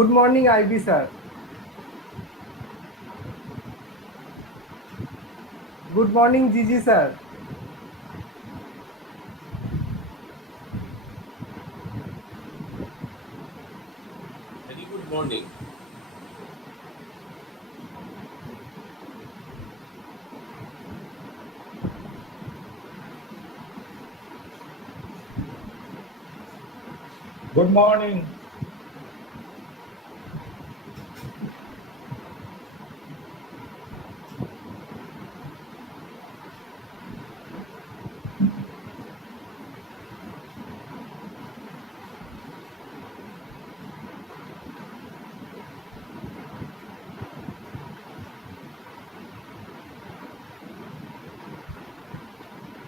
Good morning, IB sir. Good morning, Gigi sir. Very good morning. Good morning.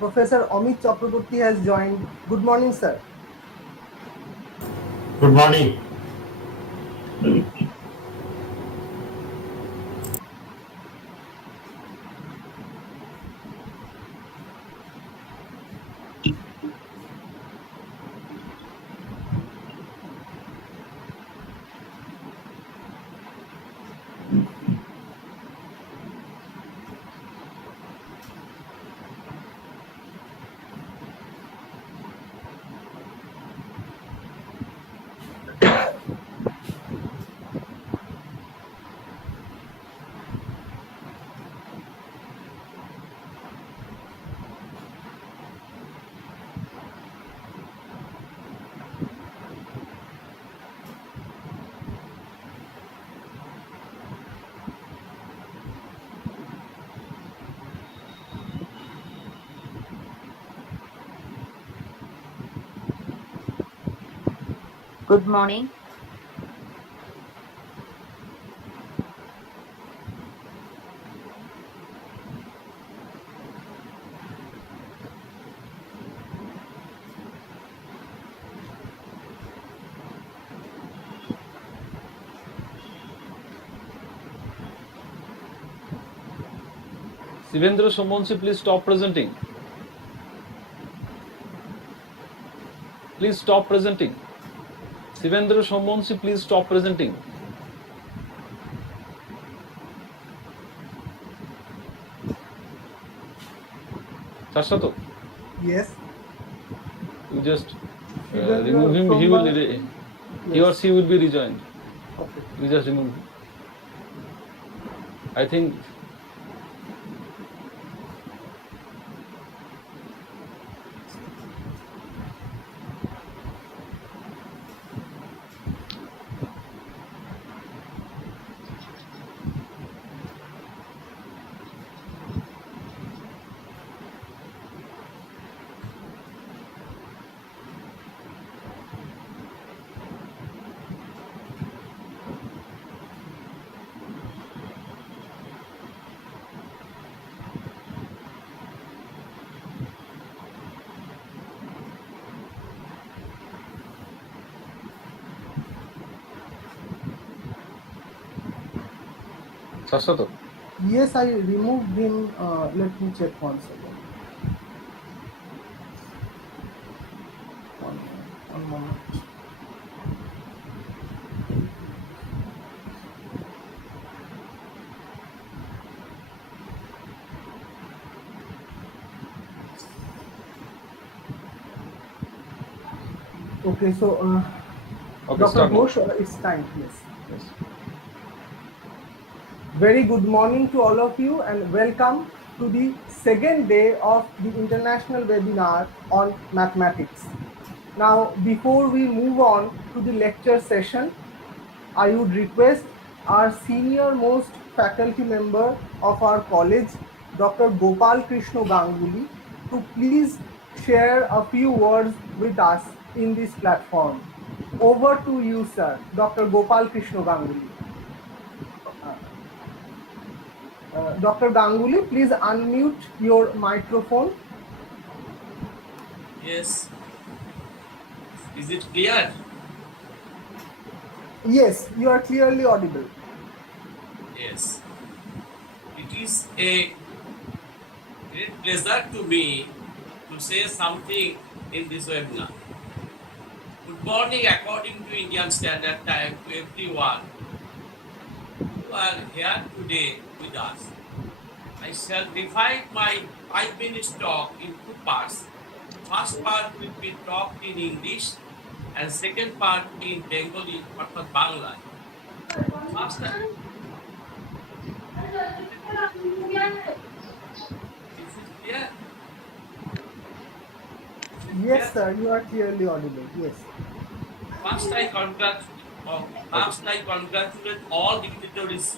Professor Amit Chakraborty has joined. Good morning, sir. Good morning. Good morning. Sivendra Somonsi, please stop presenting. Please stop presenting. Sivendra Somonsi, please stop presenting. Sashato, Yes. you just Sivendra remove him. He or she will be rejoined. Okay. You just remove him. I think Sashato. Yes, I removed him. Let me check once again. One moment. Okay, so Okay, Dr. start now. Ghosh, it's time. Yes. Yes. Very good morning to all of you and welcome to the second day of the international webinar on mathematics. Now, before we move on to the lecture session, I would request our senior most faculty member of our college, Dr. Gopal Krishna Ganguly, to please share a few words with us in this platform. Over to you, sir, Dr. Gopal Krishna Ganguly. Dr. Ganguly, please unmute your microphone. Yes. Is it clear? Yes, you are clearly audible. Yes. It is a great pleasure to me to say something in this webinar. Good Good morning according to Indian Standard Time to everyone who are here today with us. I shall divide my 5 minute talk in two parts. First part will be talked in English and second part in Bengali or Bangla. First, is it clear? Is it clear? Yes, sir, you are clearly audible. Yes. First, I congratulate all dignitaries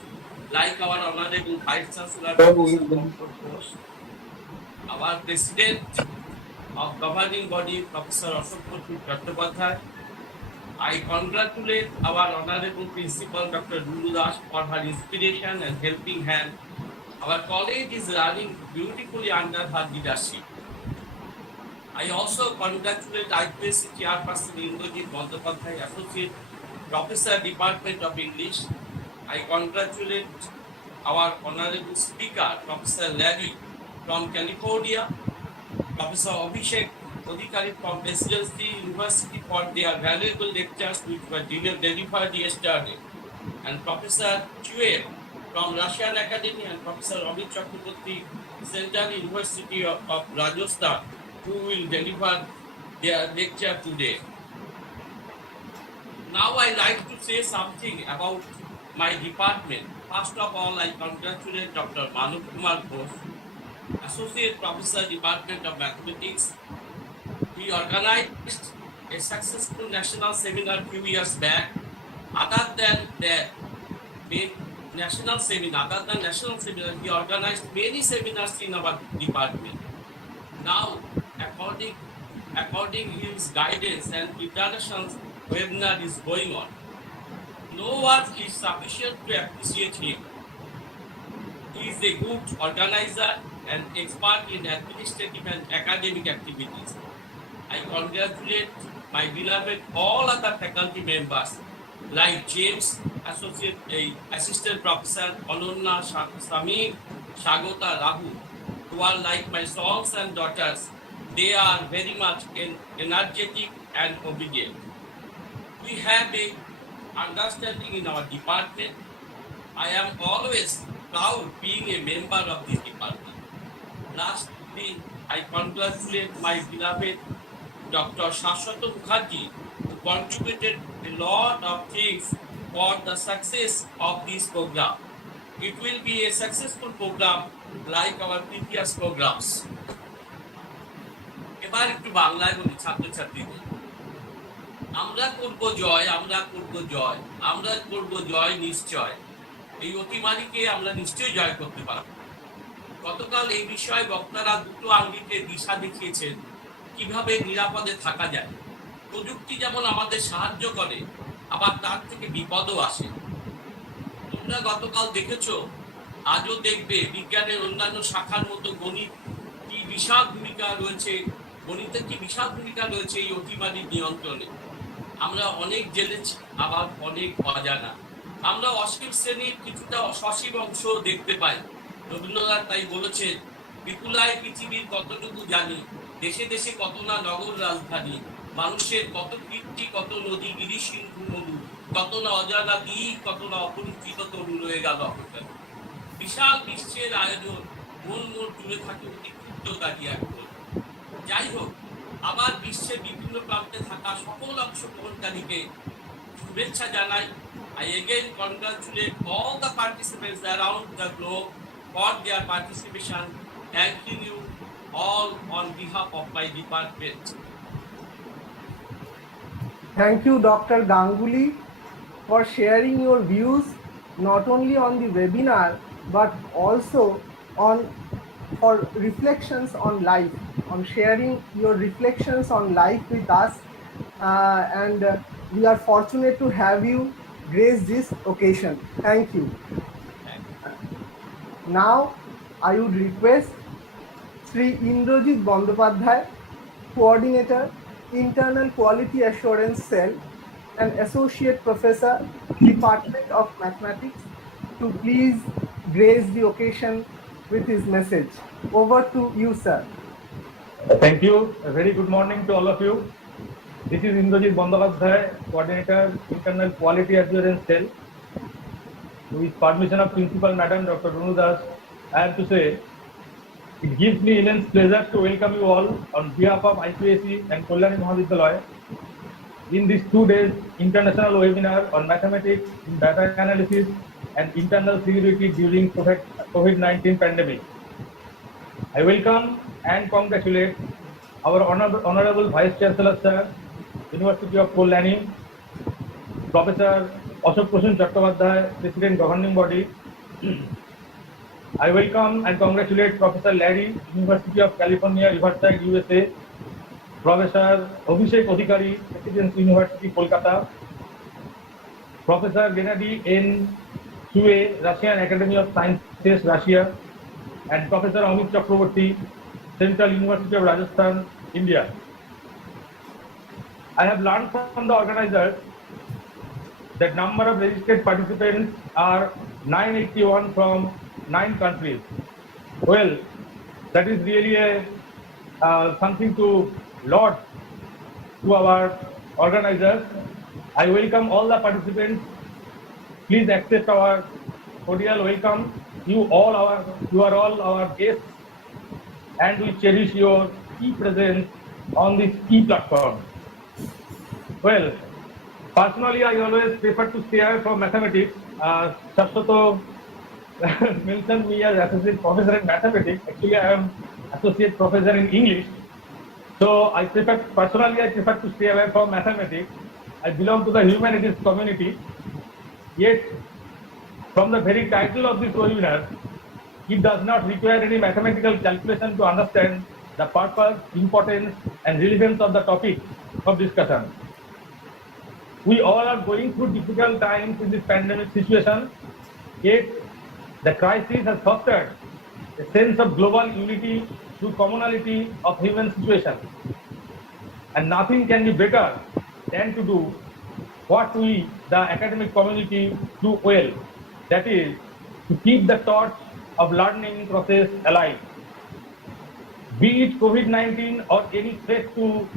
like our Honorable Vice Chancellor, Professor Prof, our President of Governing Body, Professor Chakraborty. I congratulate our Honorable Principal, Dr. Dulu Das, for her inspiration and helping hand. Our college is running beautifully under her leadership. I also congratulate IQAC Chairperson Indrajit Bandyopadhyay, Associate Professor, Department of English. I congratulate our Honorable Speaker, Professor Larry from California, Professor Abhishek Odhikari from Presidency University for their valuable lectures which were delivered yesterday, and Professor Chuev from Russian Academy and Professor Amit Chakraborty, Central University of Rajasthan, who will deliver their lecture today. Now I like to say something about my department. First of all, I congratulate Dr. Manu Kumar Ghosh, Associate Professor, Department of Mathematics. He organized a successful national seminar a few years back. Other than national seminar, he organized many seminars in our department. Now, according his guidance and international webinar is going on. No words is sufficient to appreciate him. He is a good organizer and expert in administrative and academic activities. I congratulate my beloved all other faculty members like James, Assistant Professor Ananya, Samir, Shagota, Rahu, who are like my sons and daughters. They are very much energetic and obedient. We have a understanding in our department. I am always proud being a member of this department. Lastly, I congratulate my beloved Dr. Shashwata Mukherjee, who contributed a lot of things for the success of this program. It will be a successful program like our previous programs. এবার একটু বাংলায় বলি ছাত্রছাত্রীদের। আমরা করব জয়, আমরা করব জয়, আমরা করব জয় নিশ্চয়। এই অতিমারীকে আমরা নিশ্চয়ই জয় করতে পারব। গতকাল এই বিষয়ে বক্তারা দুটো আঙ্গিকে দিশা দেখিয়েছেন কিভাবে নিরাপদে থাকা যায়। প্রযুক্তি যেমন আমাদের সাহায্য করে, আবার তার থেকে বিপদও আসে। তোমরা গতকাল দেখেছো, আজও দেখবে বিজ্ঞানের অন্যান্য শাখার মতো গণিত কি বিশাল ভূমিকা রয়েছে, গণিতের কি বিশাল ভূমিকা রয়েছে এই অতিমারীর নিয়ন্ত্রণে। আমরা অনেক জেনেছি, আবার অনেক অজানা। আমরা অসীম শ্রেণীর কিছুটা সসীম অংশ দেখতে পাই। রবীন্দ্রনাথ তাই বলেছেন, বিপুলায় পৃথিবীর কতটুকু জানি, দেশে দেশে কত না নগর রাজধানী, মানুষের কত কীর্তি, কত নদী, গিরি সিন্ধু মরু, কত না অজানা দিক, কত না অপরিচিত তরু রয়ে গেল অপেক্ষা। বিশাল বিশ্বের আয়োজন মন মন জুড়ে থাকে অতি ক্ষুদ্রকারী একজন। যাই হোক, আবার বিশ্বের বিভিন্ন প্রান্তে থাকা সকল অংশগ্রহণকারীকে শুভেচ্ছা জানাই। I again congratulate all the participants around the globe for their participation. Thanking you all on behalf of my department. Thank you, Dr. Ganguly, for sharing your views not only on the webinar but also for reflections on life, on sharing your reflections on life with us, and we are fortunate to have you grace this occasion. Thank you. Now I would request Sri Indrajit Bandyopadhyay, Coordinator, Internal Quality Assurance Cell and Associate Professor, Department of Mathematics, to please grace the occasion with his message. Over to you, sir. Thank you. A very good morning to all of you. This is Indrajit Bandyopadhyay, Coordinator, Internal Quality Assurance Cell. With permission of Principal Madam Dr. Runu Das, I have to say, it gives me immense pleasure to welcome you all on behalf of IQAC and Kalyani Mahavidyalaya in this 2 days international webinar on mathematics, data analysis, and internal security during COVID-19 pandemic. I welcome and congratulate our Honorable Vice Chancellor Sir, University of Kalyani, Professor Ashok Prashun Chakraborty, President Governing Body. I welcome and congratulate Professor Larry, University of California, Riverside, USA, Professor Abhishek Adhikari, President University, Kolkata, Professor Gennady N. Chuev, Russian Academy of Sciences, Russia, and Professor Amit Chakraborty, Central University of Rajasthan, India. I have learned from the organizers that number of registered participants are 981 from 9 countries. Well, that is really a something to laud to our organizers. I welcome all the participants. Please accept our cordial welcome. You are all our guests, and we cherish your key presence on this key platform. Well, personally, I always prefer to stay away from mathematics. Shashwato mentioned me as associate professor in mathematics. Actually, I am associate professor in English. So I prefer to stay away from mathematics. I belong to the humanities community. Yet, from the very title of this webinar, it does not require any mathematical calculation to understand the purpose, importance, and relevance of the topic of discussion. We all are going through difficult times in this pandemic situation, yet the crisis has fostered a sense of global unity through commonality of human situation. And nothing can be better than to do what we, the academic community, do well. That is, to keep the torch of learning process alive. Be it COVID-19 or any threat to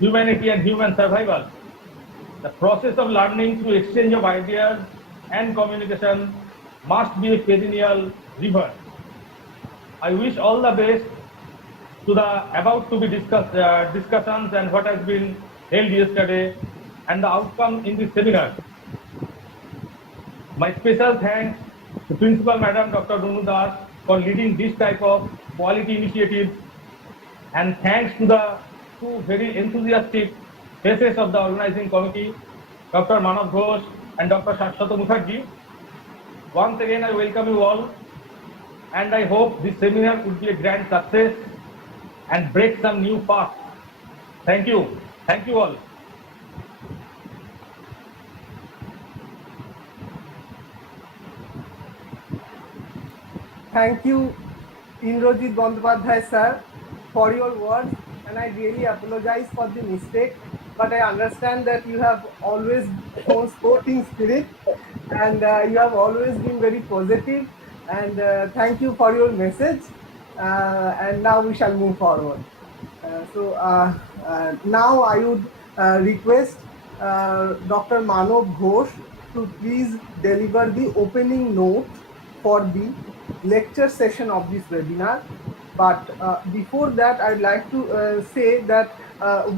humanity and human survival, the process of learning through exchange of ideas and communication must be a perennial river. I wish all the best to the about to be discussions and what has been held yesterday and the outcome in this seminar. My special thanks to Principal Madam Dr. Runu Das for leading this type of quality initiative, and thanks to the two very enthusiastic faces of the organizing committee, Dr. Manav Ghosh and Dr. Shashwat Mukherjee. Once again, I welcome you all, and I hope this seminar would be a grand success and break some new paths. Thank you. Thank you all. Thank you, Indrajit Bandyopadhyay sir, for your words, and I really apologize for the mistake, but I understand that you have always shown sporting spirit, and you have always been very positive, and thank you for your message, and now we shall move forward. Now I would request Dr. Manav Ghosh to please deliver the opening note for the lecture session of this webinar. But before that, I'd like to say that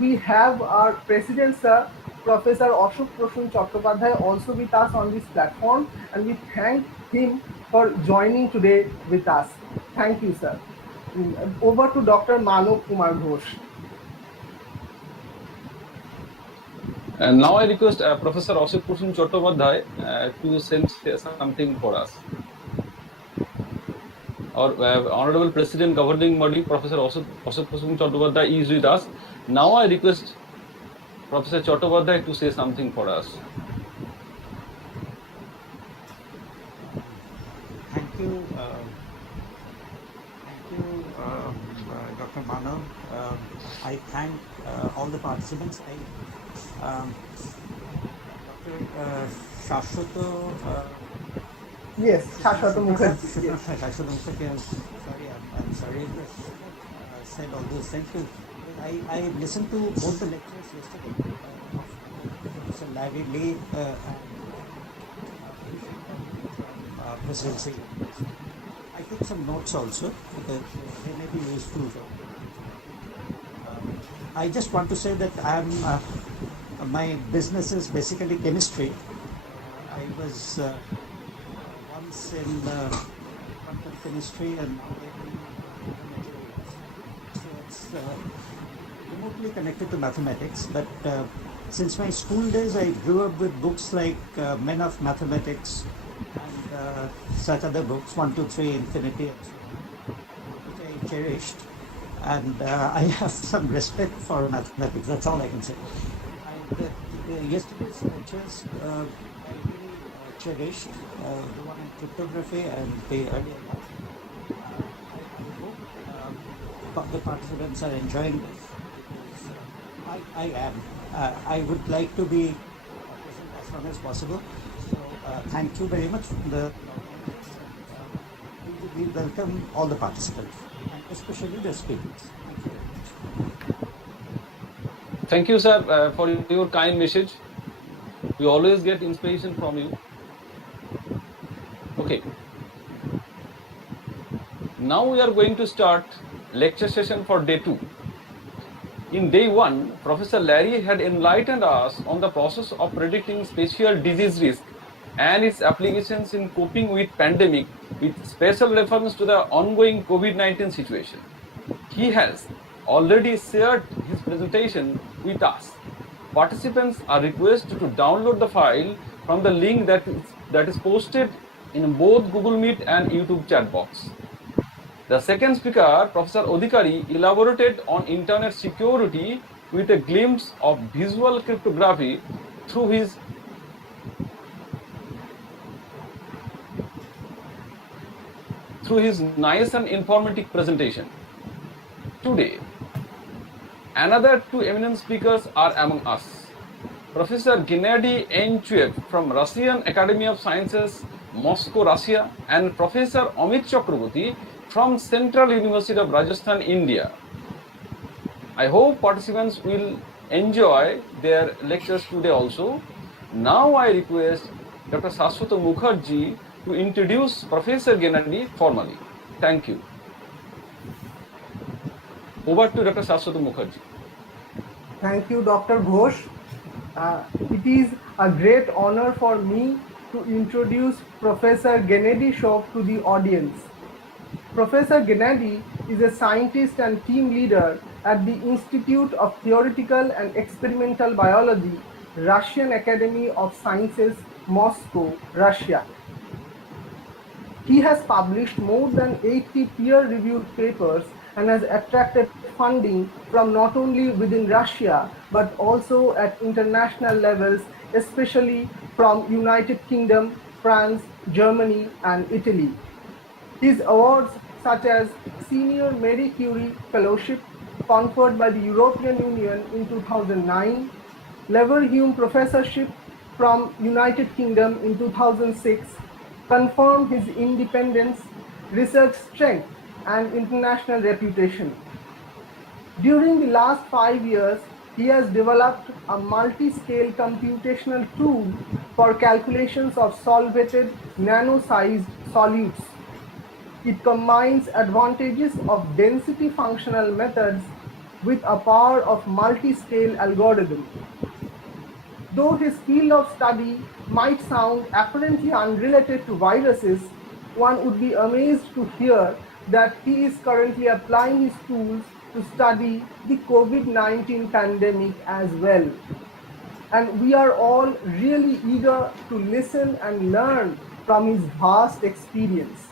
we have our President Sir, Professor Ashok Prashun Chakraborty, also with us on this platform, and we thank him for joining today with us. Thank you, sir. Over to Dr. Manav Kumar Ghosh. And now I request Professor Ashok Prashun Chakraborty to say something for us. Our Honorable President Governing Body, Professor Ashok Prashun Chakraborty is with us. Now I request Professor Chakraborty to say something for us. Thank you, Dr. Manav. I thank all the participants. Dr. Shashwat. Yes, Shashwat Mukherjee. Shashwat Mukherjee. I'm sorry, I said all those. Thank you. I listened to both the lectures yesterday of Professor Larry Lee and Presidency. I took some notes also because they may be useful. I just want to say that my business is basically chemistry. I was once in quantum chemistry and now so it's remotely connected to mathematics. But since my school days, I grew up with books like Men of Mathematics and such other books, 1, 2, 3, Infinity, and so on, which I cherished. And I have some respect for mathematics. That's all I can say. Yesterday's lectures I really cherished, the one in cryptography and the earlier one. I hope the participants are enjoying this because I am. I would like to be present as long as possible. So thank you very much for the we welcome all the participants and especially the speakers. Thank you very much. Thank you, sir, for your kind message. We always get inspiration from you. Okay. Now we are going to start lecture session for day 2. In day 1, Professor Larry had enlightened us on the process of predicting spatial disease risk and its applications in coping with pandemic, with special reference to the ongoing COVID-19 situation. He has already shared his presentation with us. Participants are requested to download the file from the link that is posted in both Google Meet and YouTube chat box. The second speaker, Professor Odhikari, elaborated on internet security with a glimpse of visual cryptography through his nice and informative presentation. Today, another 2 eminent speakers are among us. Professor Gennady N. Chuev from Russian Academy of Sciences, Moscow, Russia, and Professor Amit Chakraborty from Central University of Rajasthan, India. I hope participants will enjoy their lectures today also. Now I request Dr. Shashwat Mukherjee to introduce Professor Gennady formally. Thank you. Over to Dr. Shashwat Mukherjee. Thank you, Dr. Ghosh. It is a great honor for me to introduce Professor Gennady to the audience. Professor Gennady is a scientist and team leader at the Institute of Theoretical and Experimental Biology, Russian Academy of Sciences, Moscow, Russia. He has published more than 80 peer-reviewed papers and has attracted funding from not only within Russia but also at international levels, especially from United Kingdom, France, Germany, and Italy. His awards such as Senior Marie Curie Fellowship conferred by the European Union in 2009, Leverhulme Professorship from United Kingdom in 2006 confirm his independence, research strength, and international reputation. During the last 5 years, he has developed a multi-scale computational tool for calculations of solvated nano-sized solutes. It combines advantages of density functional methods with a power of multi-scale algorithm. Though his field of study might sound apparently unrelated to viruses, one would be amazed to hear that he is currently applying his tools to study the COVID-19 pandemic as well. And we are all really eager to listen and learn from his vast experience.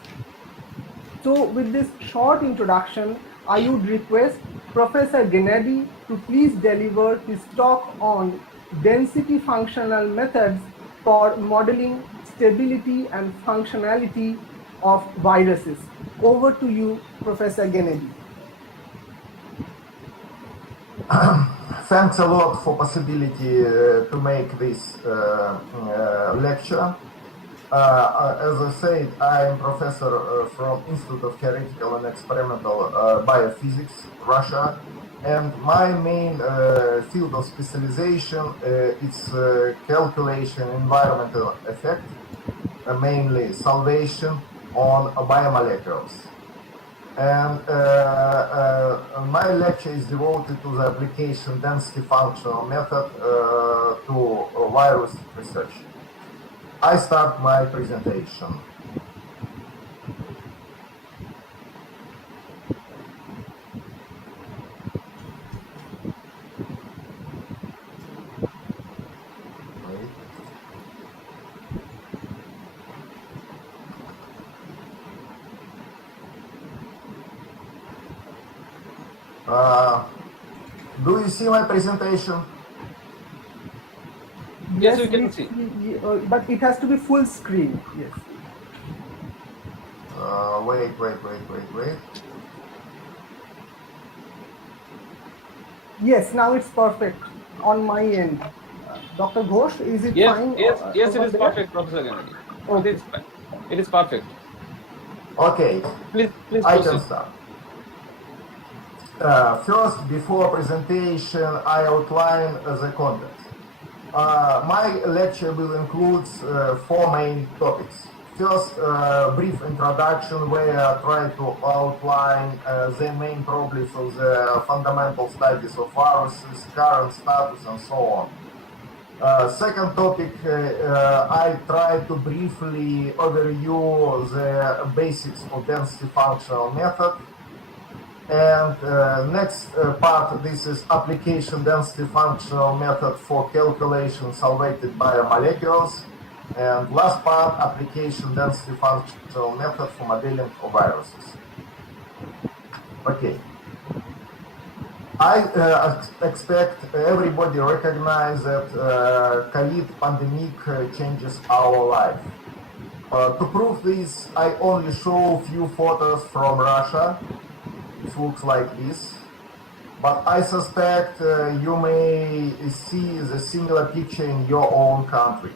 So with this short introduction, I would request Professor Gennady to please deliver his talk on density functional methods for modeling stability and functionality of viruses. Over to you, Professor Gennady. Thanks a lot for possibility to make this lecture. As I said, I am professor from Institute of Theoretical and Experimental Biophysics, Russia, And my main field of specialization is calculation environmental effect, mainly salvation on biomolecules. And my lecture is devoted to the application density functional method to virus research. I start my presentation. Wait. Do you see my presentation? Yes, we can see. But it has to be full screen. Yes. Wait. Yes, now it's perfect on my end. Dr. Ghosh, is it Yes, fine? yes, it over is there? perfect, Professor Gennady. Okay. It is perfect. Okay, Please I proceed. can start. First, before presentation, I outline the content. My lecture will include 4 main topics. First, brief introduction where I try to outline the main problems of the fundamental studies of viruses, current status, and so on. Second topic, I try to briefly overview the basics of density functional method. And next part, this is application density functional method for calculation salvated biomolecules. And last part, application density functional method for modeling of viruses. Okay. I expect everybody recognize that COVID pandemic changes our life. To prove this, I only show few photos from Russia. It looks like this. But I suspect you may see the similar picture in your own countries.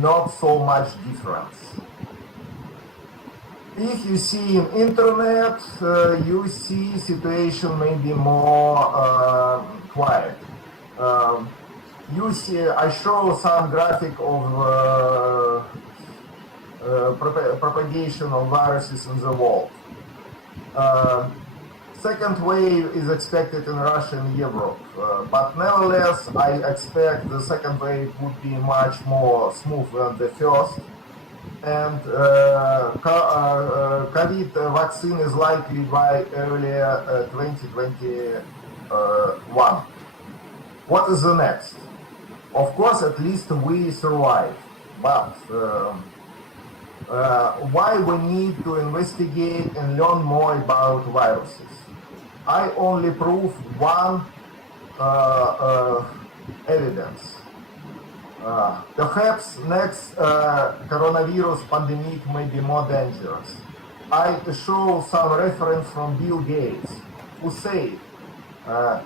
Not so much difference. If you see in internet, you see situation may be more quiet. You see, I show some graphic of propagation of viruses in the world. Second wave is expected in Russia and Europe, but nevertheless, I expect the second wave would be much more smooth than the first. And COVID vaccine is likely by early 2021. What is the next? Of course, at least we survive, but why we need to investigate and learn more about viruses? I only prove one evidence. Perhaps next coronavirus pandemic may be more dangerous. I show some reference from Bill Gates, who said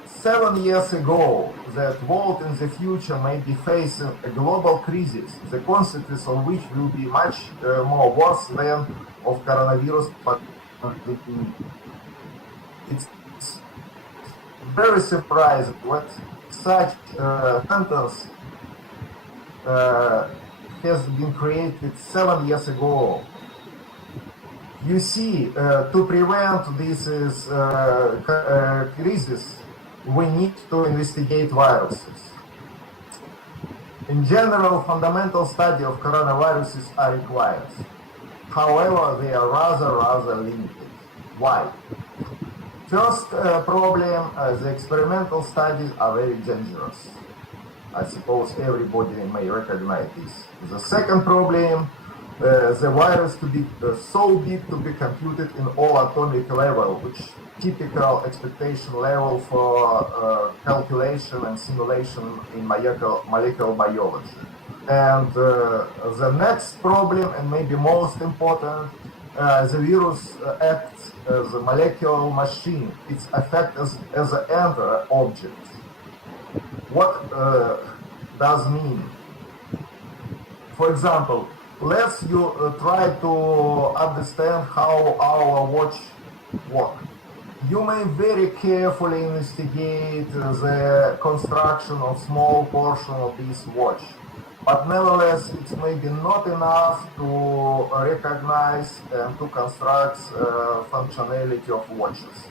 7 years ago that world in the future may be facing a global crisis, the consequences of which will be much more worse than of coronavirus pandemic. It's very surprising what such sentence has been created 7 years ago. You see, to prevent this crisis, we need to investigate viruses. In general, fundamental study of coronaviruses are required. However, they are rather limited. Why? First problem, the experimental studies are very dangerous. I suppose everybody may recognize this. The second problem, the virus to be so big to be computed in all atomic level, which typical expectation level for calculation and simulation in molecular biology. And the next problem, and maybe most important, the virus acts as a molecular machine. Its effect as an end object. What does mean? For example, let's try to understand how our watch works. You may very carefully investigate the construction of small portion of this watch, but nevertheless, it may be not enough to recognize and to construct functionality of watches.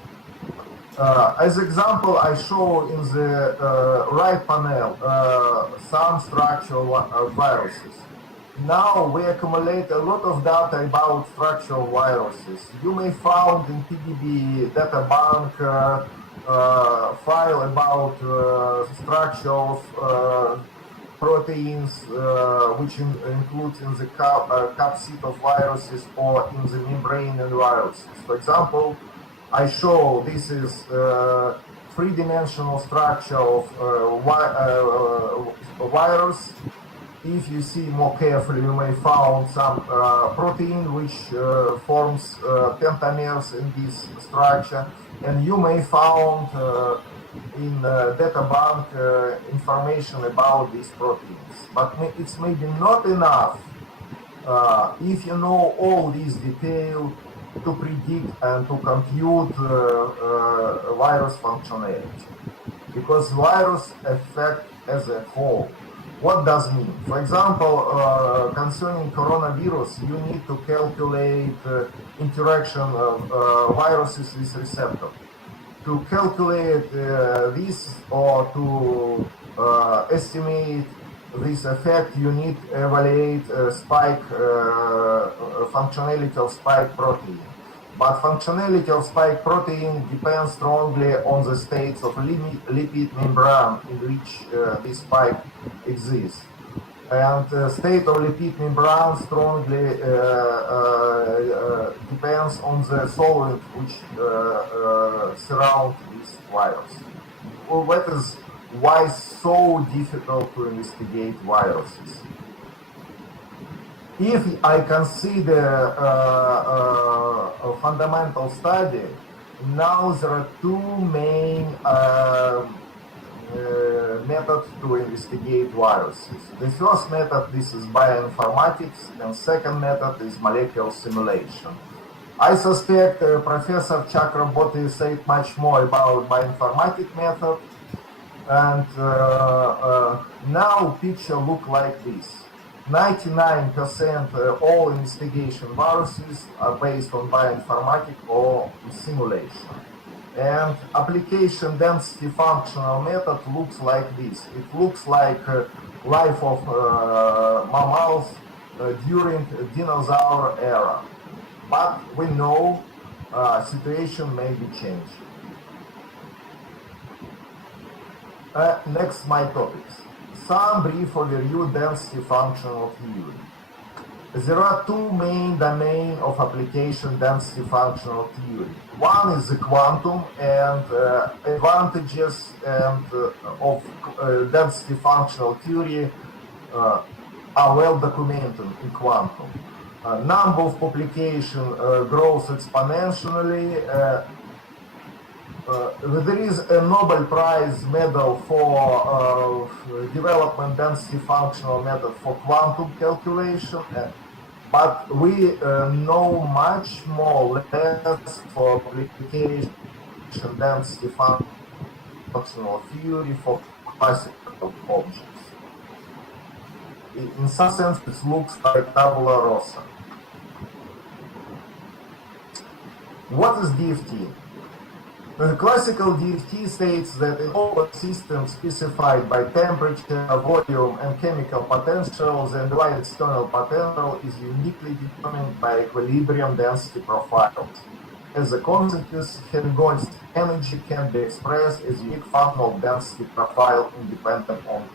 As example, I show in the right panel some structural viruses. Now we accumulate a lot of data about structural viruses. You may find in PDB data bank file about structure of proteins, which includes in the capsid of viruses or in the membrane and viruses. For example, I show this is three-dimensional structure of virus. If you see more carefully, you may find some protein which forms pentamers in this structure, and you may find in data bank information about these proteins. But it's maybe not enough if you know all these details to predict and to compute virus functionality, because virus affect as a whole. What does mean? For example, concerning coronavirus, you need to calculate interaction of viruses with receptor. To calculate this or to estimate this effect, you need to evaluate spike functionality of spike protein. But functionality of spike protein depends strongly on the states of lipid membrane in which this spike exists. And state of lipid membrane strongly depends on the solvent which surround this virus. Well, that is why it's so difficult to investigate viruses. If I consider a fundamental study, now there are two main methods to investigate viruses. The first method, this is bioinformatics, and second method is molecular simulation. I suspect Professor Chakraborty said much more about bioinformatics method, and now picture look like this. 99% all investigation viruses are based on bioinformatics or simulation. And application density functional method looks like this. It looks like life of mammals during dinosaur era. But we know situation may be changed. Next, my topics. Some brief overview density functional theory. There are two main domains of application density functional theory. One is the quantum, and advantages and of density functional theory are well documented in quantum. Number of publications grows exponentially. There is a Nobel Prize medal for development density functional method for quantum calculation, but we know much more less for application density functional theory for classical objects. In some sense, it looks like tabula rasa. What is DFT? The classical DFT states that in all systems specified by temperature, volume, and chemical potential, the underlying external potential is uniquely determined by equilibrium density profiles. As a consequence, Helmholtz energy can be expressed as unique functional density profile independent on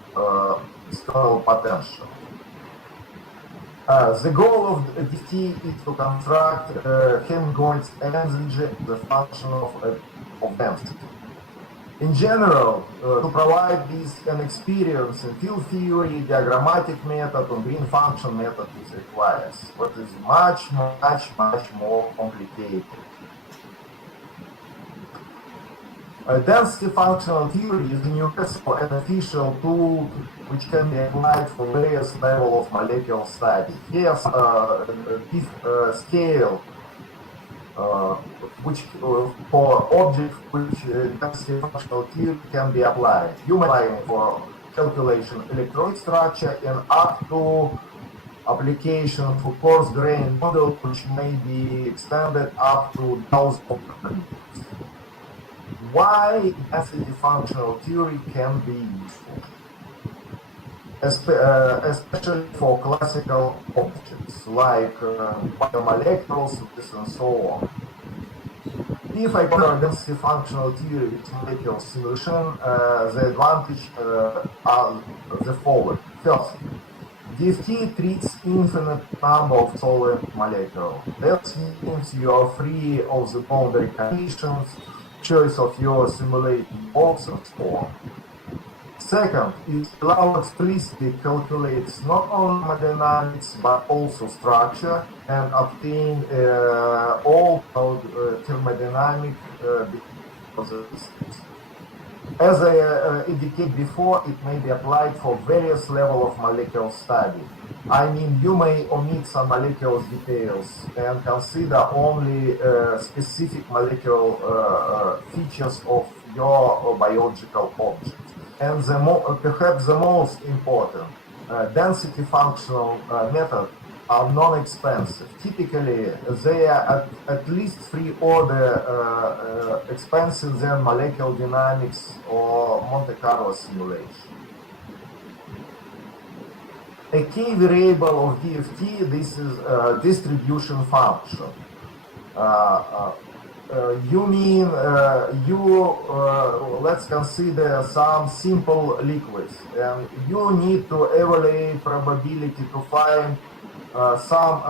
external potential. The goal of DFT is to construct Helmholtz energy, the function of density. In general, to provide this an experience in field theory, diagrammatic method, and green function method is required, but is much more complicated. Density functional theory is a universal and official tool which can be applied for various levels of molecular study. Here, scale which for objects which density functional theory can be applied. You may apply it for calculation electronic structure and up to application for coarse-grained model, which may be extended up to thousands of parameters. Why density functional theory can be useful, especially for classical objects like biomolecules and so on. If I compare density functional theory with molecular simulation, the advantage are the following. First, DFT treats infinite number of solid molecules. That means you are free of the boundary conditions, choice of your simulating box, and so on. Second, it allows explicitly calculates not only hemodynamics but also structure and obtain all thermodynamic because as I indicated before, it may be applied for various levels of molecular study. I mean, you may omit some molecular details and consider only specific molecular features of your biological object. And perhaps the most important, density functional methods are non-expensive. Typically, they are at least 3 order expensive than molecular dynamics or Monte Carlo simulation. A key variable of DFT, this is distribution function. You mean let's consider some simple liquids, and you need to evaluate probability to find some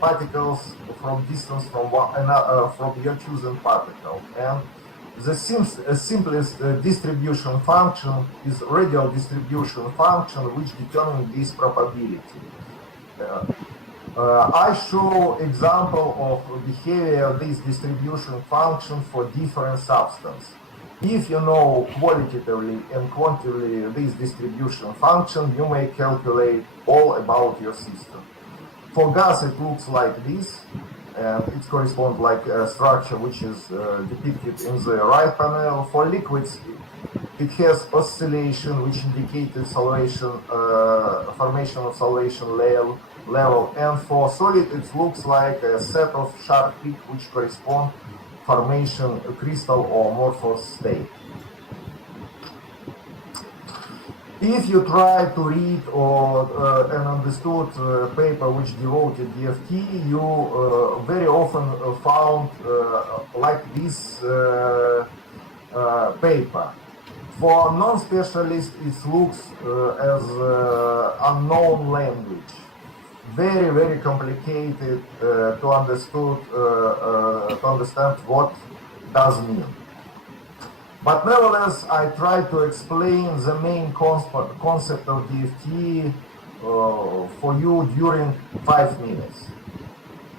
particles from distance from from your chosen particle. And the simplest distribution function is radial distribution function, which determines this probability. I show example of behavior of this distribution function for different substances. If you know qualitatively and quantitatively this distribution function, you may calculate all about your system. For gas, it looks like this, and it corresponds like a structure which is depicted in the right panel. For liquids, it has oscillation, which indicates solvation, formation of solvation level, and for solid, it looks like a set of sharp peaks which correspond formation crystal or amorphous state. If you try to read or an understood paper which devoted DFT, you very often found like this paper. For non-specialists, it looks as unknown language. Very, very complicated to understand what does mean. But nevertheless, I try to explain the main concept of DFT for you during 5 minutes.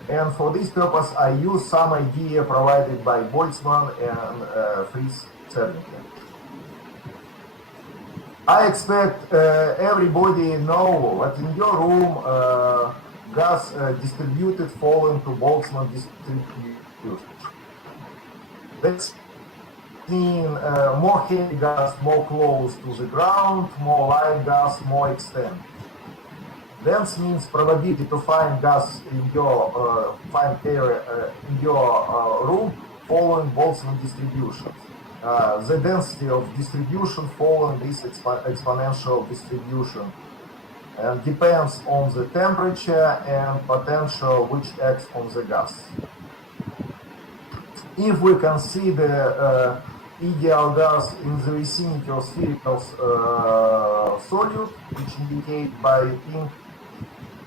And for this purpose, I use some idea provided by Boltzmann and Fritz Zernicke. I expect everybody know that in your room gas distributed following to Boltzmann distribution. That's mean more heavy gas more close to the ground, more light gas more extended. That means probability to find gas in your find area in your room following Boltzmann distribution. The density of distribution following this exponential distribution depends on the temperature and potential which acts on the gas. If we consider ideal gas in the vicinity of spherical solute, which indicate by pink,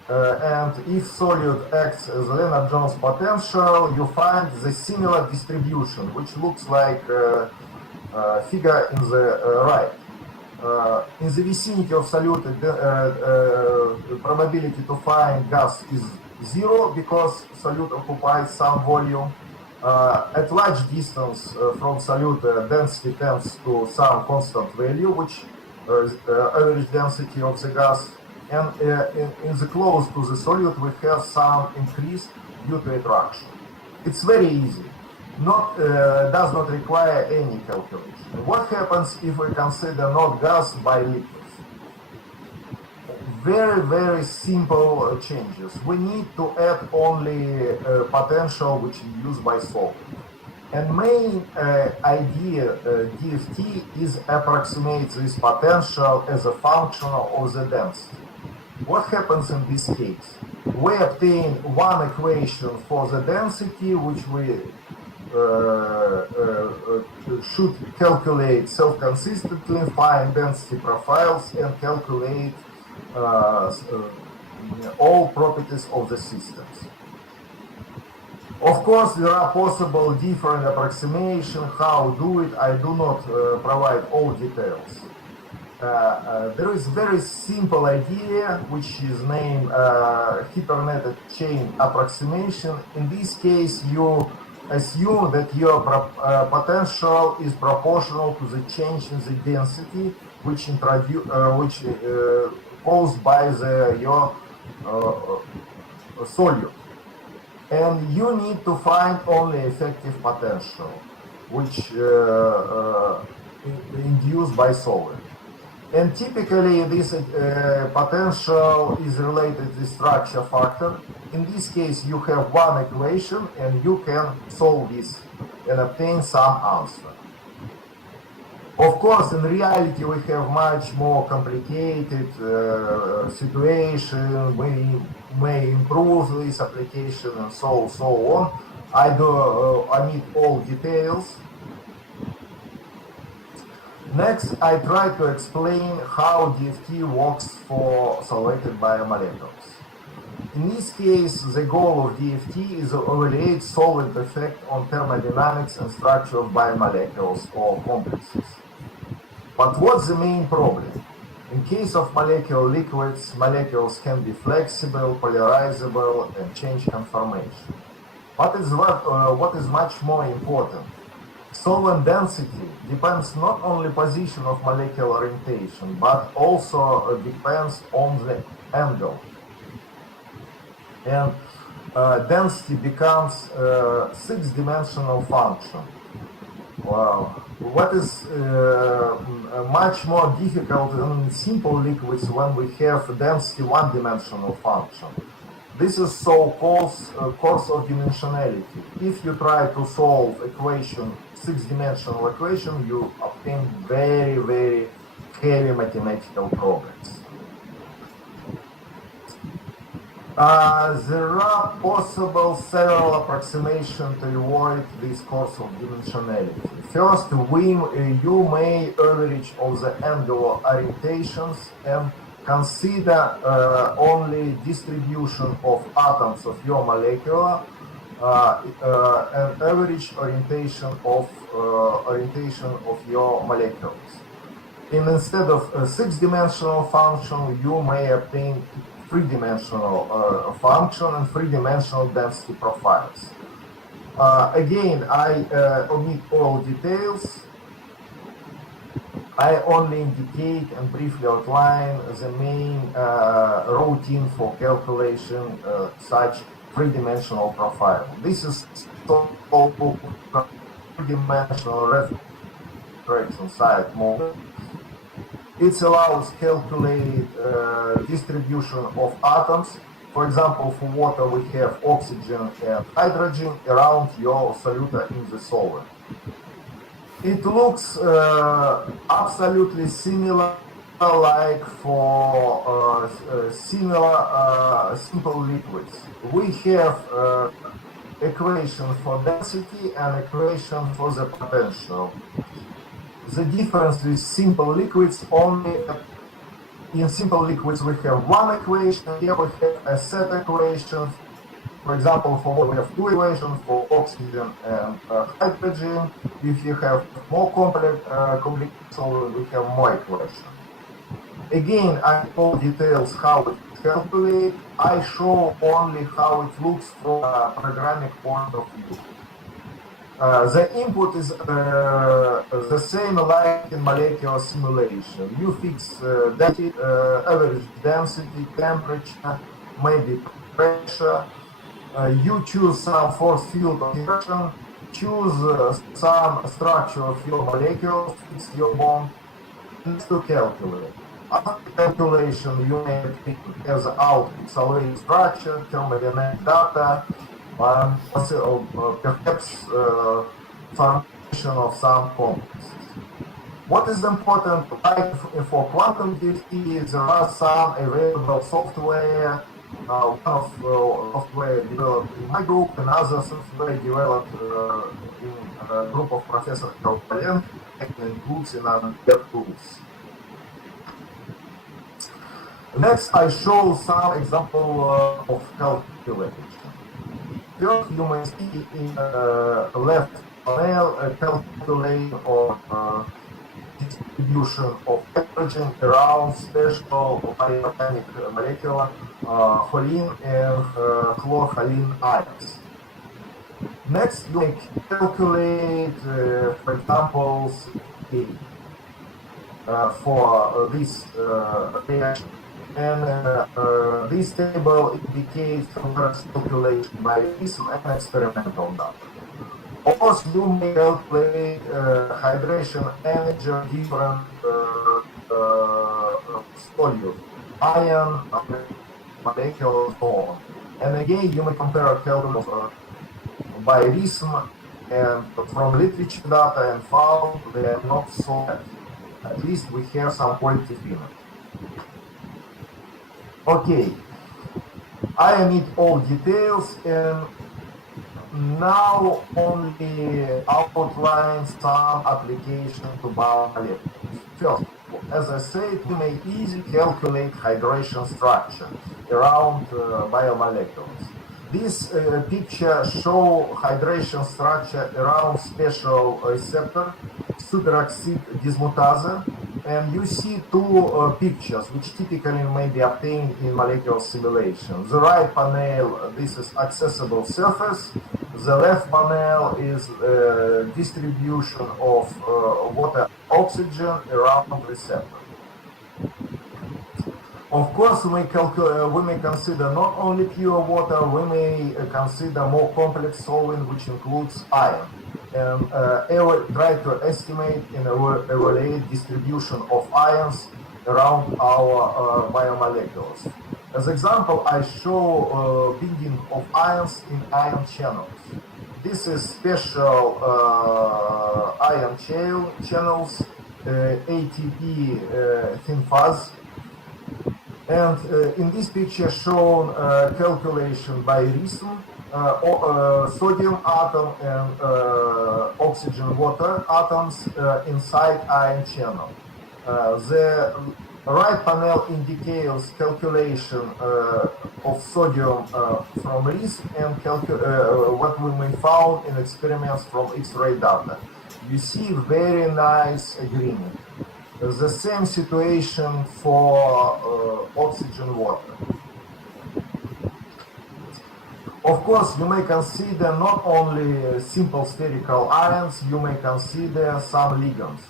and if solute acts as Lennard-Jones potential, you find the similar distribution, which looks like figure in the right. In the vicinity of solute, the probability to find gas is 0 because solute occupies some volume. At large distance from solute, density tends to some constant value, which is average density of the gas. And in the close to the solute, we have some increase due to attraction. It's very easy. Does not require any calculation. What happens if we consider not gas by liquids? Very, very simple changes. We need to add only potential which is used by solvent. And main idea DFT is approximate this potential as a function of the density. What happens in this case? We obtain one equation for the density, which we should calculate self-consistently, find density profiles, and calculate all properties of the systems. Of course, there are possible different approximations. How do it? I do not provide all details. There is very simple idea which is named hypernetted chain approximation. In this case, you assume that your potential is proportional to the change in the density which caused by your solute. And you need to find only effective potential, which induced by solvent. And typically this potential is related to the structure factor. In this case, you have one equation and you can solve this and obtain some answer. Of course, in reality, we have much more complicated situation. We may improve this application and so on. I omit all details. Next, I try to explain how DFT works for selected biomolecules. In this case, the goal of DFT is to evaluate solvent effect on thermodynamics and structure of biomolecules or complexes. But what's the main problem? In case of molecular liquids, molecules can be flexible, polarizable, and change conformation. What is much more important? Solvent density depends not only position of molecular orientation, but also depends on the angle. And density becomes a six-dimensional function. What is much more difficult in simple liquids when we have density one-dimensional function. This is so-called course of dimensionality. If you try to solve equation, six-dimensional equation, you obtain very, very heavy mathematical problems. There are possible several approximations to avoid this course of dimensionality. First, you may average of the angular orientations and consider only distribution of atoms of your molecule and average orientation of your molecules. And instead of a six-dimensional function, you may obtain three-dimensional function and three-dimensional density profiles. Again, I omit all details. I only indicate and briefly outline the main routine for calculation such three-dimensional profile. This is called three-dimensional reflection side model. It allows calculate distribution of atoms. For example, for water we have oxygen and hydrogen around your solute in the solvent. It looks absolutely similar like for simple liquids. We have equation for density and equation for the potential. The difference with simple liquids only in simple liquids we have one equation. Here we have a set equations. For example, for water we have two equations for oxygen and hydrogen. If you have more complex solvent, we have more equations. Again, I all details how it calculate. I show only how it looks from a programming point of view. The input is the same like in molecular simulation. You fix average density, temperature, maybe pressure, You choose some force field of interaction, choose some structure of your molecules, fix your bond, and to calculate. After calculation, you may obtain as output salvage structure, thermodynamic data, and perhaps formation of some complexes. What is important, like for quantum DFT, there are some available software. One of software developed in my group, another software developed in a group of Professor Kalyani, and includes in other tools. Next, I show some example of calculation. First, you may see in the left panel a calculate or distribution of hydrogen around special inorganic molecule, choline and chlorcholine ions. Next, you may calculate, for example, for this reaction. And this table indicates calculation by this and experimental data. Also, you may calculate hydration energy of different solutes, ion, molecule, and so on. And again, you may compare calculation by rhythm and from literature data and found they are not so bad. At least we have some qualitative image. Okay, I omit all details and now only outline some application to biomolecules. First, as I said, we may easily calculate hydration structure around biomolecules. This picture shows hydration structure around special receptor, superoxide dismutase, and you see two pictures which typically may be obtained in molecular simulation. The right panel, this is accessible surface. The left panel is distribution of water oxygen around receptor. Of course, we may consider not only pure water, we may consider more complex solvent, which includes iron, and try to estimate and evaluate distribution of ions around our biomolecules. As example, I show binding of ions in ion channels. This is special ion channels, ATP thin fuzz. And in this picture shown calculation by rhythm, sodium atom and oxygen water atoms inside ion channel. The right panel indicates calculation of sodium from rhythm and what we may found in experiments from X-ray data. You see very nice agreement. The same situation for oxygen water. Of course, you may consider not only simple spherical ions, you may consider some ligands.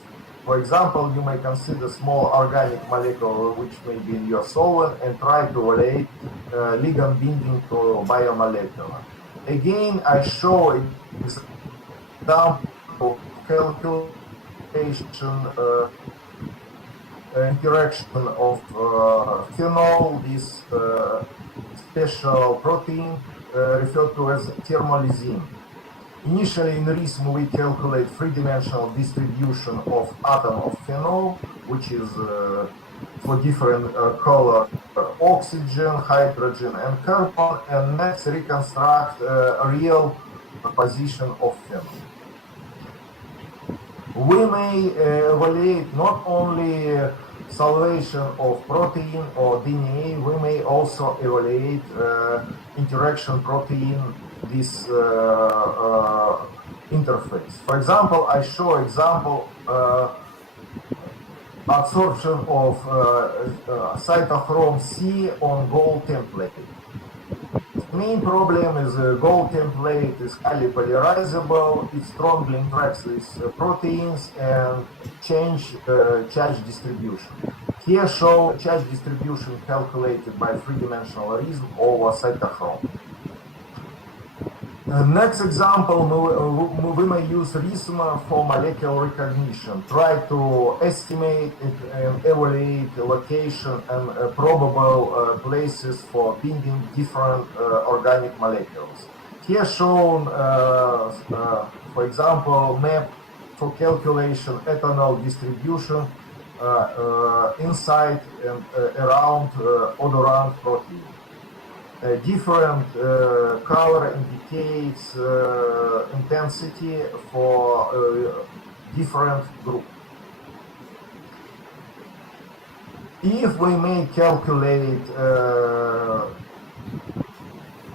For example, you may consider small organic molecule which may be in your solvent and try to evaluate ligand binding to biomolecule. Again, I show example of calculation interaction of phenol, this special protein referred to as thermolysine. Initially in rhythm we calculate three-dimensional distribution of atom of phenol, which is for different color oxygen, hydrogen and carbon, and next reconstruct a real position of phenol. We may evaluate not only salvation of protein or DNA, we may also evaluate interaction protein, this interface. For example, I show example absorption of cytochrome C on gold template. The main problem is gold template is highly polarizable, it strongly interacts with proteins and change charge distribution. Here show charge distribution calculated by three-dimensional rhythm over cytochrome. Next example, we may use RISMA for molecular recognition. Try to estimate and evaluate location and probable places for binding different organic molecules. Here shown, for example, map for calculation ethanol distribution inside and around odorant protein. Different color indicates intensity for different group. If we may calculate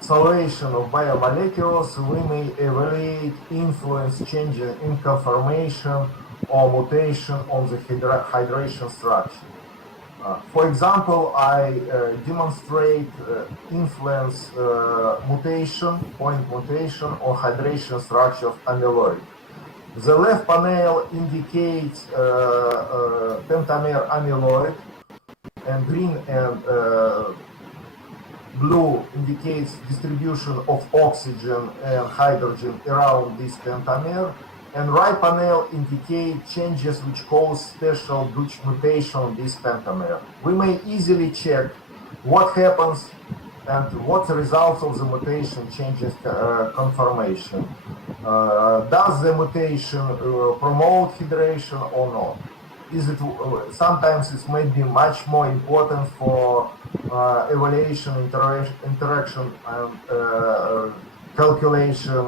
salvation of biomolecules, we may evaluate influence changes in conformation or mutation on the hydration structure. For example, I demonstrate influence mutation, point mutation, or hydration structure of amyloid. The left panel indicates pentamer amyloid, and green and blue indicates distribution of oxygen and hydrogen around this pentamer. And right panel indicates changes which cause special Dutch mutation on this pentamer. We may easily check what happens and what the results of the mutation changes conformation. Does the mutation promote hydration or not? Is it sometimes it may be much more important for evaluation, interaction, and calculation,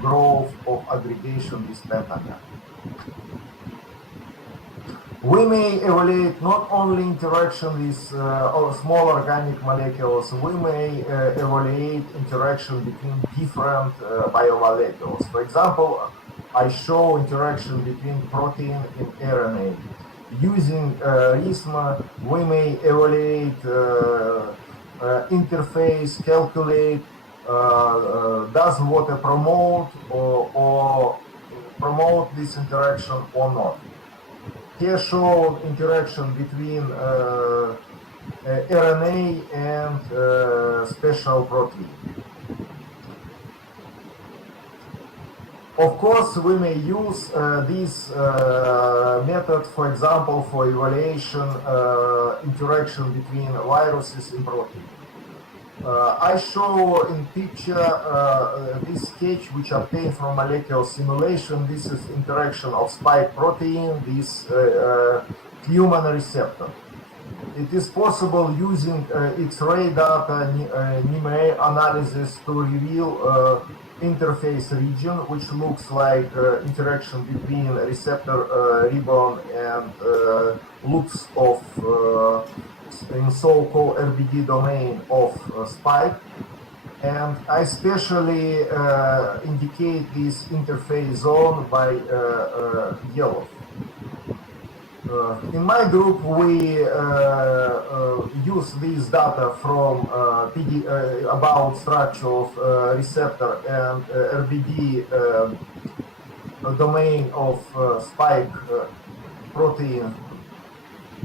growth of aggregation this pentamer. We may evaluate not only interaction with small organic molecules, we may evaluate interaction between different biomolecules. For example, I show interaction between protein and RNA. Using RISMA, we may evaluate interface, calculate does water promote or promote this interaction or not. Here shown interaction between RNA and special protein. Of course, we may use this method, for example, for evaluation interaction between viruses and protein. I show in picture this sketch which obtained from molecular simulation. This is interaction of spike protein, this human receptor. It is possible using X-ray data, NIMA analysis to reveal interface region, which looks like interaction between receptor ribbon and loops of in so-called RBD domain of spike, and I specially indicate this interface zone by yellow. In my group, we use this data from about structure of receptor and RBD domain of spike protein,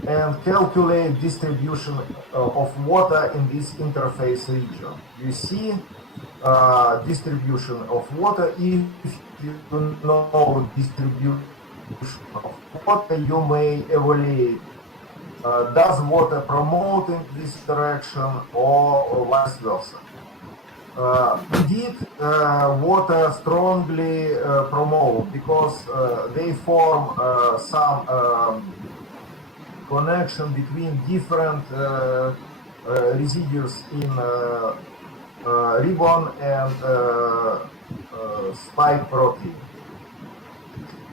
and calculate distribution of water in this interface region. You see distribution of water. If you know distribution of water, you may evaluate does water promote in this direction or vice versa. Indeed, water strongly promote because they form some connection between different residues in ribbon and spike protein.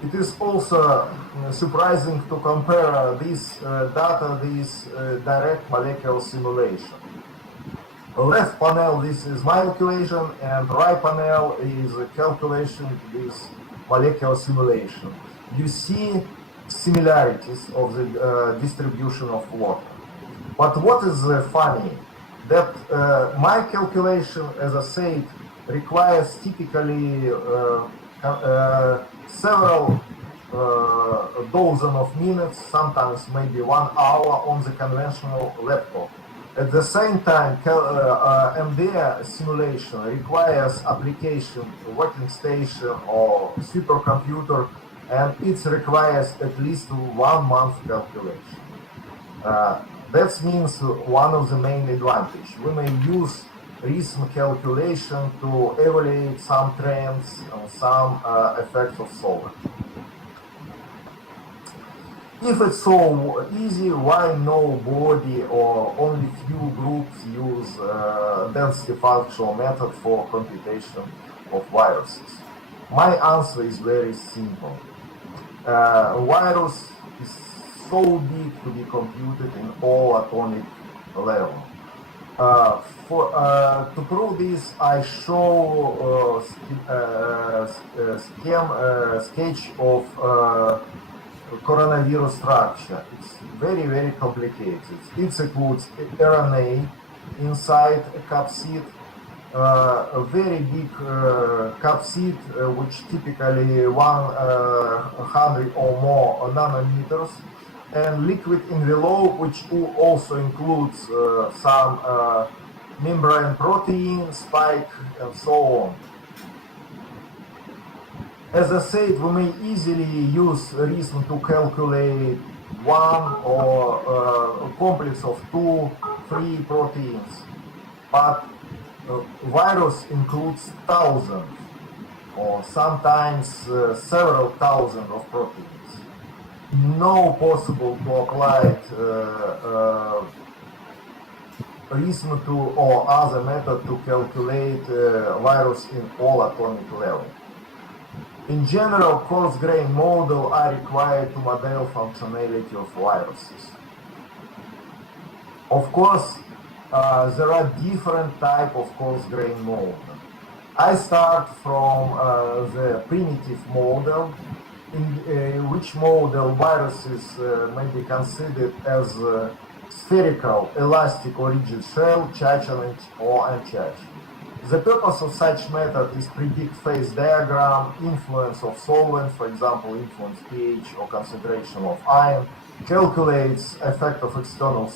It is also surprising to compare this data, this direct molecular simulation. Left panel, this is my calculation, and right panel is a calculation with molecular simulation. You see similarities of the distribution of water. But what is funny, that my calculation, as I said, requires typically several dozen of minutes, sometimes maybe 1 hour on the conventional laptop. At the same time, MDR simulation requires application to working station or supercomputer, and it requires at least 1 month calculation. That means one of the main advantages. We may use recent calculation to evaluate some trends and some effects of solving. If it's so easy, why nobody or only few groups use density functional method for computation of viruses? My answer is very simple. Virus is so big to be computed in all atomic level. To prove this, I show sketch of coronavirus structure. It's very, very complicated. It includes RNA inside a capsid, a very big capsid, which typically 100 or more nanometers, and liquid envelope, which also includes some membrane protein, spike, and so on. As I said, we may easily use reason to calculate one or a complex of 2, 3 proteins, but virus includes thousands or sometimes several thousand of proteins. No possible to apply reason to or other method to calculate virus in all atomic level. In general, coarse-grained models are required to model functionality of viruses. Of course, there are different types of coarse-grained models. I start from the primitive model, in which model viruses may be considered as spherical, elastic or rigid shell, charged or uncharged. The purpose of such method is predict phase diagram, influence of solvent, for example, influence pH or concentration of ion, calculates effect of external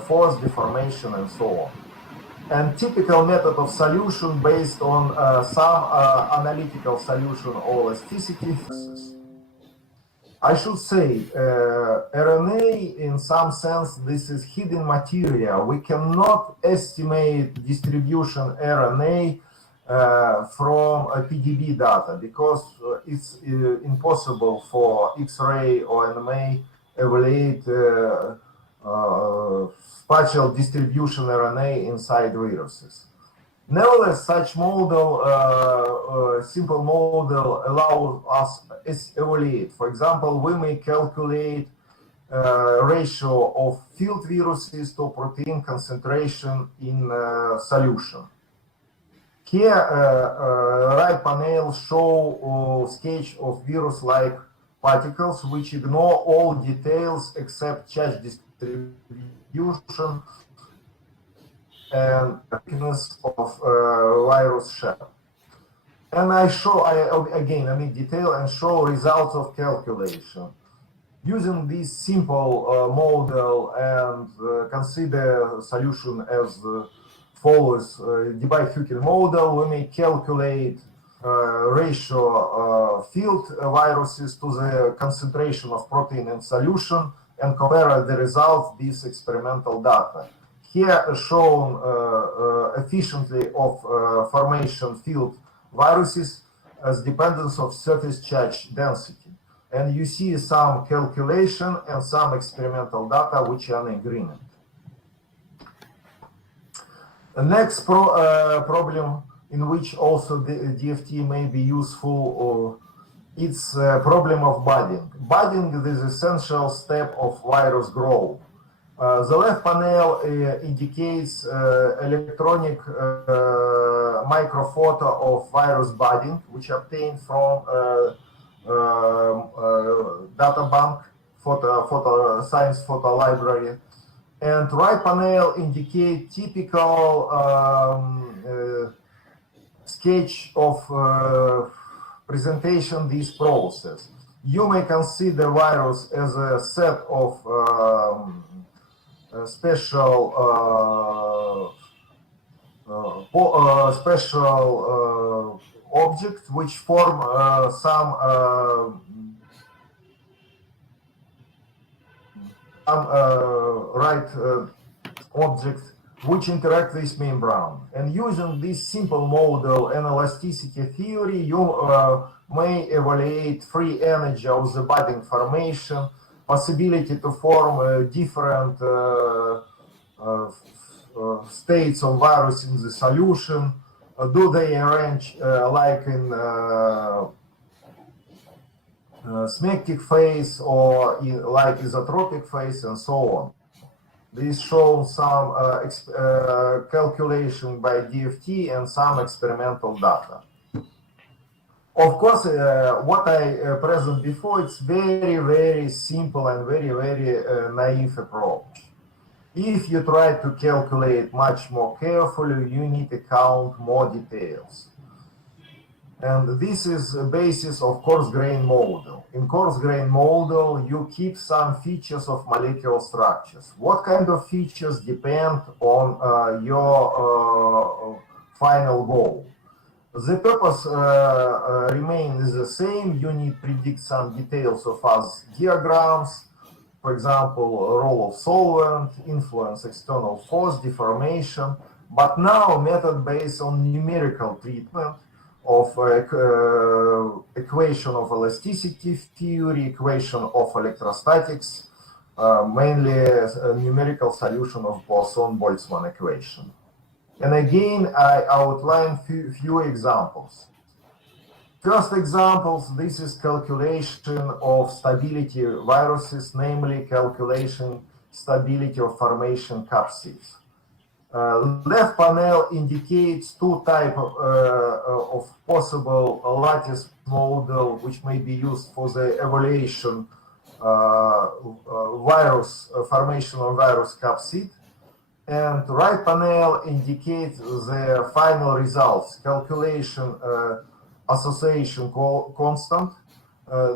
force, deformation, and so on. And typical method of solution based on some analytical solution or elasticity. I should say, RNA, in some sense, this is hidden material. We cannot estimate distribution RNA from PDB data because it's impossible for X-ray or NMA evaluate spatial distribution RNA inside viruses. Nevertheless, such model, simple model, allows us to evaluate. For example, we may calculate ratio of field viruses to protein concentration in solution. Here, right panel show sketch of virus-like particles which ignore all details except charge distribution and thickness of virus shell. And I show, again, I mean detail and show results of calculation. Using this simple model and consider solution as follows Debye-Hückel model, we may calculate ratio field viruses to the concentration of protein in solution and compare the results this experimental data. Here shown efficiently of formation field viruses as dependence of surface charge density. And you see some calculation and some experimental data which are in agreement. The next problem in which also the DFT may be useful, it's a problem of budding. Budding is the essential step of virus growth. The left panel indicates electronic microphoto of virus budding, which obtained from data bank, science photo library. And right panel indicate typical sketch of presentation this process. You may consider virus as a set of special objects which form some right objects which interact with membrane. And using this simple model and elasticity theory, you may evaluate free energy of the budding formation, possibility to form different states of virus in the solution. Do they arrange like in smectic phase or like isotropic phase and so on. This shows some calculation by DFT and some experimental data. Of course, what I present before, it's very, very simple and very, very naive approach. If you try to calculate much more carefully, you need to count more details. And this is the basis of coarse-grained model. In coarse-grained model, you keep some features of molecular structures. What kind of features depend on your final goal? The purpose remains the same. You need to predict some details of phase diagrams, for example, role of solvent, influence external force, deformation, but now method based on numerical treatment of equation of elasticity theory, equation of electrostatics, mainly a numerical solution of Poisson-Boltzmann equation. And again, I outline few examples. First examples, this is calculation of stability viruses, namely calculation stability of formation capsids. Left panel indicates two types of possible lattice model which may be used for the evaluation formation of virus capsid. And right panel indicates the final results, calculation association constant,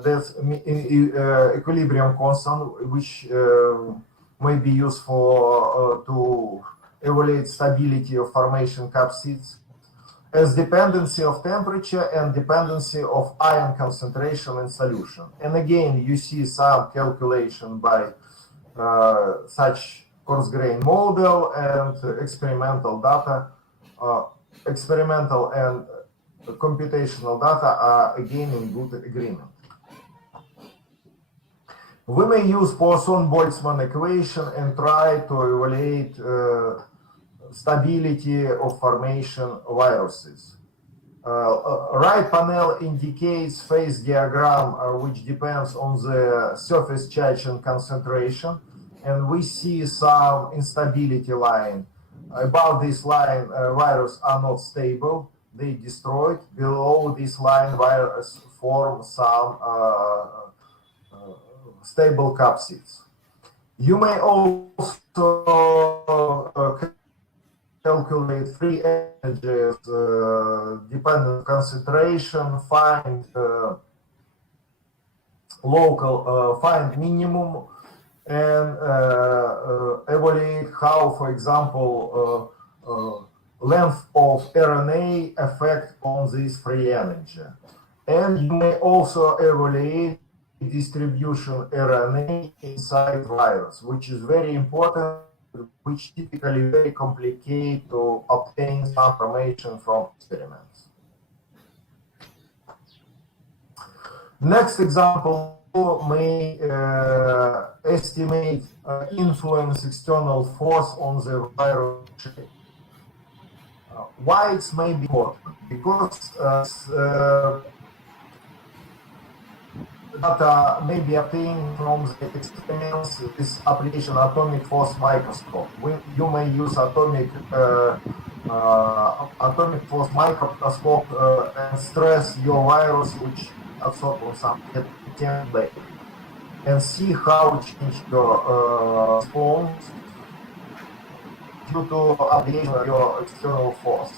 that's equilibrium constant, which may be used for to evaluate stability of formation capsids, as dependency of temperature and dependency of ion concentration in solution. And again, you see some calculation by such coarse-grained model and experimental data. Experimental and computational data are again in good agreement. We may use Poisson-Boltzmann equation and try to evaluate stability of formation viruses. Right panel indicates phase diagram which depends on the surface charge and concentration, and we see some instability line. Above this line, viruses are not stable, they destroyed. Below this line, virus form some stable capsids. You may also calculate free energies, dependent concentration, find local, find minimum, and evaluate how, for example, length of RNA affect on this free energy. And you may also evaluate distribution RNA inside virus, which is very important, which typically very complicated to obtain some information from experiments. Next example may estimate influence external force on the virus shape. Why it may be important? Because data may be obtained from the experiments with application atomic force microscope. You may use atomic force microscope and stress your virus which absorb on some template and see how change your response due to application of your external force.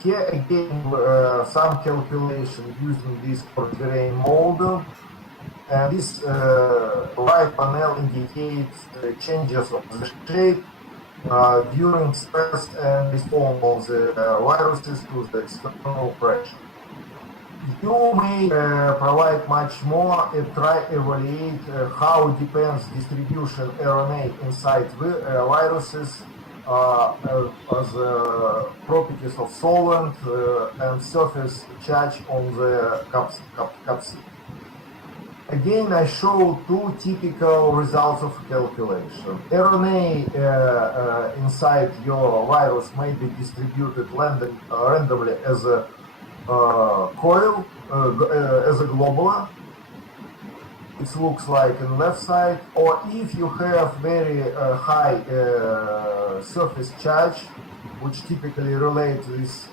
Here again, some calculation using this coarse-grained model And this right panel indicates changes of the shape during stress and response of the viruses to the external pressure. You may provide much more and try evaluate how depends distribution RNA inside viruses as properties of solvent and surface charge on the capsid. Again, I show two typical results of calculation. RNA inside your virus may be distributed randomly as a coil, as a globular. It looks like on the left side, or if you have very high surface charge, which typically relates with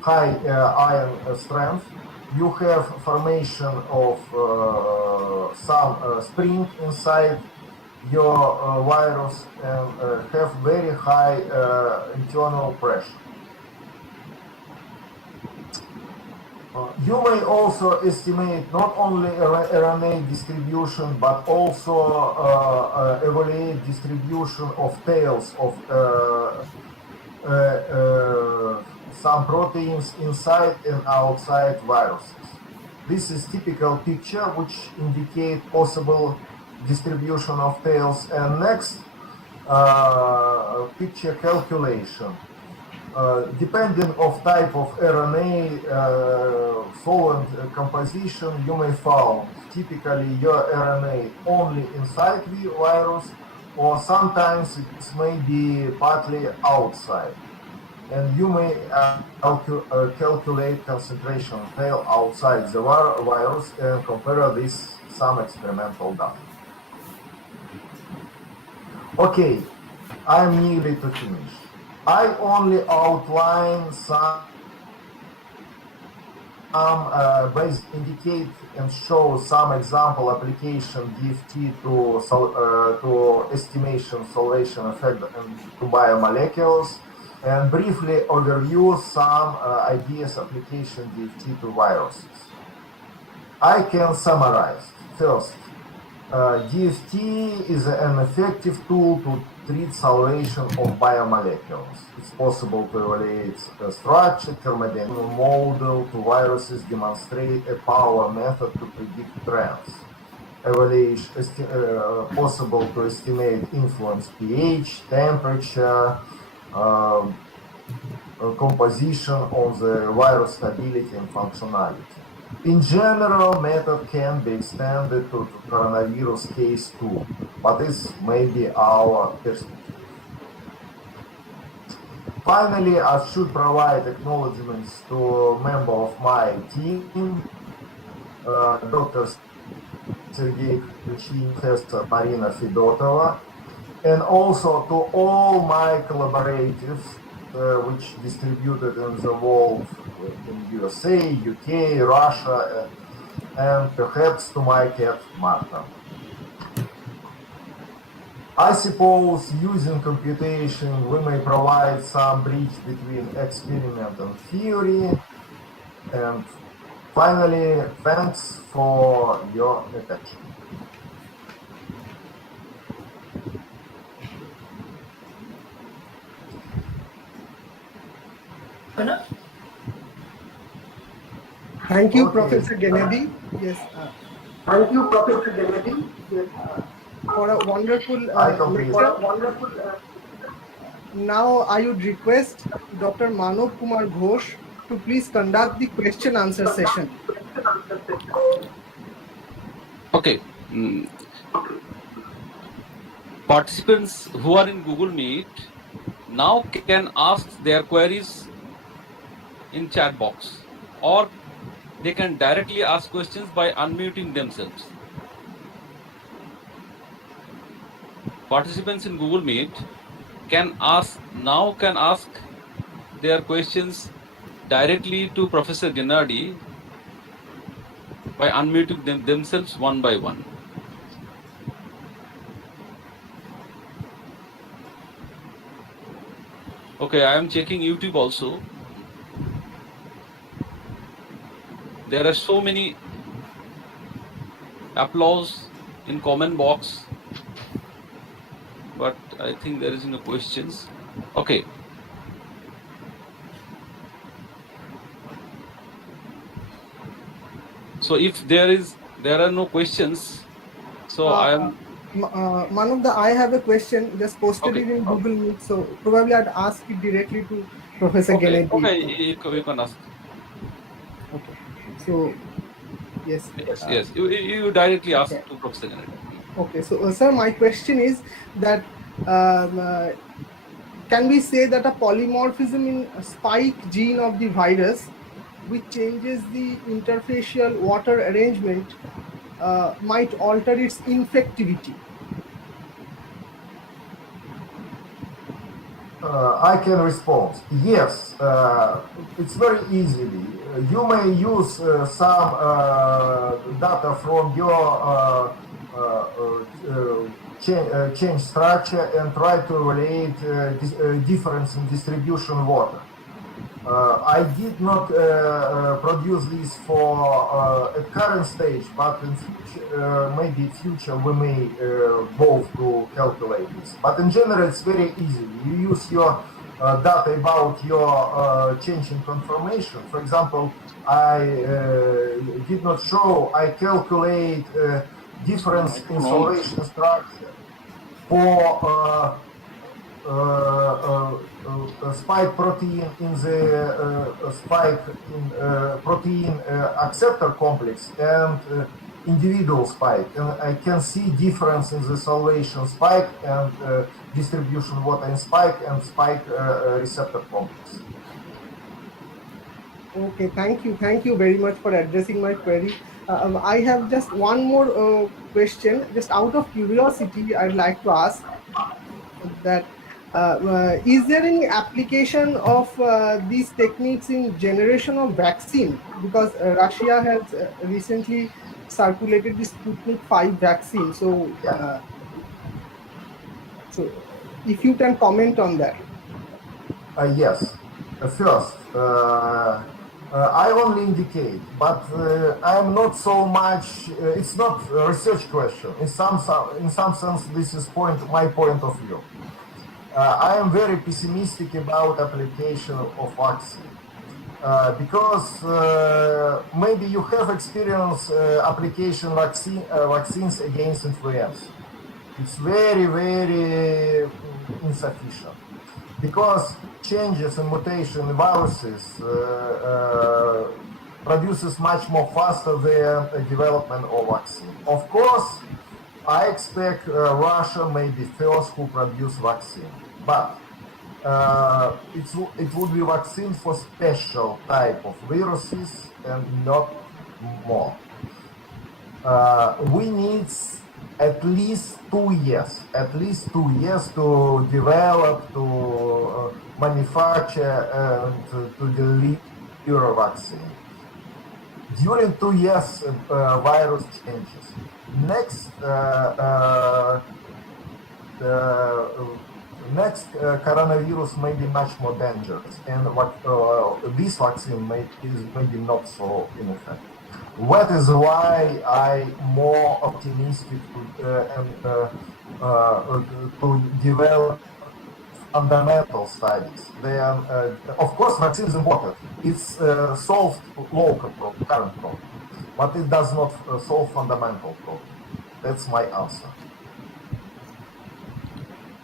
high ion strength, you have formation of some spring inside your virus and have very high internal pressure. You may also estimate not only RNA distribution, but also evaluate distribution of tails of some proteins inside and outside viruses. This is typical picture which indicate possible distribution of tails. And next picture calculation. Depending of type of RNA solvent composition, you may found typically your RNA only inside the virus, or sometimes it may be partly outside. And you may calculate concentration of tail outside the virus and compare this some experimental data. Okay, I'm nearly to finish. I only outline some basic indicate and show some example application DFT to estimation solvation effect to biomolecules, and briefly overview some ideas application DFT to viruses. I can summarize. First, DFT is an effective tool to treat salvation of biomolecules. It's possible to evaluate structure, thermodynamic model to viruses, demonstrate a power method to predict trends. Evaluation possible to estimate influence pH, temperature, composition of the virus stability and functionality. In general, method can be extended to coronavirus case too, but this may be our perspective. Finally, I should provide acknowledgements to a member of my team, Dr. Sergei Pushchino, Professor Marina Fedotova, and also to all my collaborators, which distributed in the world in USA, UK, Russia, and perhaps to my cat, Marta. I suppose using computation, we may provide some bridge between experiment and theory. And finally, thanks for your attention. Thank you, Okay. Professor Gennady. Yes. Thank you, Professor Gennady. For a wonderful lecture. Now I would request Dr. Manav Kumar Ghosh to please conduct the question answer session. Okay. Participants who are in Google Meet now can ask their queries in chat box, or they can directly ask questions by unmuting themselves. Participants in Google Meet can ask their questions directly to Professor Gennady by unmuting themselves one by one. Okay, I am checking YouTube also. There are so many applause in comment box. But I think there is no questions. Okay. So if there are no questions, so I am. Manavda, I have a question. Just posted Okay. it in Google Meet, so probably I'd ask it directly to Professor Okay. Gennady. Okay. You can ask. Okay. So yes. Yes. You directly ask Okay. to Professor Gennady. Okay. So, sir, my question is that can we say that a polymorphism in a spike gene of the virus, which changes the interfacial water arrangement, might alter its infectivity? I can respond. Yes, it's very easily. You may use some data from your change structure and try to relate difference in distribution water. I did not produce this for at current stage, but in future, maybe future we may both to calculate this. But in general, it's very easy. You use your data about your change in conformation. For example, I did not show. I calculate difference in solvation structure for spike protein in the spike in protein acceptor complex and individual spike, and I can see difference in the solvation spike and distribution water in spike and spike receptor complex. Okay, thank you very much for addressing my query. I have just one more question, just out of curiosity. I'd like to ask that is there any application of these techniques in generation of vaccine? Because Russia has recently circulated the Sputnik 5 vaccine. So, so if you can comment on that. Yes. First, I only indicate, but I am not so much. It's not a research question. In some sense, this is my point of view. I am very pessimistic about application of vaccine because maybe you have experience application vaccines against influenza. It's very, very insufficient because changes and mutation in viruses produces much more faster than development of vaccine. Of course, I expect Russia may be first who produce vaccine, but it would be vaccine for special type of viruses and not more. We need at least 2 years, to develop, to manufacture, and to deliver a vaccine. During 2 years, virus changes. Next, coronavirus may be much more dangerous, and this vaccine is maybe not so ineffective. That is why I'm more optimistic to develop fundamental studies. Of course, vaccine is important. It's solved local current problem, but it does not solve fundamental problem. That's my answer.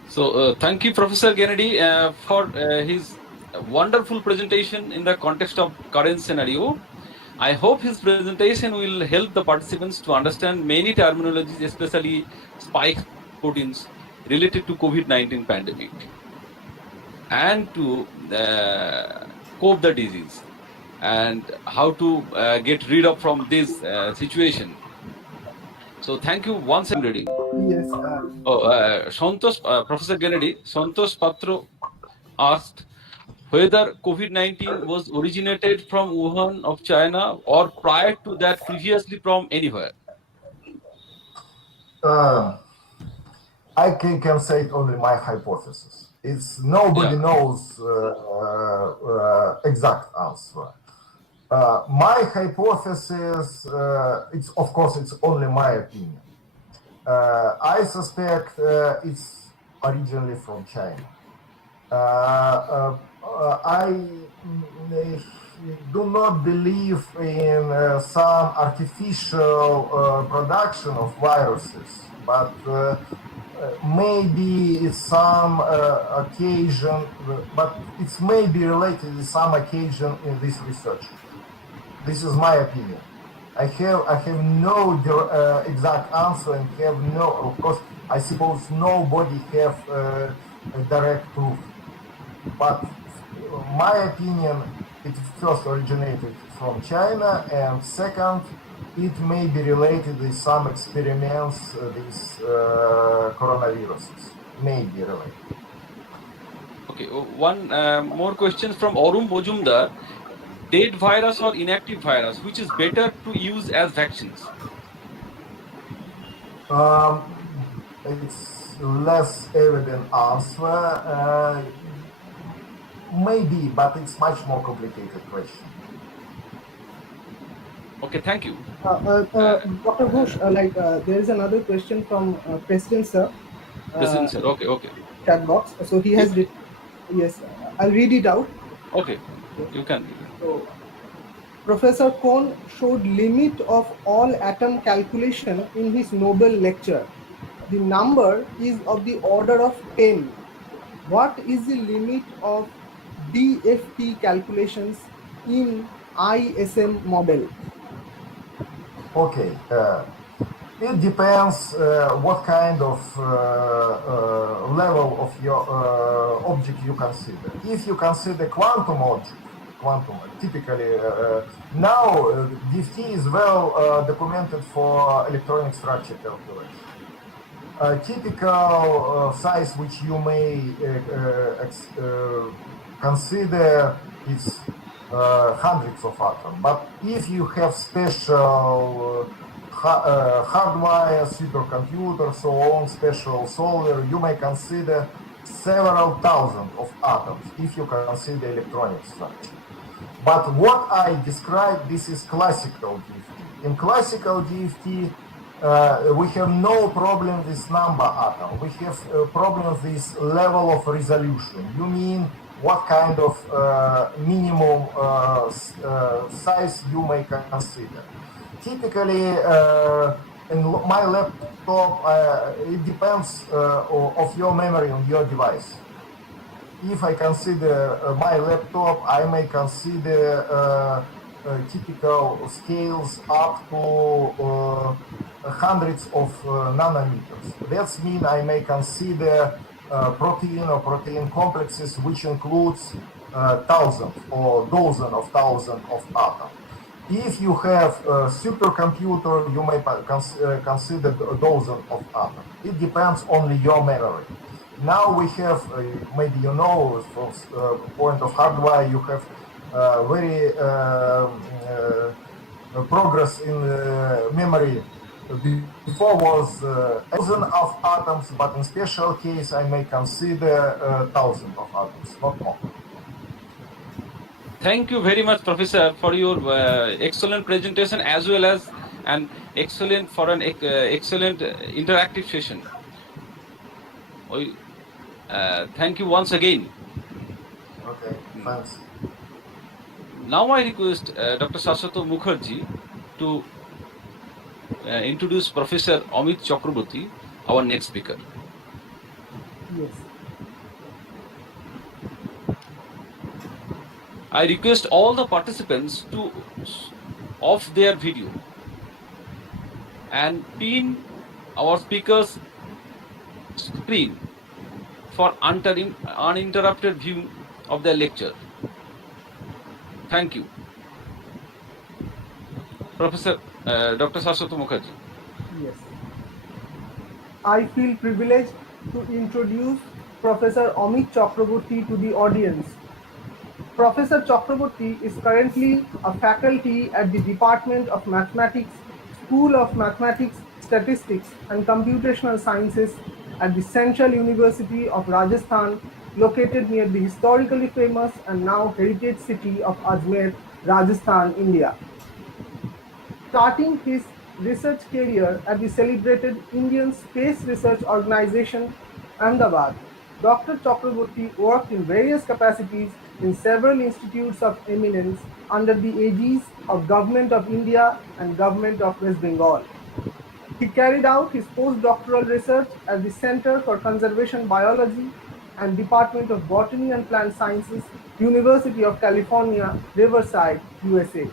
So thank you, Professor Gennady, for his wonderful presentation in the context of current scenario. I hope his presentation will help the participants to understand many terminologies, especially spike proteins related to COVID-19 pandemic, and to cope the disease and how to get rid of from this situation. So thank you once again. Reading. Yes. Professor Gennady, Santosh Patro asked whether COVID-19 was originated from Wuhan of China or prior to that previously from anywhere. I can say it only my hypothesis. It's nobody knows exact answer. My hypothesis, it's of course it's only my opinion. I suspect it's originally from China. I do not believe in some artificial production of viruses, but maybe it's some occasion, but it's maybe related to some occasion in this research. This is my opinion. I have no exact answer and have no, of course, I suppose nobody have a direct proof. But my opinion, it first originated from China, and second, it may be related with some experiments with coronaviruses. May be related. Okay, one more question from Arum Bojumdar. Dead virus or inactive virus, which is better to use as vaccines? It's less evident answer. Maybe, but it's much more complicated question. Okay, thank you. Dr. Ghosh, there is another question from President Sir. President Sir, okay. Chat box. So he has written, yes, I'll read it out. Okay, you can. So, Professor Kohn showed limit of all atom calculation in his Nobel lecture. The number is of the order of 10. What is the limit of DFT calculations in ISM model? Okay, it depends what kind of level of your object you consider. If you consider quantum object, typically now DFT is well documented for electronic structure calculation. Typical size which you may consider is hundreds of atoms. But if you have special hardware, supercomputer, so on, special solver, you may consider several thousand of atoms if you consider electronic structure. But what I described, this is classical DFT. In classical DFT, we have no problem with number atom. We have a problem with level of resolution. You mean what kind of minimum size you may consider. Typically, in my laptop, it depends of your memory on your device. If I consider my laptop, I may consider typical scales up to hundreds of nanometers. That means I may consider protein or protein complexes, which includes thousands or dozens of thousands of atoms. If you have a supercomputer, you may consider dozens of atoms. It depends on your memory. Now we have, maybe you know, from point of hardware, you have very progress in memory. Before was thousands of atoms, but in special case, I may consider thousands of atoms, not more. Thank you very much, Professor, for your excellent presentation as well as an excellent interactive session. Thank you once again. Okay, thanks. Now I request Dr. Saswato Mukherjee to introduce Professor Amit Chakraborty, our next speaker. Yes. I request all the participants to off their video and pin our speaker's screen for uninterrupted view of the lecture. Thank you. Professor Dr. Saswato Mukherjee. Yes. I feel privileged to introduce Professor Amit Chakraborty to the audience. Professor Chakraborty is currently a faculty at the Department of Mathematics, School of Mathematics, Statistics and Computational Sciences at the Central University of Rajasthan, located near the historically famous and now heritage city of Ajmer, Rajasthan, India. Starting his research career at the celebrated Indian Space Research Organization, Ahmedabad, Dr. Chakraborty worked in various capacities in several institutes of eminence under the aegis of Government of India and Government of West Bengal. He carried out his postdoctoral research at the Center for Conservation Biology and Department of Botany and Plant Sciences, University of California, Riverside, USA.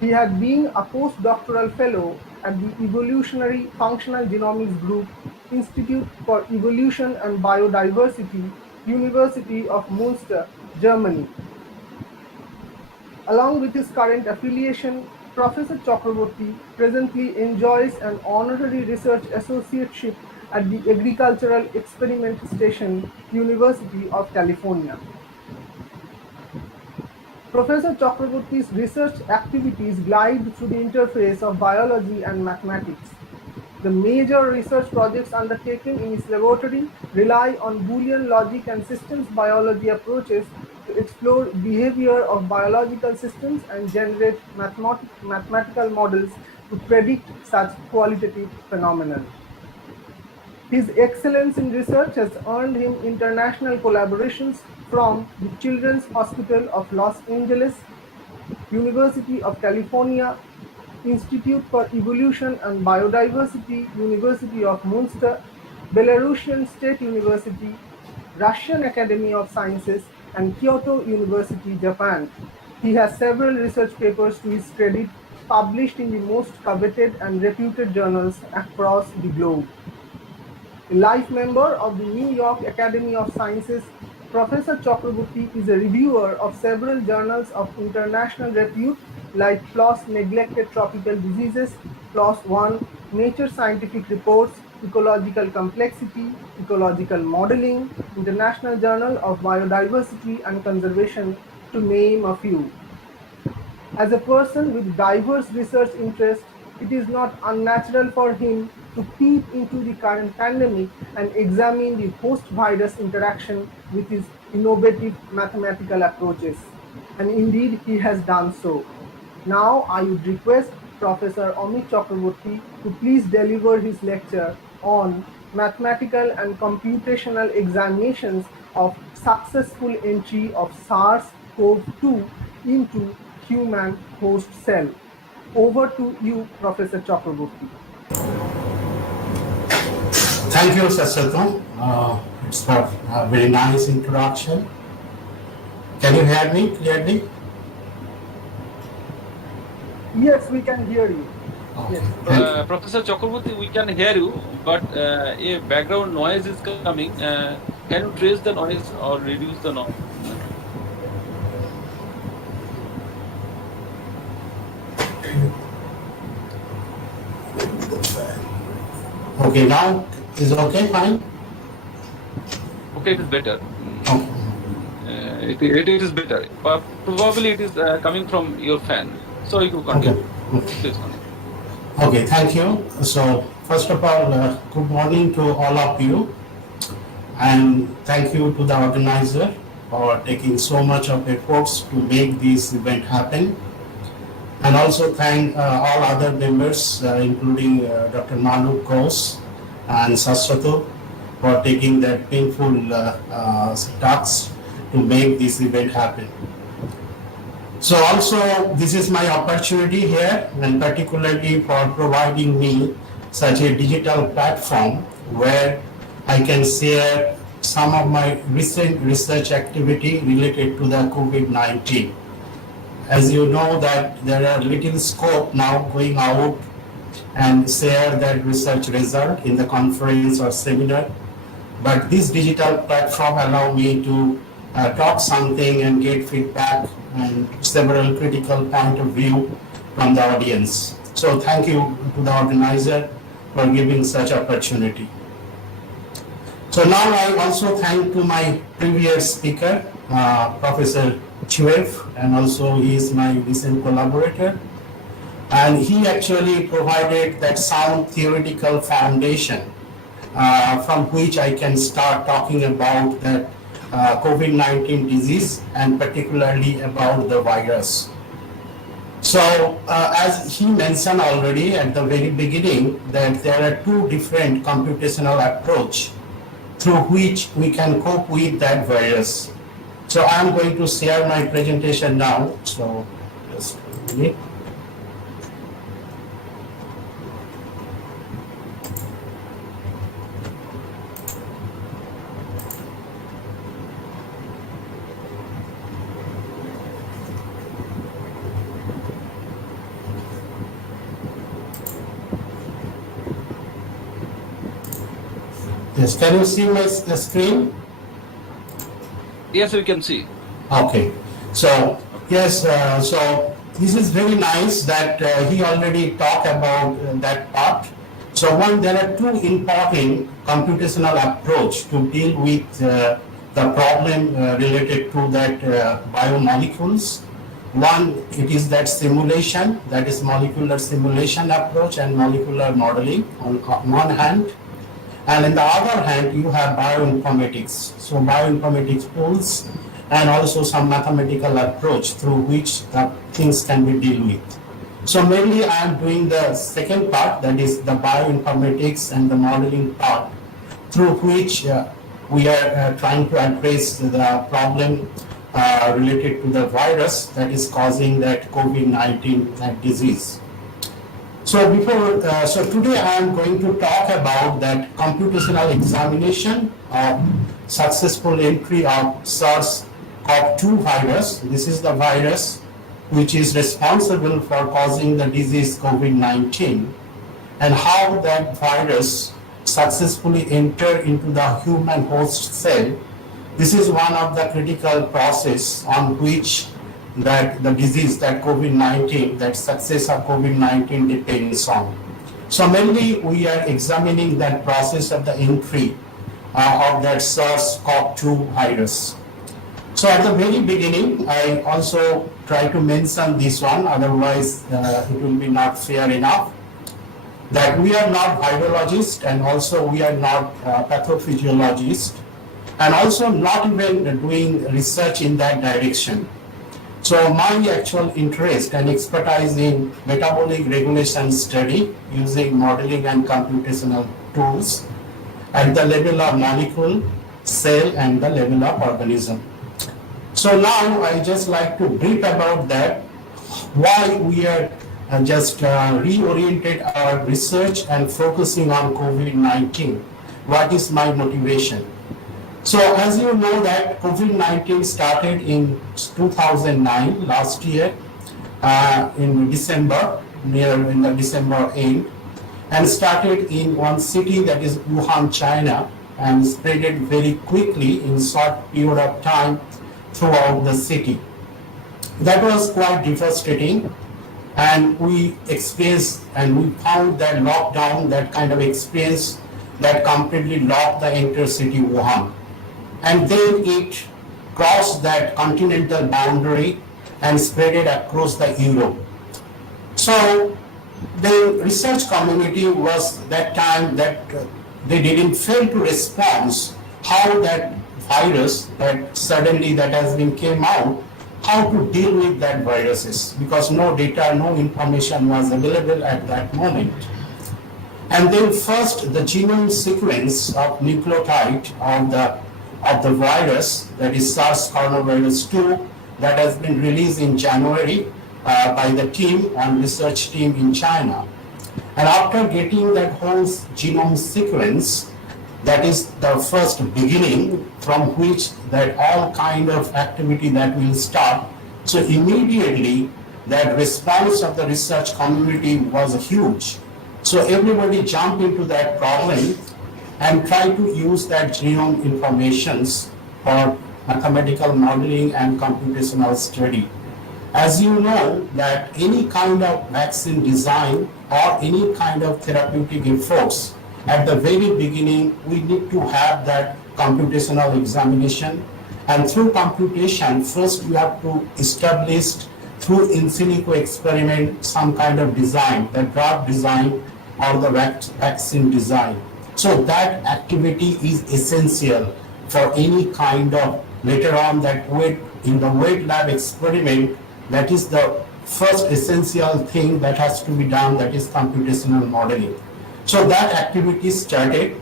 He had been a postdoctoral fellow at the Evolutionary Functional Genomics Group, Institute for Evolution and Biodiversity, University of Münster, Germany. Along with his current affiliation, Professor Chakraborty presently enjoys an honorary research associateship at the Agricultural Experiment Station, University of California. Professor Chakraborty's research activities glide through the interface of biology and mathematics. The major research projects undertaken in his laboratory rely on Boolean logic and systems biology approaches to explore behavior of biological systems and generate mathematical models to predict such qualitative phenomena. His excellence in research has earned him international collaborations from the Children's Hospital of Los Angeles, University of California, Institute for Evolution and Biodiversity, University of Münster, Belarusian State University, Russian Academy of Sciences, and Kyoto University, Japan. He has several research papers to his credit, published in the most coveted and reputed journals across the globe. A life member of the New York Academy of Sciences, Professor Chakraborty is a reviewer of several journals of international repute like PLOS Neglected Tropical Diseases, PLOS 1, Nature Scientific Reports, Ecological Complexity, Ecological Modeling, International Journal of Biodiversity and Conservation, to name a few. As a person with diverse research interests, it is not unnatural for him to peep into the current pandemic and examine the host-virus interaction with his innovative mathematical approaches. And indeed, he has done so. Now, I would request Professor Amit Chakraborty to please deliver his lecture on mathematical and computational examinations of successful entry of SARS-CoV-2 into human host cell. Over to you, Professor Chakraborty. Thank you, Sasato. It's a very nice introduction. Can you hear me clearly? Yes, we can hear you. Okay. Yes. Professor Chakraborty, we can hear you, but a background noise is coming. Can you trace the noise or reduce the noise? Okay, now is okay, fine? Okay, it is better. Okay. It is better. But probably it is coming from your fan. So you can continue. Okay. Please continue. Okay, thank you. So, first of all, good morning to all of you. And thank you to the organizer for taking so much of efforts to make this event happen. And also thank all other members, including Dr. Manu Ghosh and Sasato, for taking that painful tasks to make this event happen. So also, this is my opportunity here, and particularly for providing me such a digital platform where I can share some of my recent research activity related to the COVID-19. As you know that there are little scope now going out and share that research result in the conference or seminar, but this digital platform allow me to talk something and get feedback and several critical point of view from the audience. So thank you to the organizer for giving such opportunity. So now I also thank to my previous speaker, Professor Chuev, and also he is my recent collaborator. And he actually provided that sound theoretical foundation from which I can start talking about that COVID-19 disease and particularly about the virus. So as he mentioned already at the very beginning, that there are two different computational approach through which we can cope with that virus. So I'm going to share my presentation now. So just a minute. Yes, can you see the screen? Yes, we can see. Okay, so yes, so this is very nice that he already talked about that part. So one, there are two important computational approach to deal with the problem related to that biomolecules. One, it is that simulation, that is molecular simulation approach and molecular modeling on one hand. And on the other hand, you have bioinformatics. So bioinformatics tools and also some mathematical approach through which the things can be dealt with. So mainly I am doing the second part, that is the bioinformatics and the modeling part, through which we are trying to address the problem related to the virus that is causing that COVID-19 disease. So so today I am going to talk about that computational examination of successful entry of SARS-CoV-2 virus. This is the virus which is responsible for causing the disease COVID-19, and how that virus successfully enter into the human host cell. This is one of the critical process on which that the disease, that COVID-19, that success of COVID-19 depends on. So mainly we are examining that process of the entry of that SARS-CoV-2 virus. So at the very beginning, I also try to mention this one, otherwise it will be not fair enough, that we are not virologists and also we are not pathophysiologists, and also not even doing research in that direction. So my actual interest and expertise in metabolic regulation study using modeling and computational tools at the level of molecule, cell, and the level of organism. So now I just like to brief about that, why we are just reoriented our research and focusing on COVID-19. What is my motivation? So as you know that COVID-19 started in 2009, last year, in December, in the December end, and started in one city, that is Wuhan, China, and spreaded very quickly in short period of time throughout the city. That was quite devastating, and we experienced and we found that lockdown, that kind of experience that completely locked the entire city Wuhan. And then it crossed that continental boundary and spread it across the Europe. So the research community was that time that they didn't fail to respond how that virus that suddenly that has been came out, how to deal with that viruses, because no data, no information was available at that moment. And then first the genome sequence of nucleotide of the virus, that is SARS-CoV-2, that has been released in January by the team and research team in China. And after getting that whole genome sequence, that is the first beginning from which that all kind of activity that will start. So immediately that response of the research community was huge. So everybody jumped into that problem and try to use that genome informations for mathematical modeling and computational study. As you know that any kind of vaccine design or any kind of therapeutic efforts, at the very beginning, we need to have that computational examination. And through computation, first we have to establish through in silico experiment some kind of design, the drug design or the vaccine design. So that activity is essential for any kind of later on that wet in the wet lab experiment. That is the first essential thing that has to be done, that is computational modeling. So that activity started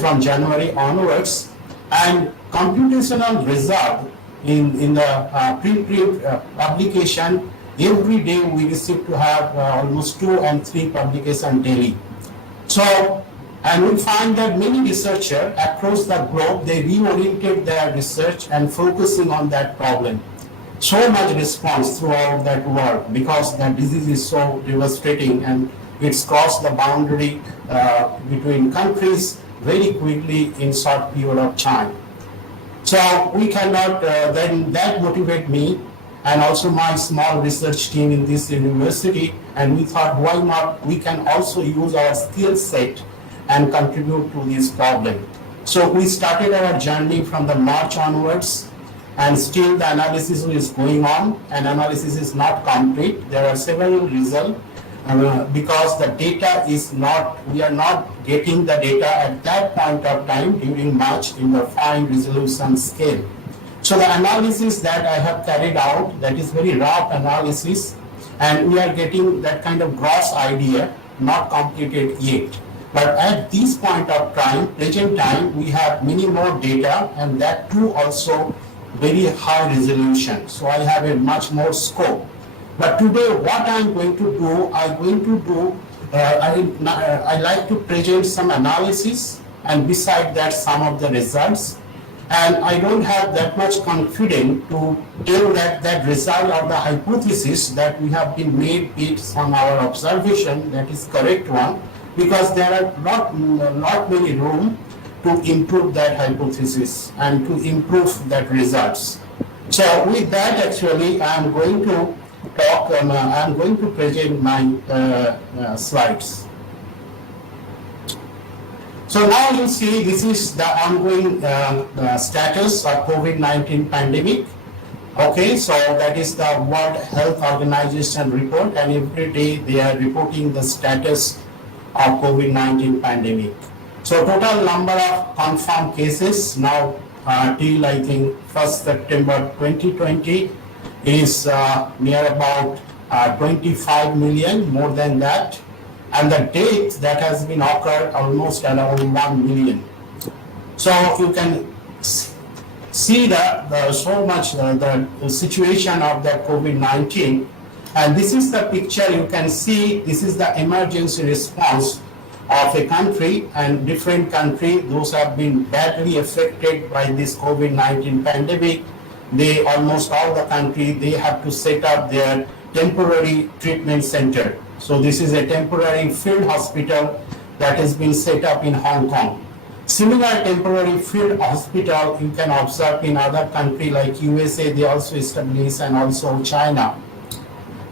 from January onwards, and computational result in the preprint publication, every day we receive to have almost 2 and 3 publications daily. So, and we find that many researchers across the globe, they reoriented their research and focusing on that problem. So much response throughout that world because the disease is so devastating and it's crossed the boundary between countries very quickly in short period of time. So we cannot, then that motivate me and also my small research team in this university, and we thought why not we can also use our skill set and contribute to this problem. So we started our journey from the March onwards, and still the analysis is going on, and analysis is not complete. There are several results because the data is not, we are not getting the data at that point of time during March in the fine resolution scale. So the analysis that I have carried out, that is very rough analysis, and we are getting that kind of gross idea, not completed yet. But at this point of time, present time, we have many more data, and that too also very high resolution. So I have a much more scope. But today, what I'm going to do, I like to present some analysis, and beside that, some of the results. And I don't have that much confidence to tell that that result of the hypothesis that we have been made based on our observation, that is correct one, because there are not many room to improve that hypothesis and to improve that results. So with that, actually, I'm going to talk, I'm going to present my slides. So now you see this is the ongoing status of COVID-19 pandemic. Okay, so that is the World Health Organization report, and every day they are reporting the status of COVID-19 pandemic. So total number of confirmed cases now till I think 1st September 2020 is near about 25 million, more than that. And the death that has been occurred almost around 1 million. So you can see the so much the situation of the COVID-19. And this is the picture you can see. This is the emergency response of a country, and different country, those have been badly affected by this COVID-19 pandemic. They almost all the country, they have to set up their temporary treatment center. So this is a temporary field hospital that has been set up in Hong Kong. Similar temporary field hospital you can observe in other countries like USA, they also established, and also China.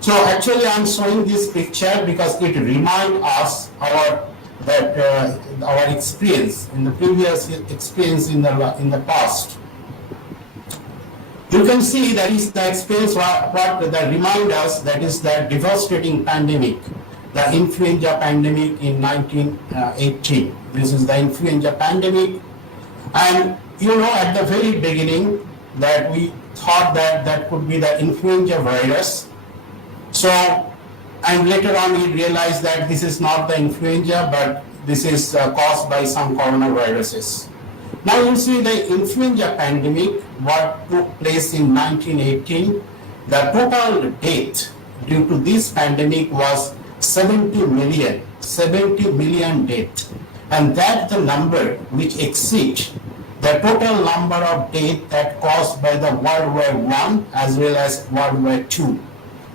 So actually I'm showing this picture because it reminds us our experience, in the previous experience in the past. You can see that is the experience what that reminds us, that is the devastating pandemic, the influenza pandemic in 1918. This is the influenza pandemic. And you know, at the very beginning that we thought that that could be the influenza virus. So, and later on we realized that this is not the influenza, but this is caused by some coronaviruses. Now you see the influenza pandemic, what took place in 1918, the total death due to this pandemic was 70 million deaths. And that's the number which exceeds the total number of deaths that caused by the World War I as well as World War II.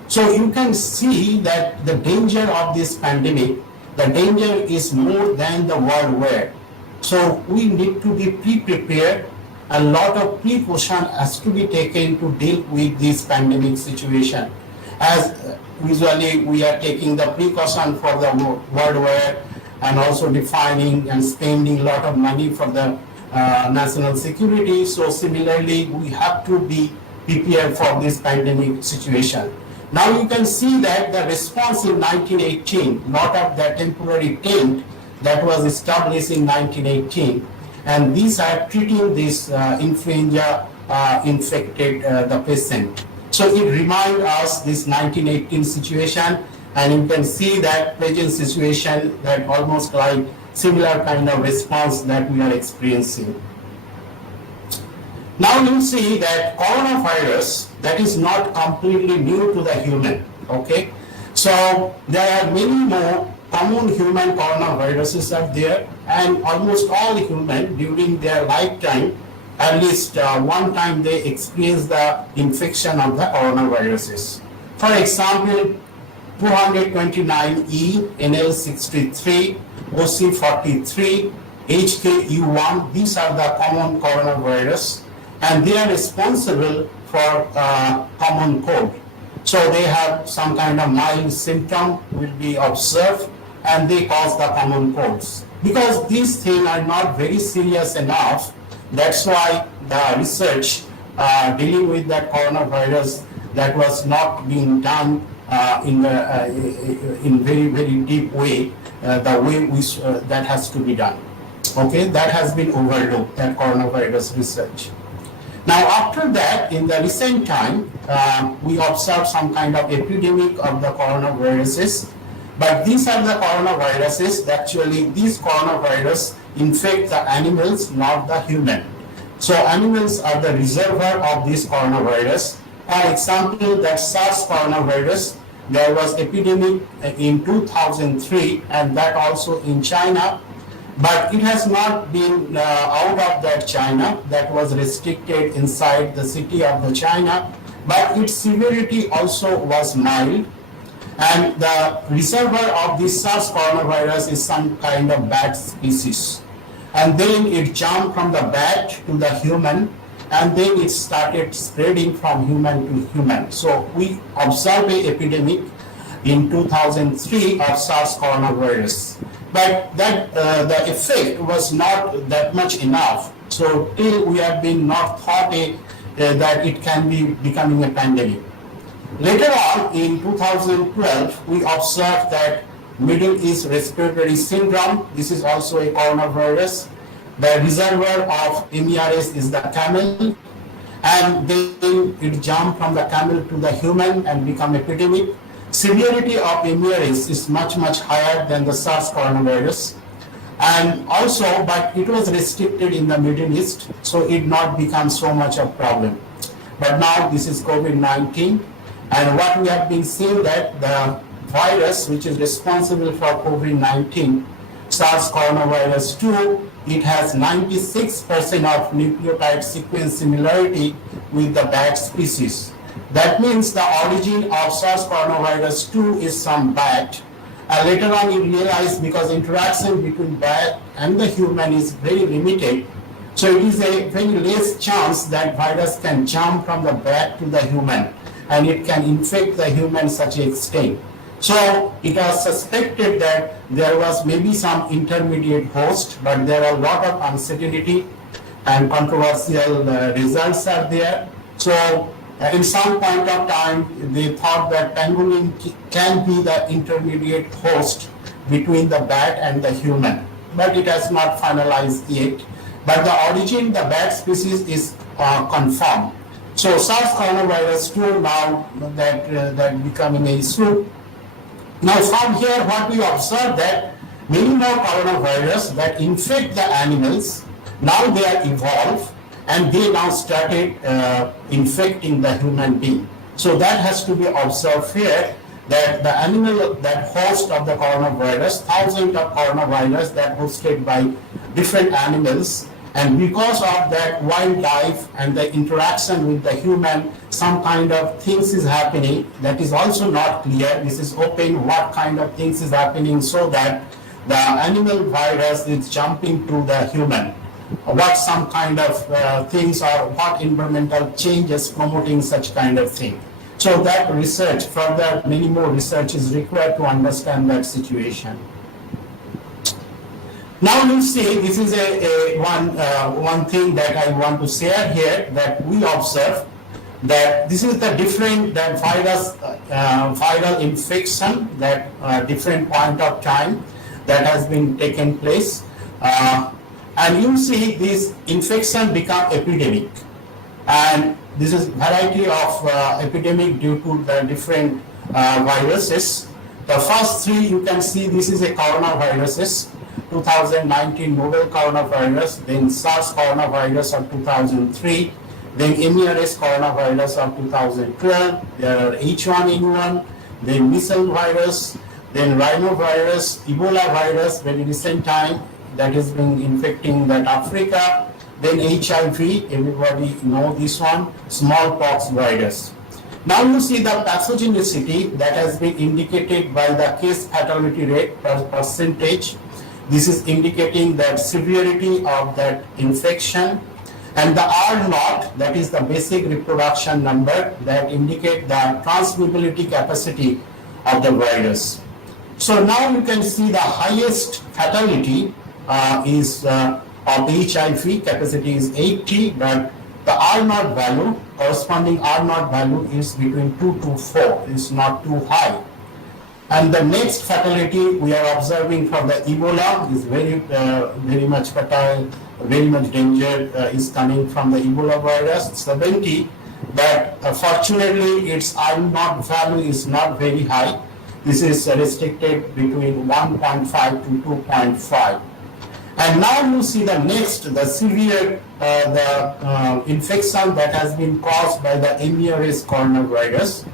So you can see that the danger of this pandemic, the danger is more than the World War. So we need to be pre-prepared. A lot of precaution has to be taken to deal with this pandemic situation. As usually we are taking the precaution for the World War and also defining and spending a lot of money for the national security. So similarly, we have to be prepared for this pandemic situation. Now you can see that the response in 1918, lot of the temporary tent that was established in 1918, and these are treating this influenza infected the patient. So it reminds us this 1918 situation, and you can see that present situation that almost like similar kind of response that we are experiencing. Now you see that coronavirus, that is not completely new to the human, okay? So there are many more common human coronaviruses are there, and almost all human during their lifetime, at least one time they experience the infection of the coronaviruses. For example, 229E, NL63, OC43, HKU1, these are the common coronavirus, and they are responsible for common cold. So they have some kind of mild symptom will be observed, and they cause the common colds. Because these things are not very serious enough, that's why the research dealing with that coronavirus that was not being done in very, very deep way, the way that has to be done. Okay, that has been overlooked, that coronavirus research. Now, after that, in the recent time, we observed some kind of epidemic of the coronaviruses, but these are the coronaviruses. Actually, these coronavirus infect the animals, not the human. So, animals are the reservoir of this coronavirus. For example, that SARS coronavirus, there was epidemic in 2003, and that also in China. But it has not been out of that China, that was restricted inside the city of the China, but its severity also was mild. And the reservoir of this SARS coronavirus is some kind of bat species. And then it jumped from the bat to the human, and then it started spreading from human to human. So we observed an epidemic in 2003 of SARS coronavirus. But that the effect was not that much enough. So till we have been not thought that it can be becoming a pandemic. Later on, in 2012, we observed that Middle East Respiratory Syndrome, this is also a coronavirus. The reservoir of MERS is the camel, and then it jumped from the camel to the human and become epidemic. Severity of MERS is much, much higher than the SARS coronavirus. And also, but it was restricted in the Middle East, so it not become so much of problem. But now this is COVID-19, and what we have been seeing that the virus which is responsible for COVID-19, SARS coronavirus 2, it has 96% of nucleotide sequence similarity with the bat species. That means the origin of SARS coronavirus 2 is some bat. Later on, we realized because interaction between bat and the human is very limited, so it is a very less chance that virus can jump from the bat to the human, and it can infect the human such an extent. So it was suspected that there was maybe some intermediate host, but there are a lot of uncertainty and controversial results are there. So in some point of time, they thought that pangolin can be the intermediate host between the bat and the human, but it has not finalized yet. But the origin, the bat species is confirmed. So SARS coronavirus 2 now that becoming a issue. Now from here, what we observe that many more coronavirus that infect the animals, now they are evolved, and they now started infecting the human being. So that has to be observed here, that the animal that host of the coronavirus, thousands of coronavirus that hosted by different animals, and because of that wildlife and the interaction with the human, some kind of things is happening that is also not clear. This is open what kind of things is happening, so that the animal virus is jumping to the human. What some kind of things or what environmental changes promoting such kind of thing. So that research, further many more research is required to understand that situation. Now you see, this is one thing that I want to share here, that we observe that this is the different viral infection that different point of time that has been taken place. And And you see this infection become epidemic. And this is variety of epidemic due to the different viruses. The first three you can see, this is a coronaviruses, 2019 novel coronavirus, then SARS coronavirus of 2003, then MERS coronavirus of 2012, there are H1N1, then measles virus, then rhinovirus, Ebola virus, very recent time that has been infecting that Africa, then HIV, everybody know this one, smallpox virus. Now you see the pathogenicity that has been indicated by the case fatality rate percentage. This is indicating that severity of that infection, and the R0, that is the basic reproduction number that indicate the transmissibility capacity of the virus. So now you can see the highest fatality is of HIV, capacity is 80, but the R0 value, corresponding R0 value is between 2 to 4, is not too high. And the next fatality we are observing from the Ebola is very much fatal, very much danger is coming from the Ebola virus, 70, but fortunately its R0 value is not very high. This is restricted between 1.5 to 2.5. And now you see the next, the severe, infection that has been caused by the MERS coronavirus.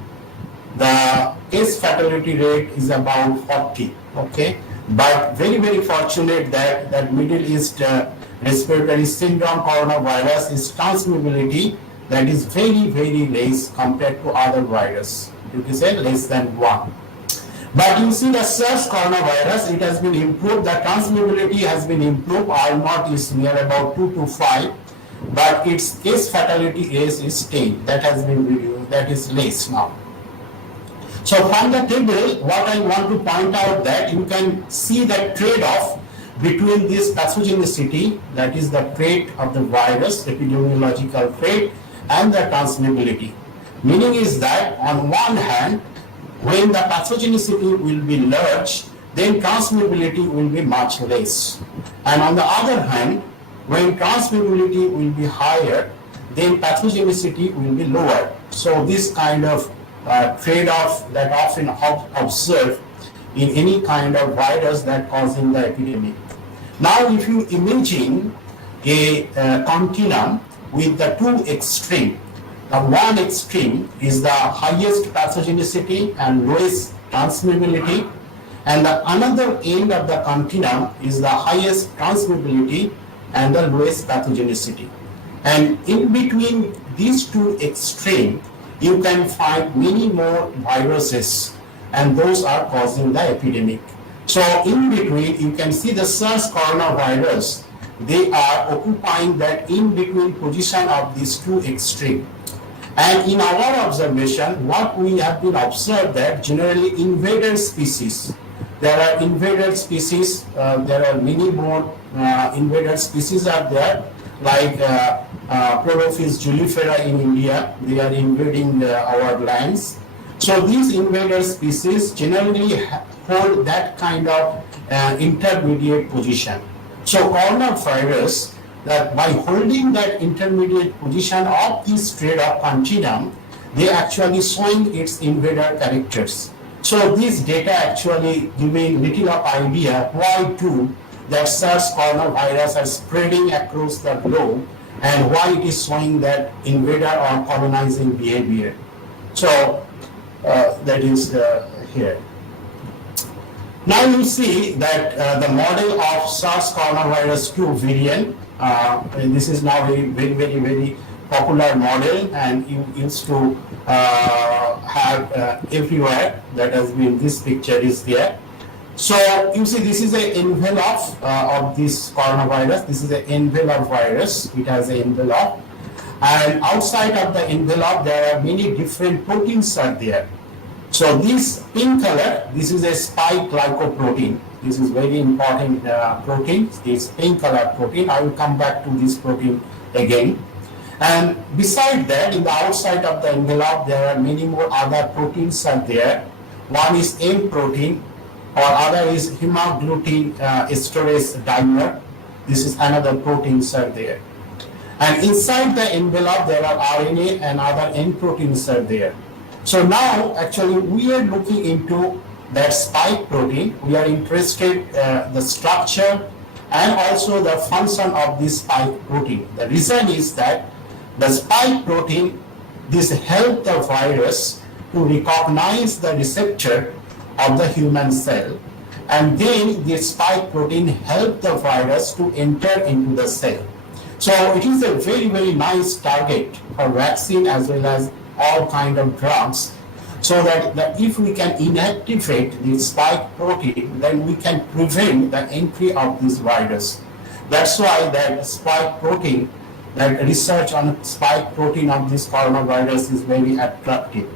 The case fatality rate is about 40, okay? But very, very fortunate that Middle East respiratory syndrome coronavirus is transmissibility that is very, very less compared to other virus. You can say less than 1. But you see the SARS coronavirus, it has been improved, the transmissibility has been improved, R0 is near about 2 to 5, but its case fatality rate is 10, that has been reduced, that is less now. So from the table, what I want to point out that you can see the trade-off between this pathogenicity, that is the trait of the virus, epidemiological trait, and the transmissibility. Meaning is that on one hand, when the pathogenicity will be large, then transmissibility will be much less. And on the other hand, when transmissibility will be higher, then pathogenicity will be lower. So this kind of trade-off that often observed in any kind of virus that causing the epidemic. Now if you imagine a continuum with the two extremes, the one extreme is the highest pathogenicity and lowest transmissibility, and the another end of the continuum is the highest transmissibility and the lowest pathogenicity. And in between these two extremes, you can find many more viruses, and those are causing the epidemic. So in between, you can see the SARS coronavirus, they are occupying that in between position of these two extremes. And in our observation, what we have been observed that generally invader species, there are invader species, there are many more invader species are there, like Prof julifera in India, they are invading our lands. So these invader species generally hold that kind of intermediate position. So coronavirus, that by holding that intermediate position of this trade-off continuum, they actually showing its invader characters. So this data actually giving little of idea why too that SARS coronavirus are spreading across the globe and why it is showing that invader or colonizing behavior. So that is here. Now you see that the model of SARS coronavirus 2 variant, this is now very popular model, and you used to have everywhere. That has been, this picture is there. So you see this is an envelope of this coronavirus. This is an envelope virus. It has an envelope, and outside of the envelope there are many different proteins are there. So this pink color, this is a spike glycoprotein. This is very important protein, this pink color protein. I will come back to this protein again. And beside that, in the outside of the envelope, there are many more other proteins are there. One is M protein, or other is hemagglutinin esterase dimer. This is another proteins are there. And inside the envelope, there are RNA and other end proteins are there. So now, actually, we are looking into that spike protein. We are interested the structure and also the function of this spike protein. The reason is that the spike protein, this helps the virus to recognize the receptor of the human cell, and then this spike protein helps the virus to enter into the cell. So it is a very, very nice target for vaccine as well as all kind of drugs, so that if we can inactivate the spike protein, then we can prevent the entry of this virus. That's why that spike protein, that research on spike protein of this coronavirus is very attractive.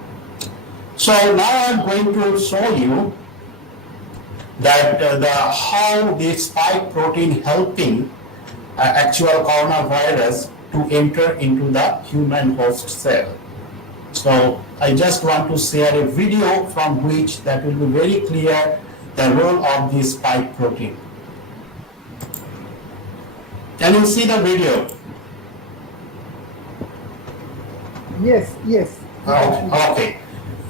So now I'm going to show you that how the spike protein helping actual coronavirus to enter into the human host cell. So I just want to share a video from which that will be very clear the role of this spike protein. Can you see the video? Yes, yes. Okay.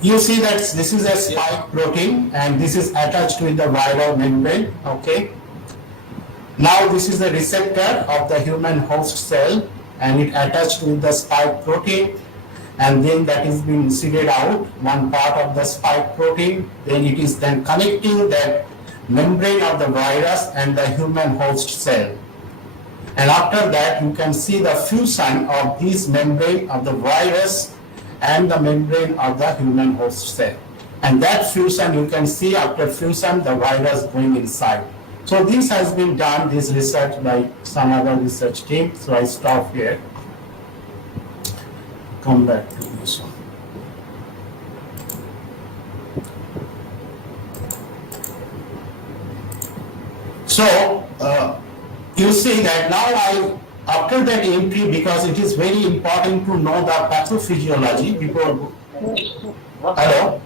You see that this is a spike protein and this is attached with the viral membrane. Okay. Now this is the receptor of the human host cell and it attached with the spike protein, and then that is being seeded out, one part of the spike protein, then it is then connecting that membrane of the virus and the human host cell. And after that you can see the fusion of this membrane of the virus and the membrane of the human host cell. And that fusion, you can see after fusion the virus going inside. So this has been done, this research by some other research team. So I stop here. Come back to this one. So you see that now after that entry, because it is very important to know the pathophysiology before. Hello.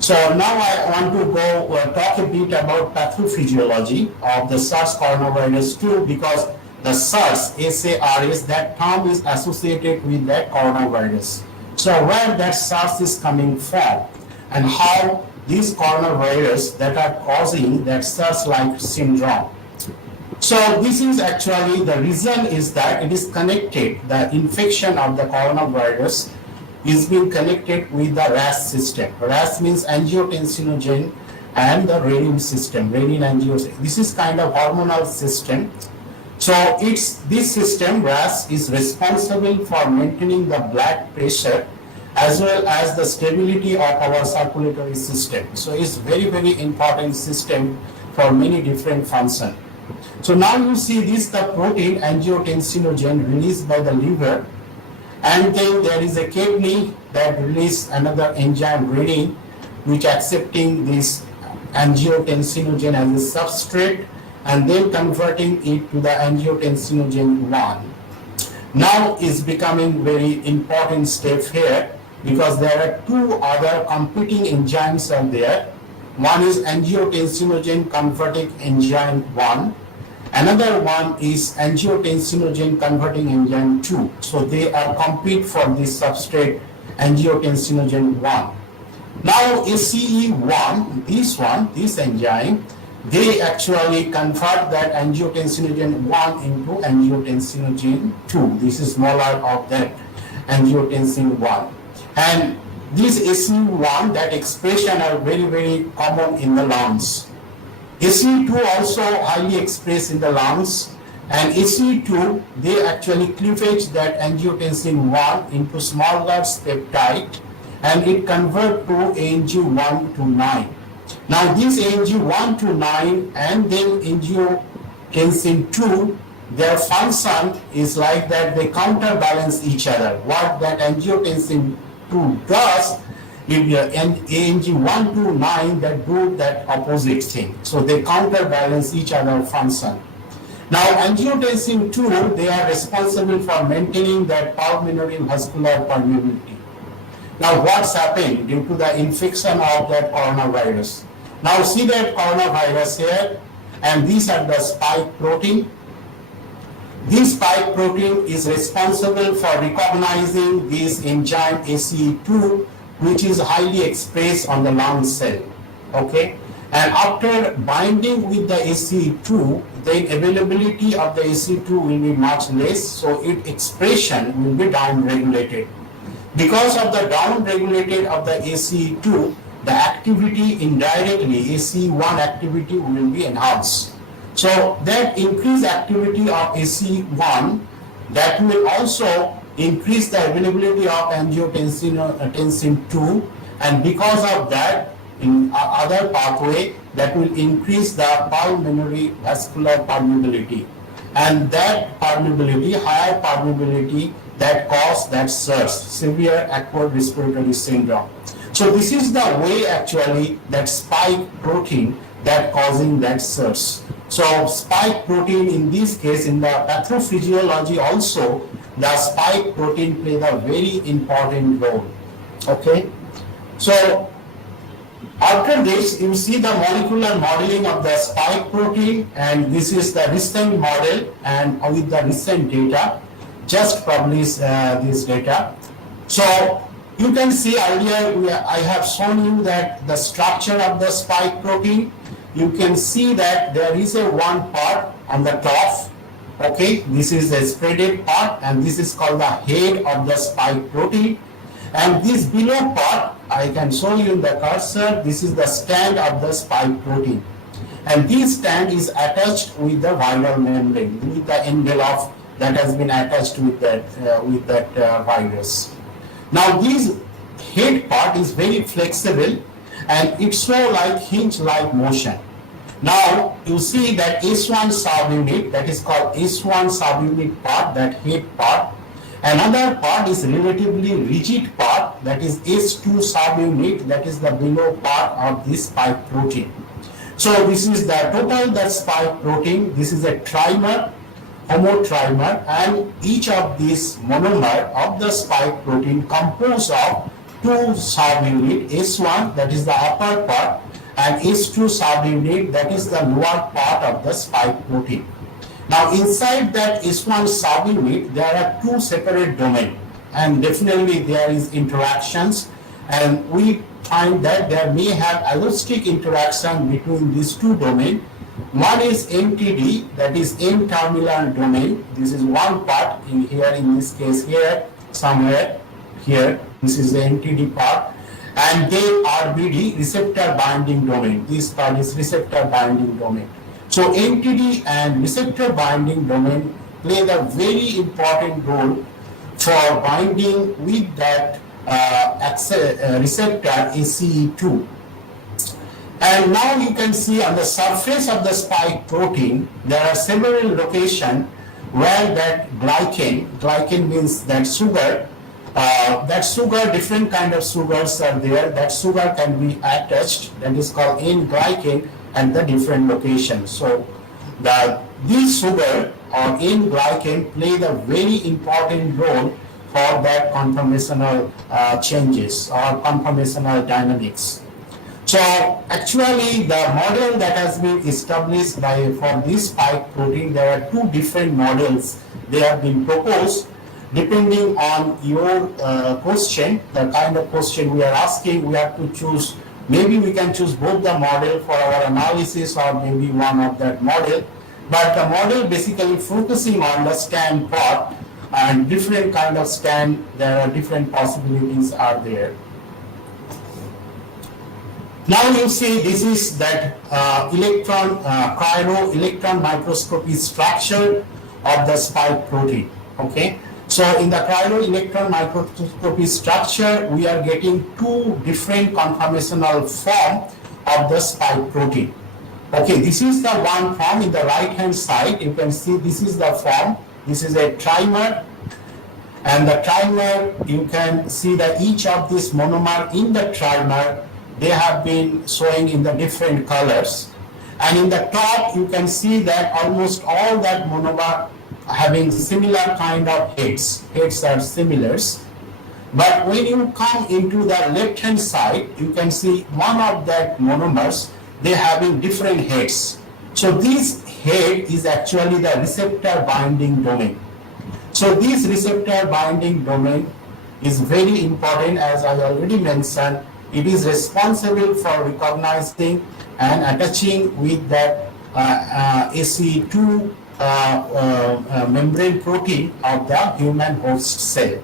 So now I want to go talk a bit about pathophysiology of the SARS coronavirus 2, because the SARS, SARS, that term is associated with that coronavirus. So where that SARS is coming from and how these coronavirus that are causing that SARS-like syndrome. So this is actually the reason is that it is connected, the infection of the coronavirus is being connected with the RAS system. RAS means angiotensinogen and the renin system, renin angiotensin. This is kind of hormonal system. So this system, RAS, is responsible for maintaining the blood pressure as well as the stability of our circulatory system. So it's very, very important system for many different functions. So now you see this, the protein angiotensinogen released by the liver, and then there is a kidney that release another enzyme renin, which accepting this angiotensinogen as a substrate and then converting it to the angiotensinogen 1. Now is becoming very important step here, because there are two other competing enzymes are there. One is angiotensinogen converting enzyme 1. Another one is angiotensinogen converting enzyme 2. So they are compete for this substrate angiotensinogen 1. Now ACE1, this enzyme, they actually convert that angiotensinogen 1 into angiotensinogen 2. This is molar of that angiotensin 1. And these ACE1, that expression are very, very common in the lungs. ACE2 also highly expressed in the lungs, and ACE2, they actually cleavage that angiotensin 1 into smaller peptide, and it convert to ANG1 to 9. Now this ANG1 to 9 and then angiotensin 2, their function is like that they counterbalance each other. What that angiotensin 2 does, if ANG1 to 9 that do that opposite thing. So they counterbalance each other function. Now angiotensin 2, they are responsible for maintaining that pulmonary vascular permeability. Now what's happened due to the infection of that coronavirus? Now see that coronavirus here, and these are the spike protein, This spike protein is responsible for recognizing this enzyme ACE2, which is highly expressed on the lung cell. Okay, and after binding with the ACE2, the availability of the ACE2 will be much less, so its expression will be down-regulated. Because of the down-regulated of the ACE2, the activity indirectly, ACE1 activity will be enhanced. So that increased activity of ACE1, that will also increase the availability of angiotensin 2, and because of that, in other pathway, that will increase the pulmonary vascular permeability, and that permeability, higher permeability, that cause that SARS, severe acquired respiratory syndrome. So this is the way actually that spike protein that causing that SARS. So spike protein in this case, in the pathophysiology also, the spike protein plays a very important role. Okay, so after this, you see the molecular modeling of the spike protein, and this is the recent model, and with the recent data, just publish this data. So you can see earlier I have shown you that the structure of the spike protein. You can see that there is a one part on the top. Okay, this is a spreaded part, and this is called the head of the spike protein. And this below part, I can show you in the cursor, this is the stand of the spike protein. And this stand is attached with the viral membrane, with the envelope that has been attached with that virus. Now this head part is very flexible, and it's so like hinge-like motion. Now you see that S1 subunit, that is called S1 subunit part, that head part. Another part is relatively rigid part, that is S2 subunit, that is the below part of this spike protein. So this is the total that spike protein. This is a trimer, homotrimer, and each of these monomer of the spike protein composed of two subunit, S1, that is the upper part, and S2 subunit, that is the lower part of the spike protein. Now inside that S1 subunit, there are two separate domains, and definitely there is interactions, and we find that there may have allosteric interaction between these two domains. One is MTD, that is N-terminal domain. This is one part in here, in this case here, somewhere here. This is the MTD part. And then RBD, receptor binding domain. This part is receptor binding domain. So MTD and receptor binding domain play a very important role for binding with that receptor ACE2. And now you can see on the surface of the spike protein, there are several locations where that glycan means that sugar, different kind of sugars are there. That sugar can be attached, that is called N-glycan, and the different locations. So this sugar or N-glycan play a very important role for that conformational changes or conformational dynamics. So actually the model that has been established for this spike protein, there are two different models. They have been proposed depending on your question, the kind of question we are asking. We have to choose, maybe we can choose both the model for our analysis or maybe one of that model. But the model basically focusing on the stand part, and different kind of stand, there are different possibilities are there. Now you see this is that cryo-electron microscopy structure of the spike protein. Okay, so in the cryo-electron microscopy structure, we are getting two different conformational form of the spike protein. Okay, this is the one form in the right hand side. You can see this is the form. This is a trimer, and the trimer, you can see that each of these monomer in the trimer, they have been showing in the different colors. And in the top, you can see that almost all that monomer having similar kind of heads. Heads are similars. But when you come into the left hand side, you can see one of that monomers, they having different heads. So this head is actually the receptor binding domain. So this receptor binding domain is very important, as I already mentioned. It is responsible for recognizing and attaching with that ACE2 membrane protein of the human host cell.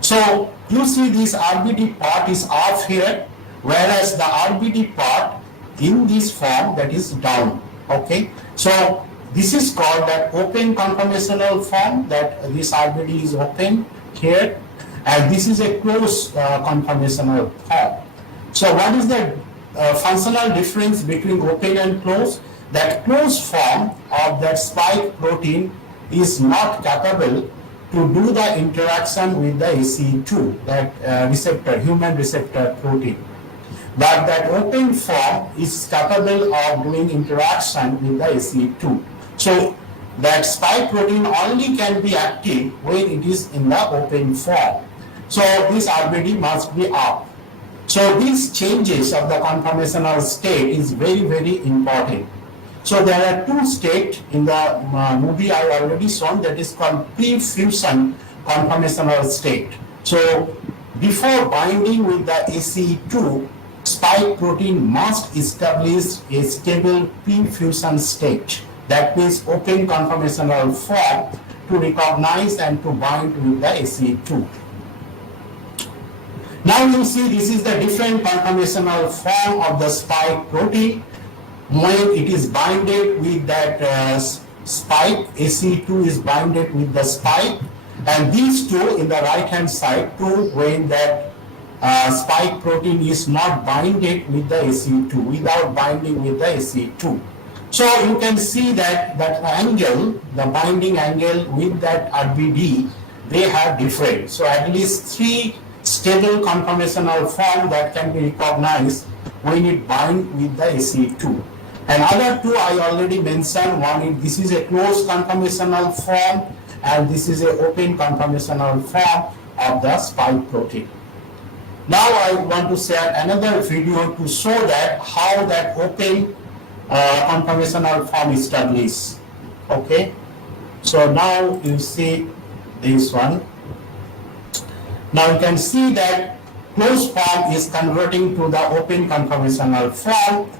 So you see this RBD part is off here, whereas the RBD part in this form, that is down. Okay, so this is called that open conformational form, that this RBD is open here, and this is a closed conformational form. So what is the functional difference between open and closed? That closed form of that spike protein is not capable to do the interaction with the ACE2, that receptor, human receptor protein. But that open form is capable of doing interaction with the ACE2. So that spike protein only can be active when it is in the open form. So this RBD must be up. So these changes of the conformational state is very, very important. So there are two states in the movie I already shown, that is called pre-fusion conformational state. So before binding with the ACE2, spike protein must establish a stable pre-fusion state. That means open conformational form to recognize and to bind with the ACE2. Now you see this is the different conformational form of the spike protein. When it is binded with that spike, ACE2 is binded with the spike, and these two in the right hand side, two when that spike protein is not binded with the ACE2, without binding with the ACE2. So you can see that angle, the binding angle with that RBD, they have different. So at least three stable conformational form that can be recognized when it binds with the ACE2. And other two I already mentioned. One is this is a closed conformational form, and this is an open conformational form of the spike protein. Now I want to share another video to show that how that open conformational form is established. Okay, so now you see this one. Now you can see that closed form is converting to the open conformational form,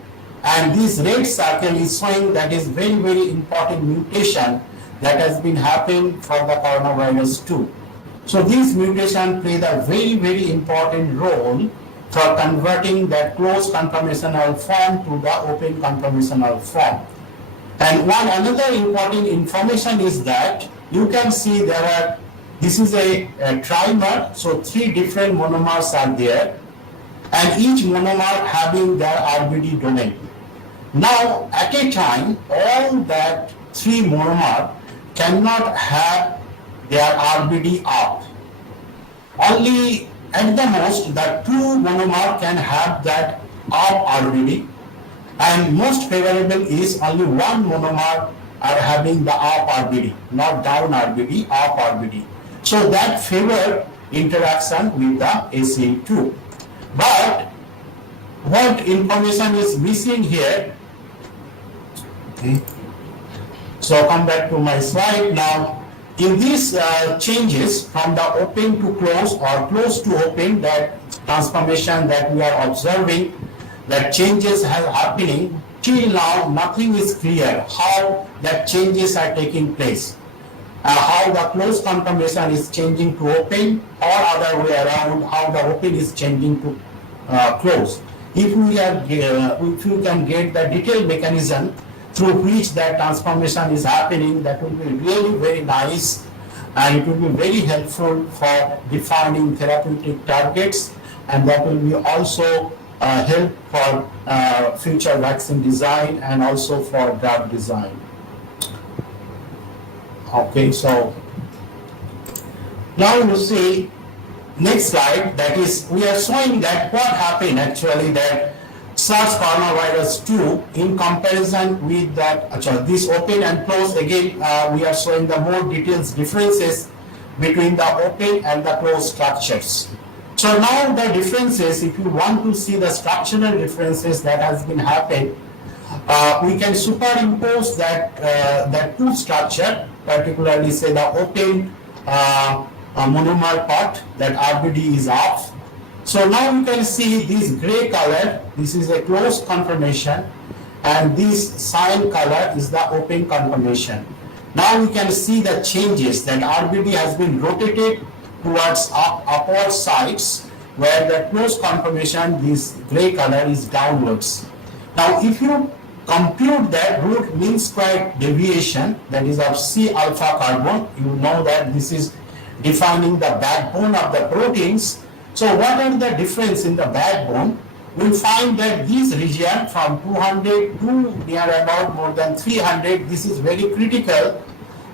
and this red circle is showing that is very, very important mutation that has been happening for the coronavirus 2. So this mutation played a very, very important role for converting that closed conformational form to the open conformational form. And one another important information is that you can see this is a trimer, so three different monomers are there, and each monomer having their RBD domain. Now at a time, all that three monomer cannot have their RBD up. Only at the most, the two monomer can have that up RBD, and most favorable is only one monomer are having the up RBD, not down RBD, up RBD. So that favor interaction with the ACE2. But what information is missing here? Okay. So come back to my slide now. In these changes from the open to close or close to open, that transformation that we are observing, that changes are happening, till now nothing is clear how that changes are taking place. How the closed conformation is changing to open, or other way around, how the open is changing to close. If you can get the detailed mechanism through which that transformation is happening, that will be really very nice, and it will be very helpful for defining therapeutic targets, and that will be also help for future vaccine design and also for drug design. Okay, so now you see next slide, that is we are showing that what happened actually, that SARS coronavirus 2 in comparison with that this open and closed, again we are showing the more details differences between the open and the closed structures. So now the differences, if you want to see the structural differences that has been happened, we can superimpose that two structure, particularly say the open monomer part, that RBD is off. So now you can see this gray color, this is a closed conformation, and this cyan color is the open conformation. Now we can see the changes, that RBD has been rotated towards upward sides, where the closed conformation, this gray color, is downwards. Now if you compute that root mean square deviation, that is of C alpha carbon, you know that this is defining the backbone of the proteins. So what are the difference in the backbone? We'll find that this region from 200 to near about more than 300, this is very critical,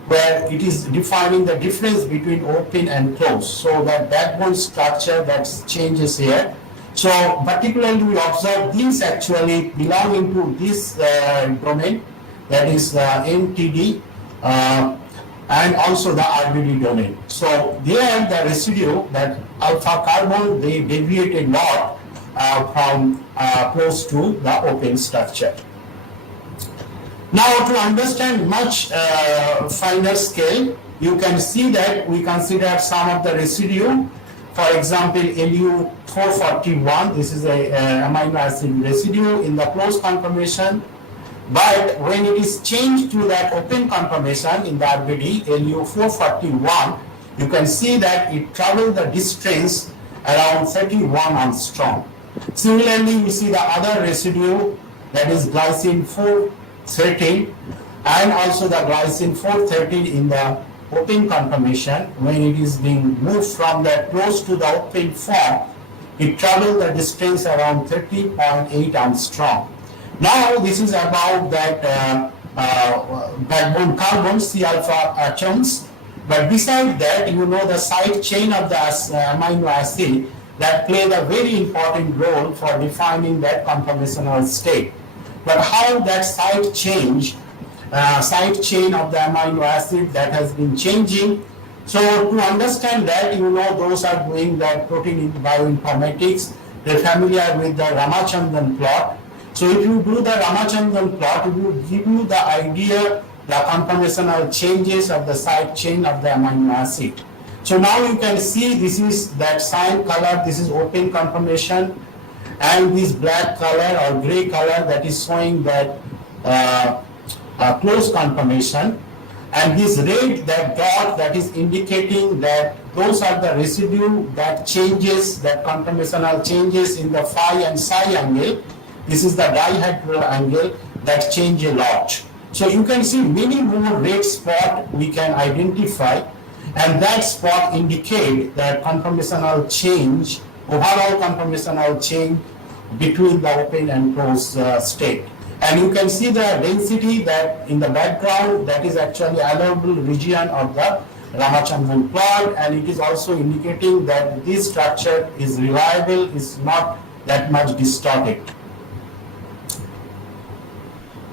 where it is defining the difference between open and closed. So that backbone structure that changes here. So particularly we observe these actually belonging to this domain, that is NTD, and also the RBD domain. So there the residue, that alpha carbon, they deviated a lot from close to the open structure. Now to understand much finer scale, you can see that we consider some of the residue. For example, LU441, this is a amino acid residue in the closed conformation. But when it is changed to that open conformation in the RBD, LU441, you can see that it travels the distance around 31 angstrom. Similarly, we see the other residue, that is glycine 413, and also the glycine 413 in the open conformation. When it is being moved from the close to the open form, it travels the distance around 30.8 angstrom. Now this is about that backbone carbon, C alpha atoms. But beside that, you know the side chain of the amino acid that played a very important role for defining that conformational state. But how that side chain of the amino acid that has been changing. So to understand that, you know, those are doing that protein bioinformatics, they're familiar with the Ramachandran plot. So if you do the Ramachandran plot, it will give you the idea, the conformational changes of the side chain of the amino acid. So now you can see this is that cyan color, this is open conformation, and this black color or gray color that is showing that closed conformation, and this red, that dot, that is indicating that those are the residue that changes, that conformational changes in the phi and psi angle. This is the dihedral angle that change a lot. So you can see many more red spot we can identify, and that spot indicate that conformational change, overall conformational change between the open and closed state. And you can see the density that in the background, that is actually allowable region of the Ramachandran plot, and it is also indicating that this structure is reliable, is not that much distorted.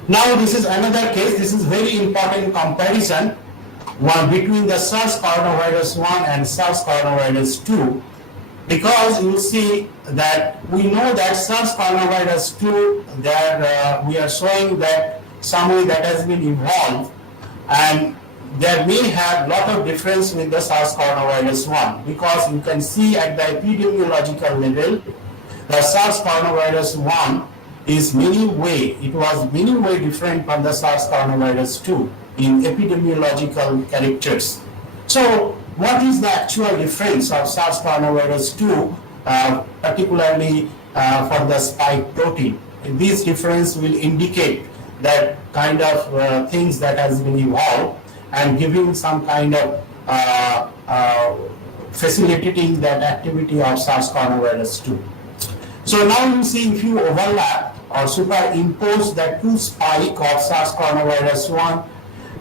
Now this is another case, this is very important comparison between the SARS coronavirus 1 and SARS coronavirus 2, because you see that we know that SARS coronavirus 2, there we are showing that some way that has been evolved, and there may have lot of difference with the SARS coronavirus 1, because you can see at the epidemiological level, the SARS coronavirus 1 is it was many way different from the SARS coronavirus 2 in epidemiological characters. So what is the actual difference of SARS coronavirus 2, particularly for the spike protein? And this difference will indicate that kind of things that has been evolved and giving some kind of facilitating that activity of SARS coronavirus 2. So now you see, if you overlap or superimpose that two spike of SARS coronavirus 1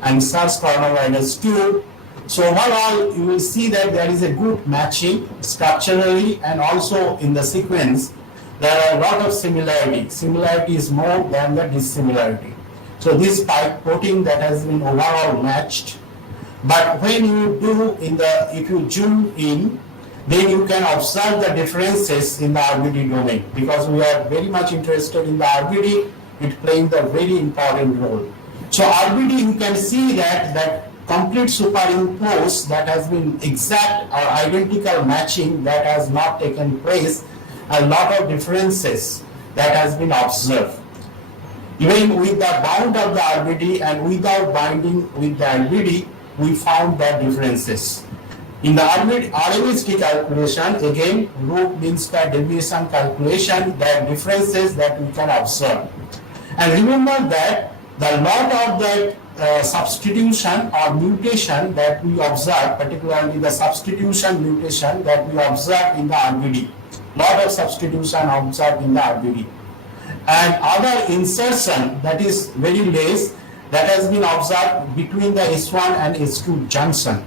and SARS coronavirus 2, so overall you will see that there is a good matching structurally, and also in the sequence there are a lot of similarity. Similarity is more than the dissimilarity. So this spike protein that has been overall matched, but when you do if you zoom in, then you can observe the differences in the RBD domain, because we are very much interested in the RBD. it playing the very important role. So RBD, you can see that complete superimpose that has been exact or identical matching that has not taken place, a lot of differences that has been observed. Even with the bound of the RBD and without binding with the RBD, we found that differences. In the RMSD calculation, again, root mean square deviation calculation, there are differences that we can observe. And remember that the lot of that substitution or mutation that we observe, particularly the substitution mutation that we observe in the RBD, lot of substitution observed in the RBD. And other insertion that is very less that has been observed between the S1 and S2 junction.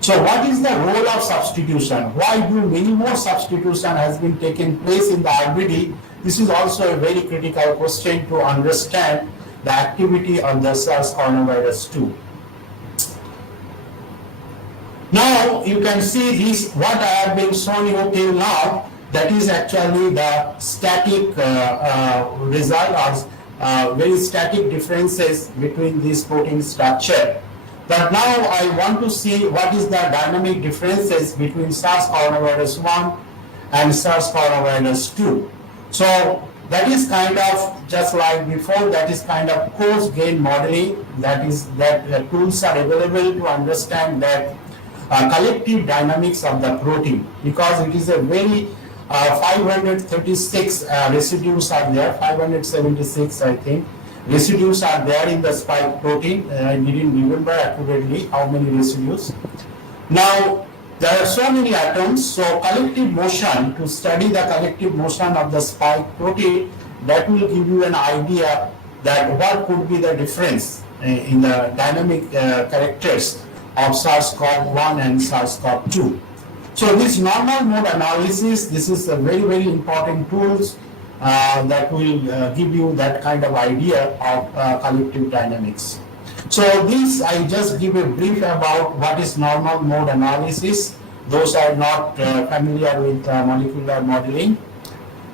So what is the role of substitution? Why do many more substitution has been taken place in the RBD? This is also a very critical question to understand the activity of the SARS coronavirus 2. Now you can see this, what I have been showing you till now, that is actually the static result or very static differences between this protein structure. But now I want to see what is the dynamic differences between SARS coronavirus 1 and SARS coronavirus 2. So that is kind of just like before, that is kind of coarse grain modeling, that is that tools are available to understand that collective dynamics of the protein, because it is a very 536 residues are there, 576 I think residues are there in the spike protein. I didn't remember accurately how many residues. Now there are so many atoms, so collective motion, to study the collective motion of the spike protein, that will give you an idea that what could be the difference in the dynamic characters of SARS-CoV-1 and SARS-CoV-2. So this normal mode analysis, this is a very, very important tools that will give you that kind of idea of collective dynamics. So this, I just give a brief about what is normal mode analysis. Those are not familiar with molecular modeling.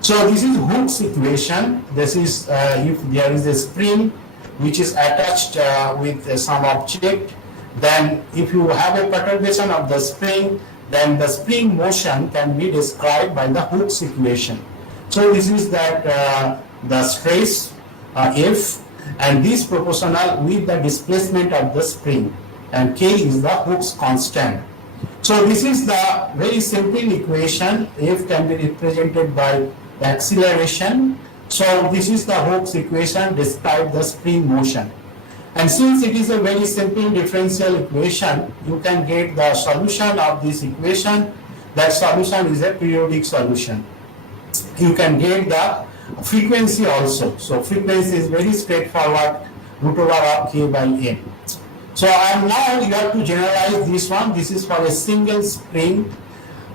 So this is Hooke's equation. This is if there is a spring which is attached with some object, then if you have a perturbation of the spring, then the spring motion can be described by the Hooke's equation. So this is that the stress F, and this proportional with the displacement of the spring, and K is the Hooke's constant. So this is the very simple equation. F can be represented by the acceleration. So this is the Hooke's equation describe the spring motion. And since it is a very simple differential equation, you can get the solution of this equation. That solution is a periodic solution. You can get the frequency also. So frequency is very straightforward, root over of K by N. So now you have to generalize this one. This is for a single spring,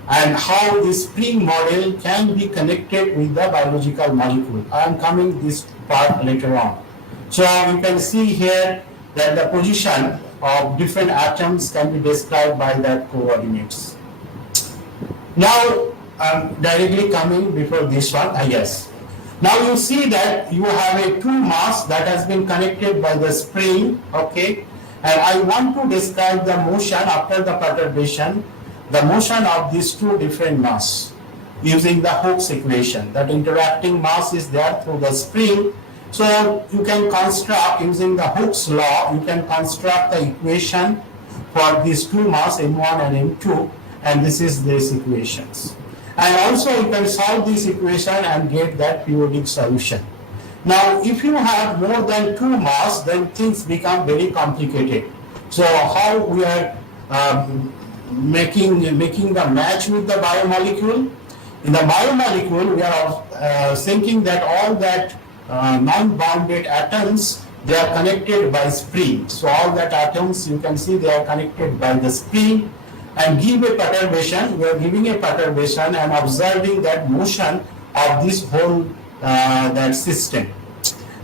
and how this spring model can be connected with the biological molecule. I am coming this part later on. So you can see here that the position of different atoms can be described by that coordinates. Now I'm directly coming before this one, yes. Now you see that you have a two mass that has been connected by the spring, okay, and I want to describe the motion after the perturbation, the motion of these two different mass using the Hooke's equation. That interacting mass is there through the spring. So you can construct, using the Hooke's law, you can construct the equation for these two mass M1 and M2, and this is these equations. And also you can solve this equation and get that periodic solution. Now if you have more than two mass, then things become very complicated. So how we are making the match with the biomolecule? In the biomolecule, we are thinking that all that non-bounded atoms, they are connected by spring. So all that atoms, you can see they are connected by the spring, and give a perturbation. We are giving a perturbation and observing that motion of this whole that system.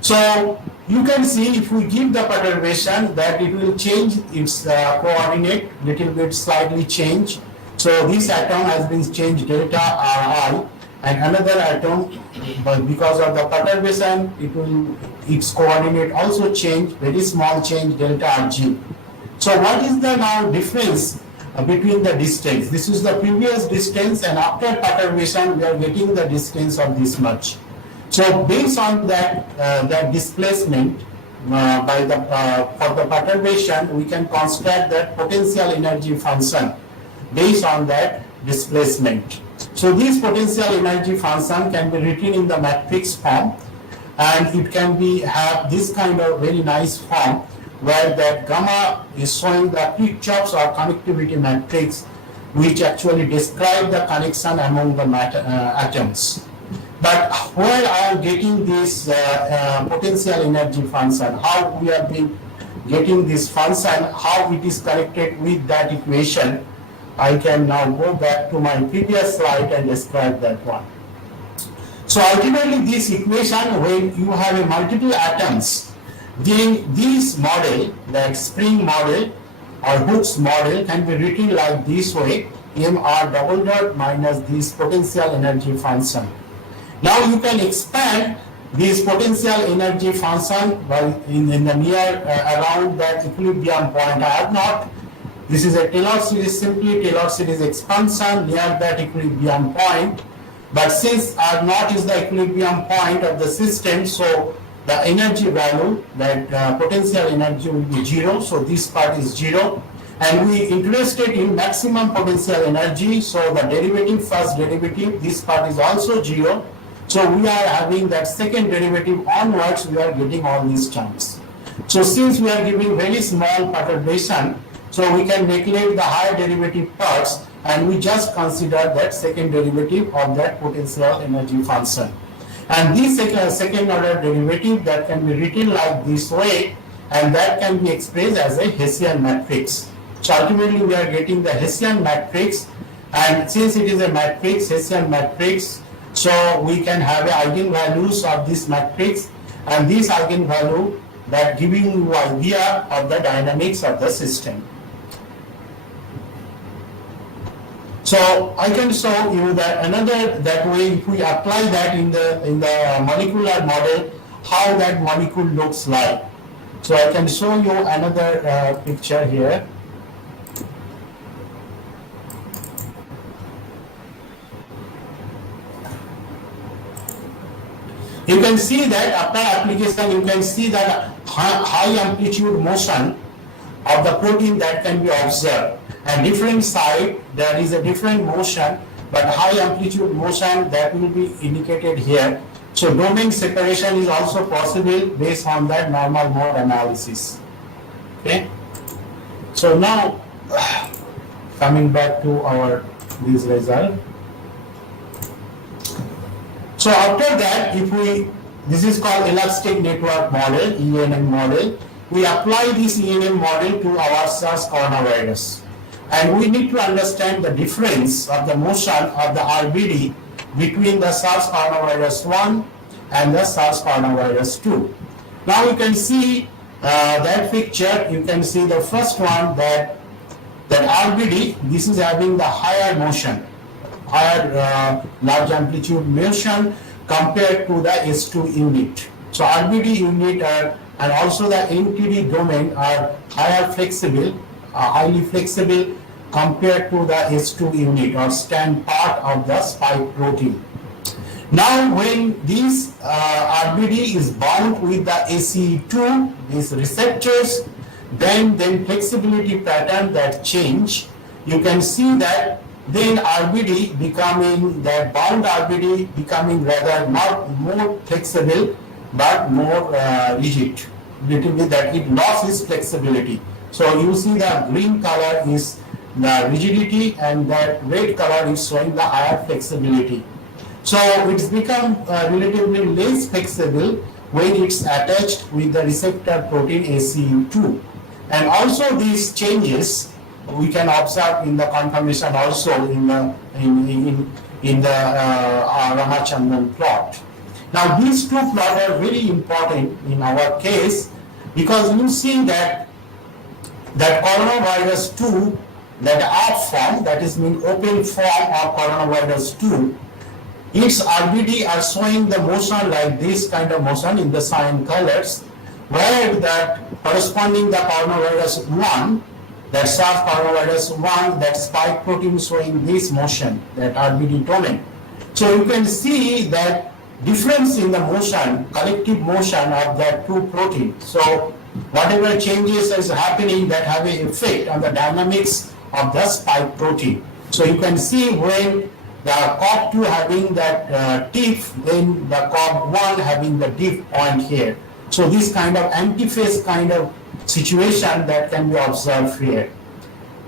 So you can see if we give the perturbation that it will change its coordinate, little bit slightly change. So this atom has been changed delta Ri, and another atom, but because of the perturbation, its coordinate also change, very small change, delta Rg. So what is the now difference between the distance? This is the previous distance, and after perturbation we are getting the distance of this much. So based on that displacement for the perturbation, we can construct that potential energy function based on that displacement. So this potential energy function can be written in the matrix form, and it can be have this kind of very nice form where that gamma is showing the Kirchhoff's or connectivity matrix, which actually describe the connection among the atoms. But where I am getting this potential energy function, how we have been getting this function, how it is connected with that equation, I can now go back to my previous slide and describe that one. So ultimately this equation, when you have a multiple atoms, then this model, that spring model or Hooke's model, can be written like this way, mr double dot minus this potential energy function. Now you can expand this potential energy function by in the near around that equilibrium point R0. This is a Taylor series, simply Taylor series expansion near that equilibrium point. But since R0 is the equilibrium point of the system, so the energy value, that potential energy will be 0. So this part is 0. And we interested in maximum potential energy. So the derivative, first derivative, this part is also 0. So we are having that second derivative onwards, we are getting all these terms. So since we are giving very small perturbation, so we can neglect the higher derivative parts, and we just consider that second derivative of that potential energy function. And this second order derivative, that can be written like this way, and that can be expressed as a Hessian matrix. So ultimately we are getting the Hessian matrix, and since it is a matrix, Hessian matrix, so we can have eigenvalues of this matrix, and this eigenvalue that giving you idea of the dynamics of the system. So I can show you that another that way, if we apply that in the molecular model, how that molecule looks like. So I can show you another picture here. You can see that after application, you can see that high amplitude motion of the protein that can be observed. And different side, there is a different motion, but high amplitude motion that will be indicated here. So domain separation is also possible based on that normal mode analysis. Okay. So now coming back to this result. So after that, this is called elastic network model, ENM model. We apply this ENM model to our SARS coronavirus. And we need to understand the difference of the motion of the RBD between the SARS coronavirus 1 and the SARS coronavirus 2. Now you can see that picture, you can see the first one, that RBD, this is having the higher motion, higher large amplitude motion compared to the S2 unit. So RBD unit and also the NTD domain are highly flexible compared to the S2 unit or stand part of the spike protein. Now when this RBD is bound with the ACE2, these receptors, then flexibility pattern that change, you can see that then RBD becoming, that bound RBD becoming rather not more flexible but more rigid, little bit that it loses flexibility. So you see the green color is the rigidity and that red color is showing the higher flexibility. So it's become relatively less flexible when it's attached with the receptor protein ACE2. And also these changes we can observe in the conformation also in the Ramachandran plot. Now these two plots are very important in our case because you see that coronavirus 2, that off form, that is mean open form of coronavirus 2, its RBD are showing the motion like this kind of motion in the cyan colors, where that corresponding the coronavirus 1, that SARS coronavirus 1, that spike protein showing this motion, that RBD domain. So you can see that difference in the motion, collective motion of that two proteins. So whatever changes is happening that have an effect on the dynamics of the spike protein. So you can see when the COP2 having that tip, then the COP1 having the dip point here. So this kind of antiphase kind of situation that can be observed here.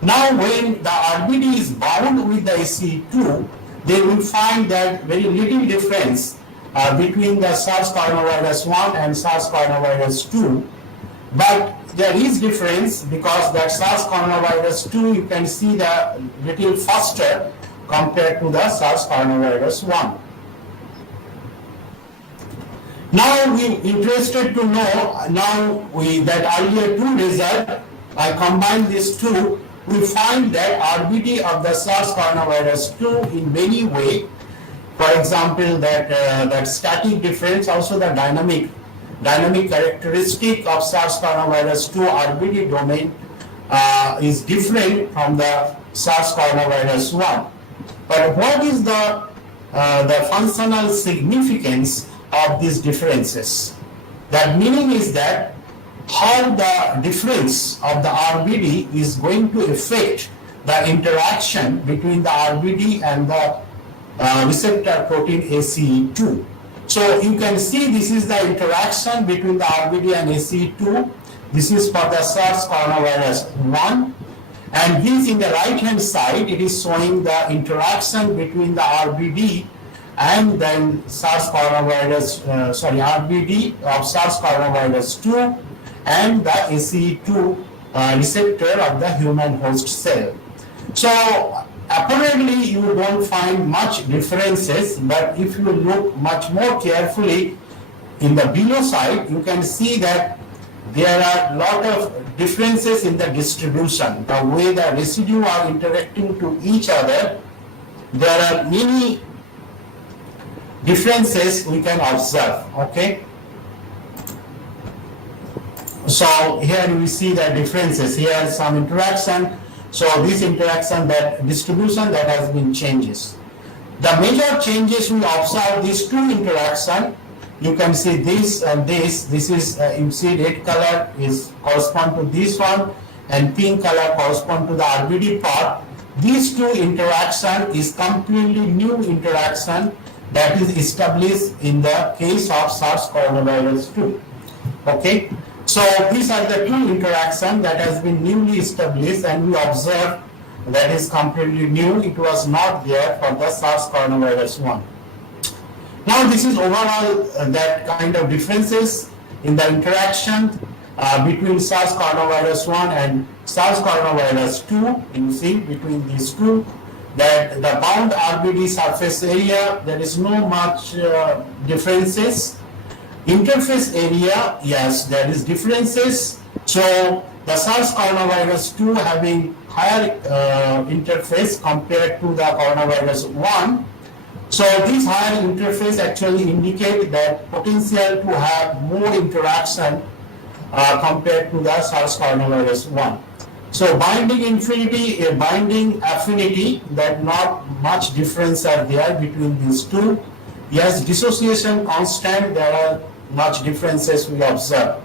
Now when the RBD is bound with the ACE2, they will find that very little difference between the SARS coronavirus 1 and SARS coronavirus 2. But there is difference because that SARS coronavirus 2, you can see the little faster compared to the SARS coronavirus 1. Now we interested to know, that earlier two result, I combine these two, we find that RBD of the SARS coronavirus 2 in many ways, for example, that static difference, also the dynamic characteristic of SARS coronavirus 2 RBD domain is different from the SARS coronavirus 1. But what is the functional significance of these differences? That meaning is that how the difference of the RBD is going to affect the interaction between the RBD and the receptor protein ACE2. So you can see this is the interaction between the RBD and ACE2. This is for the SARS coronavirus 1. And this in the right hand side, it is showing the interaction between the RBD and then RBD of SARS coronavirus 2 and the ACE2 receptor of the human host cell. So apparently you don't find much differences, but if you look much more carefully in the below side, you can see that there are a lot of differences in the distribution, the way the residues are interacting to each other. There are many differences we can observe, okay? So here we see the differences. Here some interaction. So this interaction, that distribution that has been changes. The major changes we observe these two interaction. You can see this and this. This is you see red color is correspond to this one, and pink color correspond to the RBD part. These two interaction is completely new interaction that is established in the case of SARS coronavirus 2. Okay. So these are the two interactions that has been newly established, and we observe that is completely new. It was not there for the SARS coronavirus 1. Now this is overall that kind of differences in the interaction between SARS coronavirus 1 and SARS coronavirus 2. You see between these two that the bound RBD surface area, there is no much differences. Interface area, yes, there is differences. So the SARS coronavirus 2 having higher interface compared to the coronavirus 1. So this higher interface actually indicate that potential to have more interaction compared to the SARS coronavirus 1. So binding infinity, binding affinity, that not much difference are there between these two. Yes, dissociation constant, there are much differences we observe.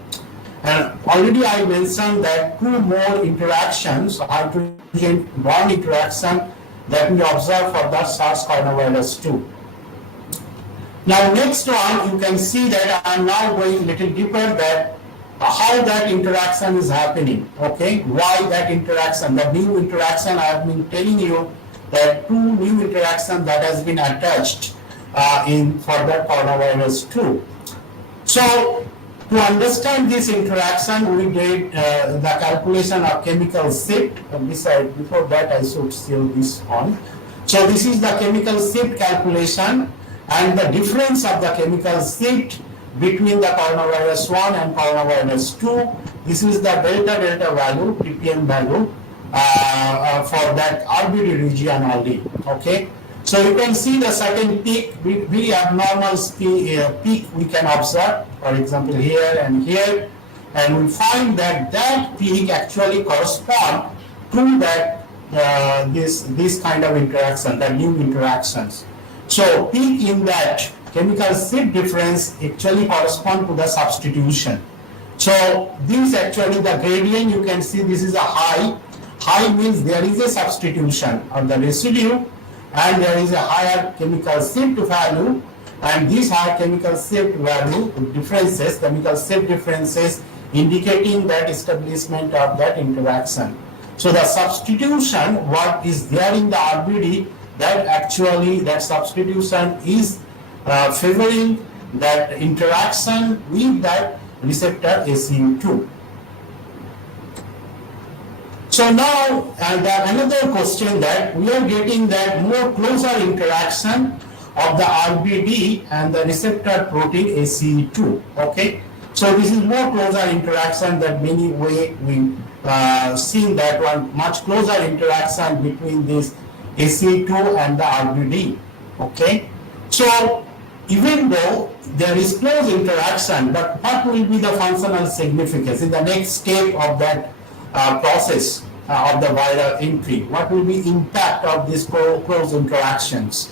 And already I mentioned that two more interactions, hydrogen bond interaction, that we observe for the SARS coronavirus 2. Now next one, you can see that I am now going a little deeper that how that interaction is happening, okay? Why that interaction, the new interaction I have been telling you that two new interactions that has been attached for the coronavirus 2. So to understand this interaction, we did the calculation of chemical shift. Before that, I should seal this on. So this is the chemical shift calculation, and the difference of the chemical shift between the coronavirus 1 and coronavirus 2. This is the delta value, ppm value for that RBD region only. Okay. So you can see the certain peak, very abnormal peak we can observe, for example here and here, and we find that that peak actually correspond to that this kind of interaction, the new interactions. So peak in that chemical shift difference actually correspond to the substitution. So this actually the gradient, you can see this is a high. High means there is a substitution of the residue and there is a higher chemical shift value, and this higher chemical shift value differences, chemical shift differences indicating that establishment of that interaction. So the substitution, what is there in the RBD, that actually that substitution is favoring that interaction with that receptor ACU2. So now another question that we are getting that more closer interaction of the RBD and the receptor protein ACE2. Okay, so this is more closer interaction that many way we seen that one much closer interaction between this ACE2 and the RBD. Okay, so even though there is close interaction, but what will be the functional significance in the next step of that process of the viral entry? What will be impact of these close interactions?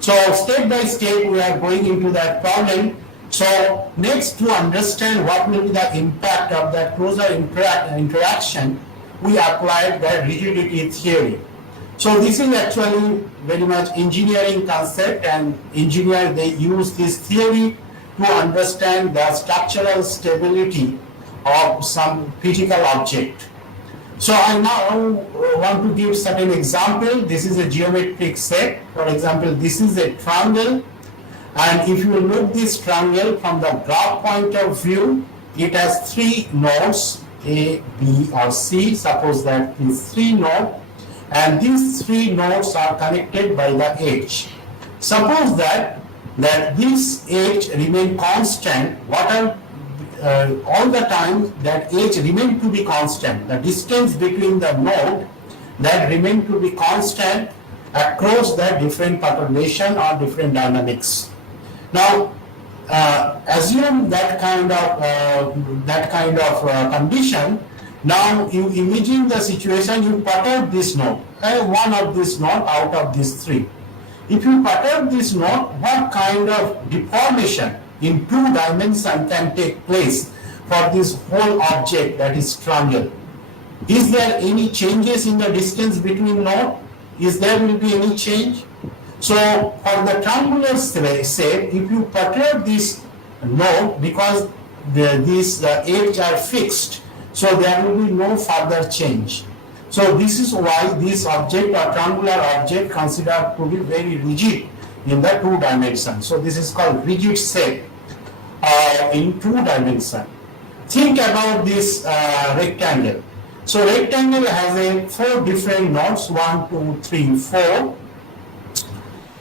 So step by step we are going into that problem. So next, to understand what will be the impact of that closer interaction, we applied the rigidity theory. So this is actually very much engineering concept, and engineers they use this theory to understand the structural stability of some physical object. So I now want to give certain example. This is a geometric set. For example, this is a triangle, and if you look this triangle from the graph point of view, it has three nodes, A, B, or C. Suppose that is three nodes, and these three nodes are connected by the edge. Suppose that this edge remain constant. All the time that edge remain to be constant, the distance between the node that remain to be constant across the different perturbation or different dynamics. Now assume that kind of condition. Now you imagine the situation, you perturb this node, one of this node out of these three. If you perturb this node, what kind of deformation in two dimensions can take place for this whole object, that is triangle? Is there any changes in the distance between node? Is there will be any change? So for the triangular shape, if you perturb this node, because these edges are fixed, so there will be no further change. So this is why this object or triangular object considered to be very rigid in the two dimensions. So this is called rigid shape in two dimensions. Think about this rectangle. So rectangle has four different nodes, 1, 2, 3, 4.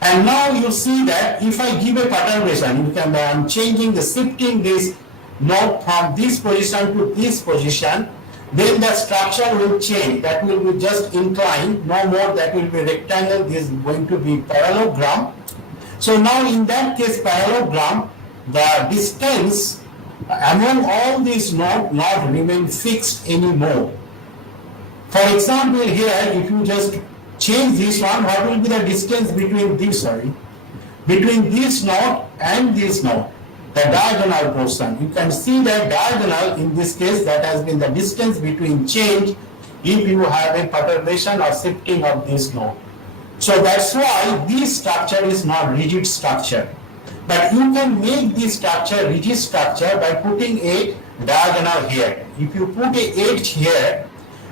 And now you see that if I give a perturbation, I'm shifting this node from this position to this position, then the structure will change. That will be just inclined, no more that will be rectangle, this is going to be parallelogram. So now in that case parallelogram, the distance among all these nodes not remain fixed anymore. For example here, if you just change this one, what will be the distance between this node and this node? The diagonal portion. You can see that diagonal in this case, that has been the distance between change if you have a perturbation or shifting of this node. So that's why this structure is not rigid structure. But you can make this structure rigid structure by putting a diagonal here. If you put a edge here,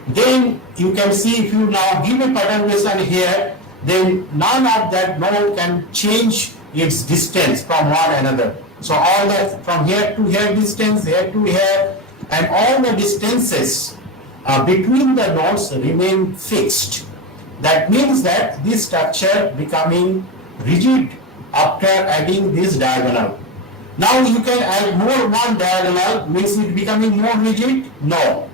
then you can see if you now give a perturbation here, then none of that node can change its distance from one another. So all that from here to here distance, here to here, and all the distances between the nodes remain fixed. That means that this structure becoming rigid after adding this diagonal. Now you can add more one diagonal, means it becoming more rigid? No.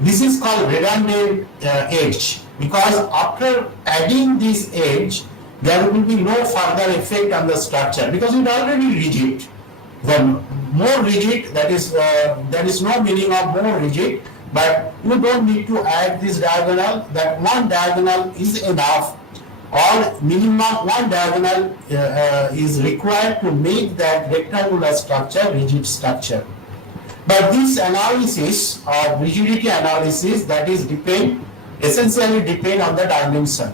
This is called redundant edge, because after adding this edge, there will be no further effect on the structure because it already rigid. The more rigid, that is, there is no meaning of more rigid, but you don't need to add this diagonal. That one diagonal is enough, or minimum one diagonal is required to make that rectangular structure rigid structure. But this analysis or rigidity analysis, that is essentially depend on the dimension.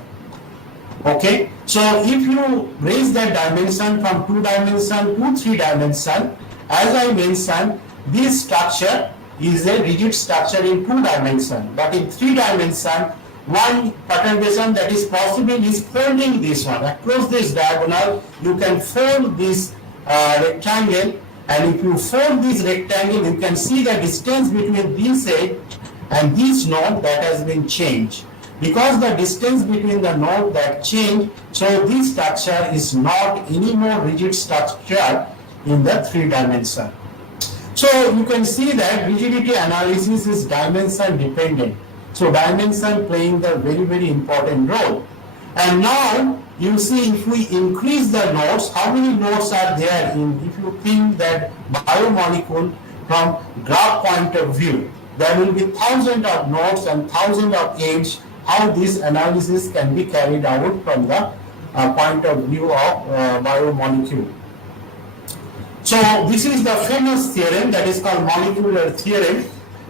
Okay, so if you raise that dimension from 2 dimension to 3 dimension, as I mentioned, this structure is a rigid structure in 2 dimension, but in 3 dimension, one perturbation that is possible is folding this one. Across this diagonal, you can fold this rectangle, and if you fold this rectangle, you can see the distance between this edge and this node that has been changed. Because the distance between the node that changed, so this structure is not any more rigid structure in the 3 dimension. So you can see that rigidity analysis is dimension dependent. So dimension playing the very, very important role. And now you see, if we increase the nodes, how many nodes are there if you think that biomolecule from graph point of view, there will be thousands of nodes and thousands of edges, how this analysis can be carried out from the point of view of biomolecule. So this is the famous theorem that is called molecular theorem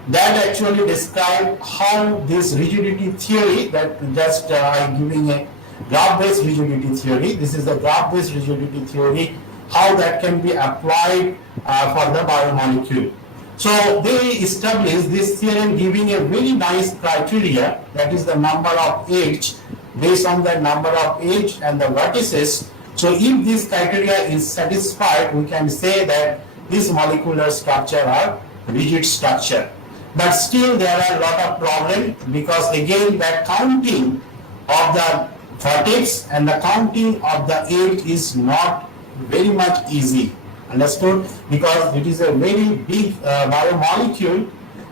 that actually describes how this rigidity theory, that just I'm giving a graph-based rigidity theory. This is the graph-based rigidity theory, how that can be applied for the biomolecule. So they established this theorem giving a very nice criteria, that is the number of edge, based on the number of edge and the vertices. So if this criteria is satisfied, we can say that this molecular structure are rigid structure. But still there are a lot of problems, because again that counting of the vertex and the counting of the edge is not very much easy. Understood? Because it is a very big biomolecule.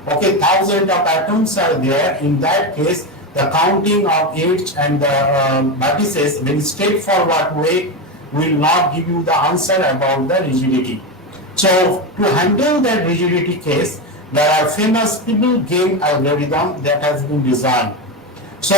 Okay, thousands of atoms are there. In that case, the counting of edge and the vertices, very straightforward way, will not give you the answer about the rigidity. So to handle that rigidity case, there are famous People-Game algorithm that has been designed. So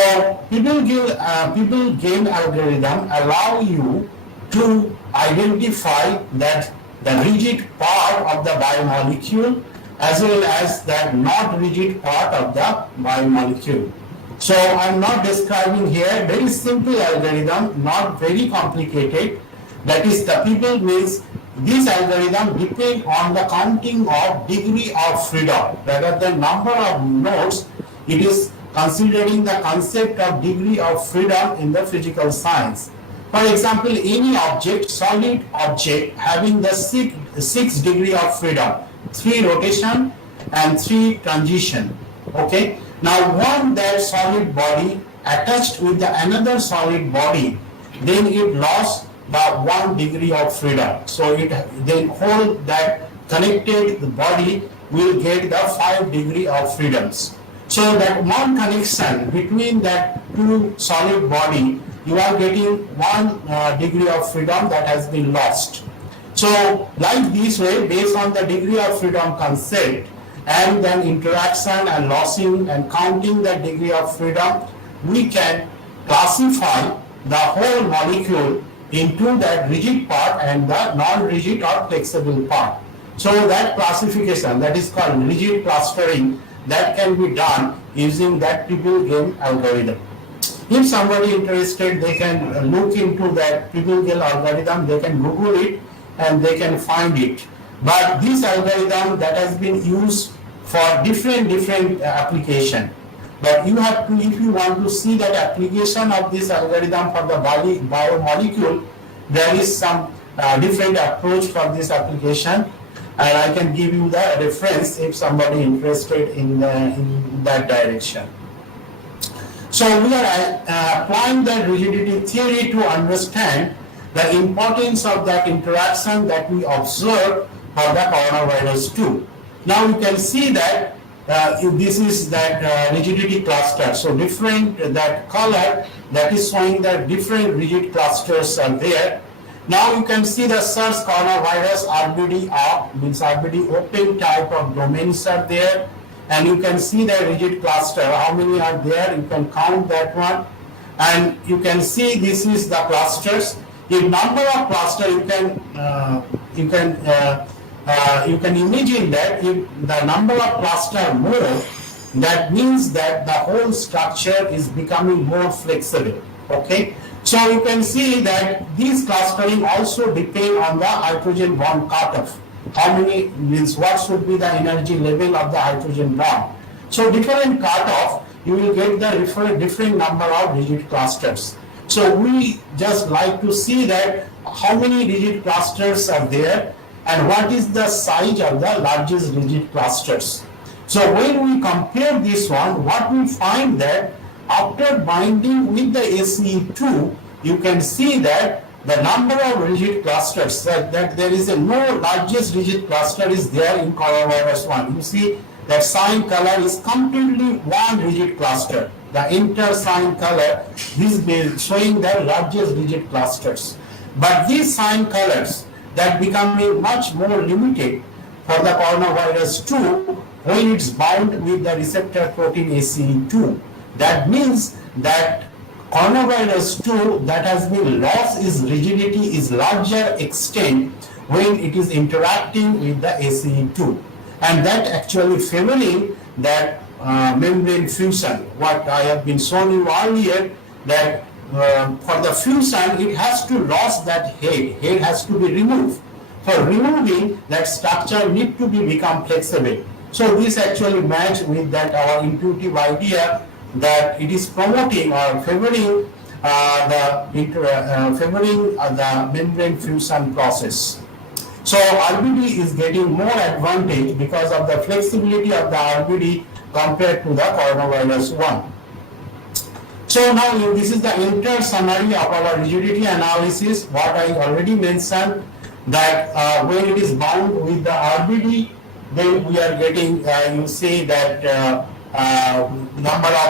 People-Game algorithm allow you to identify that the rigid part of the biomolecule as well as the not rigid part of the biomolecule. So I'm not describing here, very simple algorithm, not very complicated. That is, the people means this algorithm depends on the counting of degree of freedom rather than number of nodes. It is considering the concept of degree of freedom in the physical science. For example, any object, solid object having the 6 degree of freedom, 3 rotation and 3 transition. Okay. Now, once that solid body attached with another solid body, then it lost the 1 degree of freedom. So it then whole that connected body will get the 5 degree of freedoms. So that one connection between that 2 solid body, you are getting 1 degree of freedom that has been lost. So like this way, based on the degree of freedom concept, and then interaction and lossing and counting the degree of freedom, we can classify the whole molecule into that rigid part and the non-rigid or flexible part. So that classification, that is called rigid clustering, that can be done using that People-Game algorithm. If somebody interested, they can look into that People-Game algorithm, they can Google it and they can find it. But this algorithm that has been used for different application. But you have to, if you want to see that application of this algorithm for the biomolecule, there is some different approach for this application, and I can give you the reference if somebody interested in that direction. So we are applying the rigidity theory to understand the importance of that interaction that we observe for the coronavirus 2. Now you can see that this is that rigidity cluster. So different, that color that is showing that different rigid clusters are there. Now you can see the SARS coronavirus RBD means RBD open type of domains are there, and you can see the rigid cluster, how many are there, you can count that one, and you can see this is the clusters. If number of cluster you can imagine that if the number of cluster more, that means that the whole structure is becoming more flexible. Okay, so you can see that these clustering also depend on the hydrogen bond cutoff. How many means what should be the energy level of the hydrogen bond. So different cutoff, you will get the different number of rigid clusters. So we just like to see that how many rigid clusters are there and what is the size of the largest rigid clusters. So when we compare this one, what we find that after binding with the ACE2, you can see that the number of rigid clusters, that there is no largest rigid cluster is there in coronavirus 1. You see that cyan color is completely one rigid cluster. The entire cyan color is showing the largest rigid clusters. But these cyan colors that becoming much more limited for the coronavirus 2 when it's bound with the receptor protein ACE2. That means that coronavirus 2 that has been lost its rigidity is larger extent when it is interacting with the ACE2, and that actually favoring that membrane fusion. What I have been shown you earlier, that for the fusion it has to lose that head has to be removed. For removing that structure need to become flexible. So this actually match with that our intuitive idea that it is promoting or favoring the membrane fusion process. So RBD is getting more advantage because of the flexibility of the RBD compared to the coronavirus 1. So now this is the entire summary of our rigidity analysis. What I already mentioned, that when it is bound with the RBD, then we are getting, you see that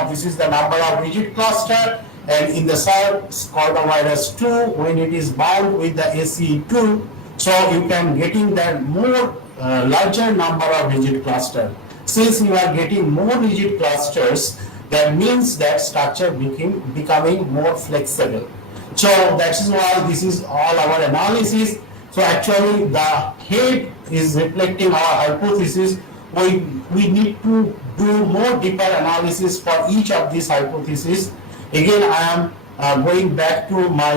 this is the number of rigid cluster, and in the SARS coronavirus 2, when it is bound with the ACE2, so you can getting that more larger number of rigid cluster. Since you are getting more rigid clusters, that means that structure becoming more flexible. So that is why this is all our analysis. So actually the head is reflecting our hypothesis. We need to do more deeper analysis for each of these hypotheses. Again, I am going back to my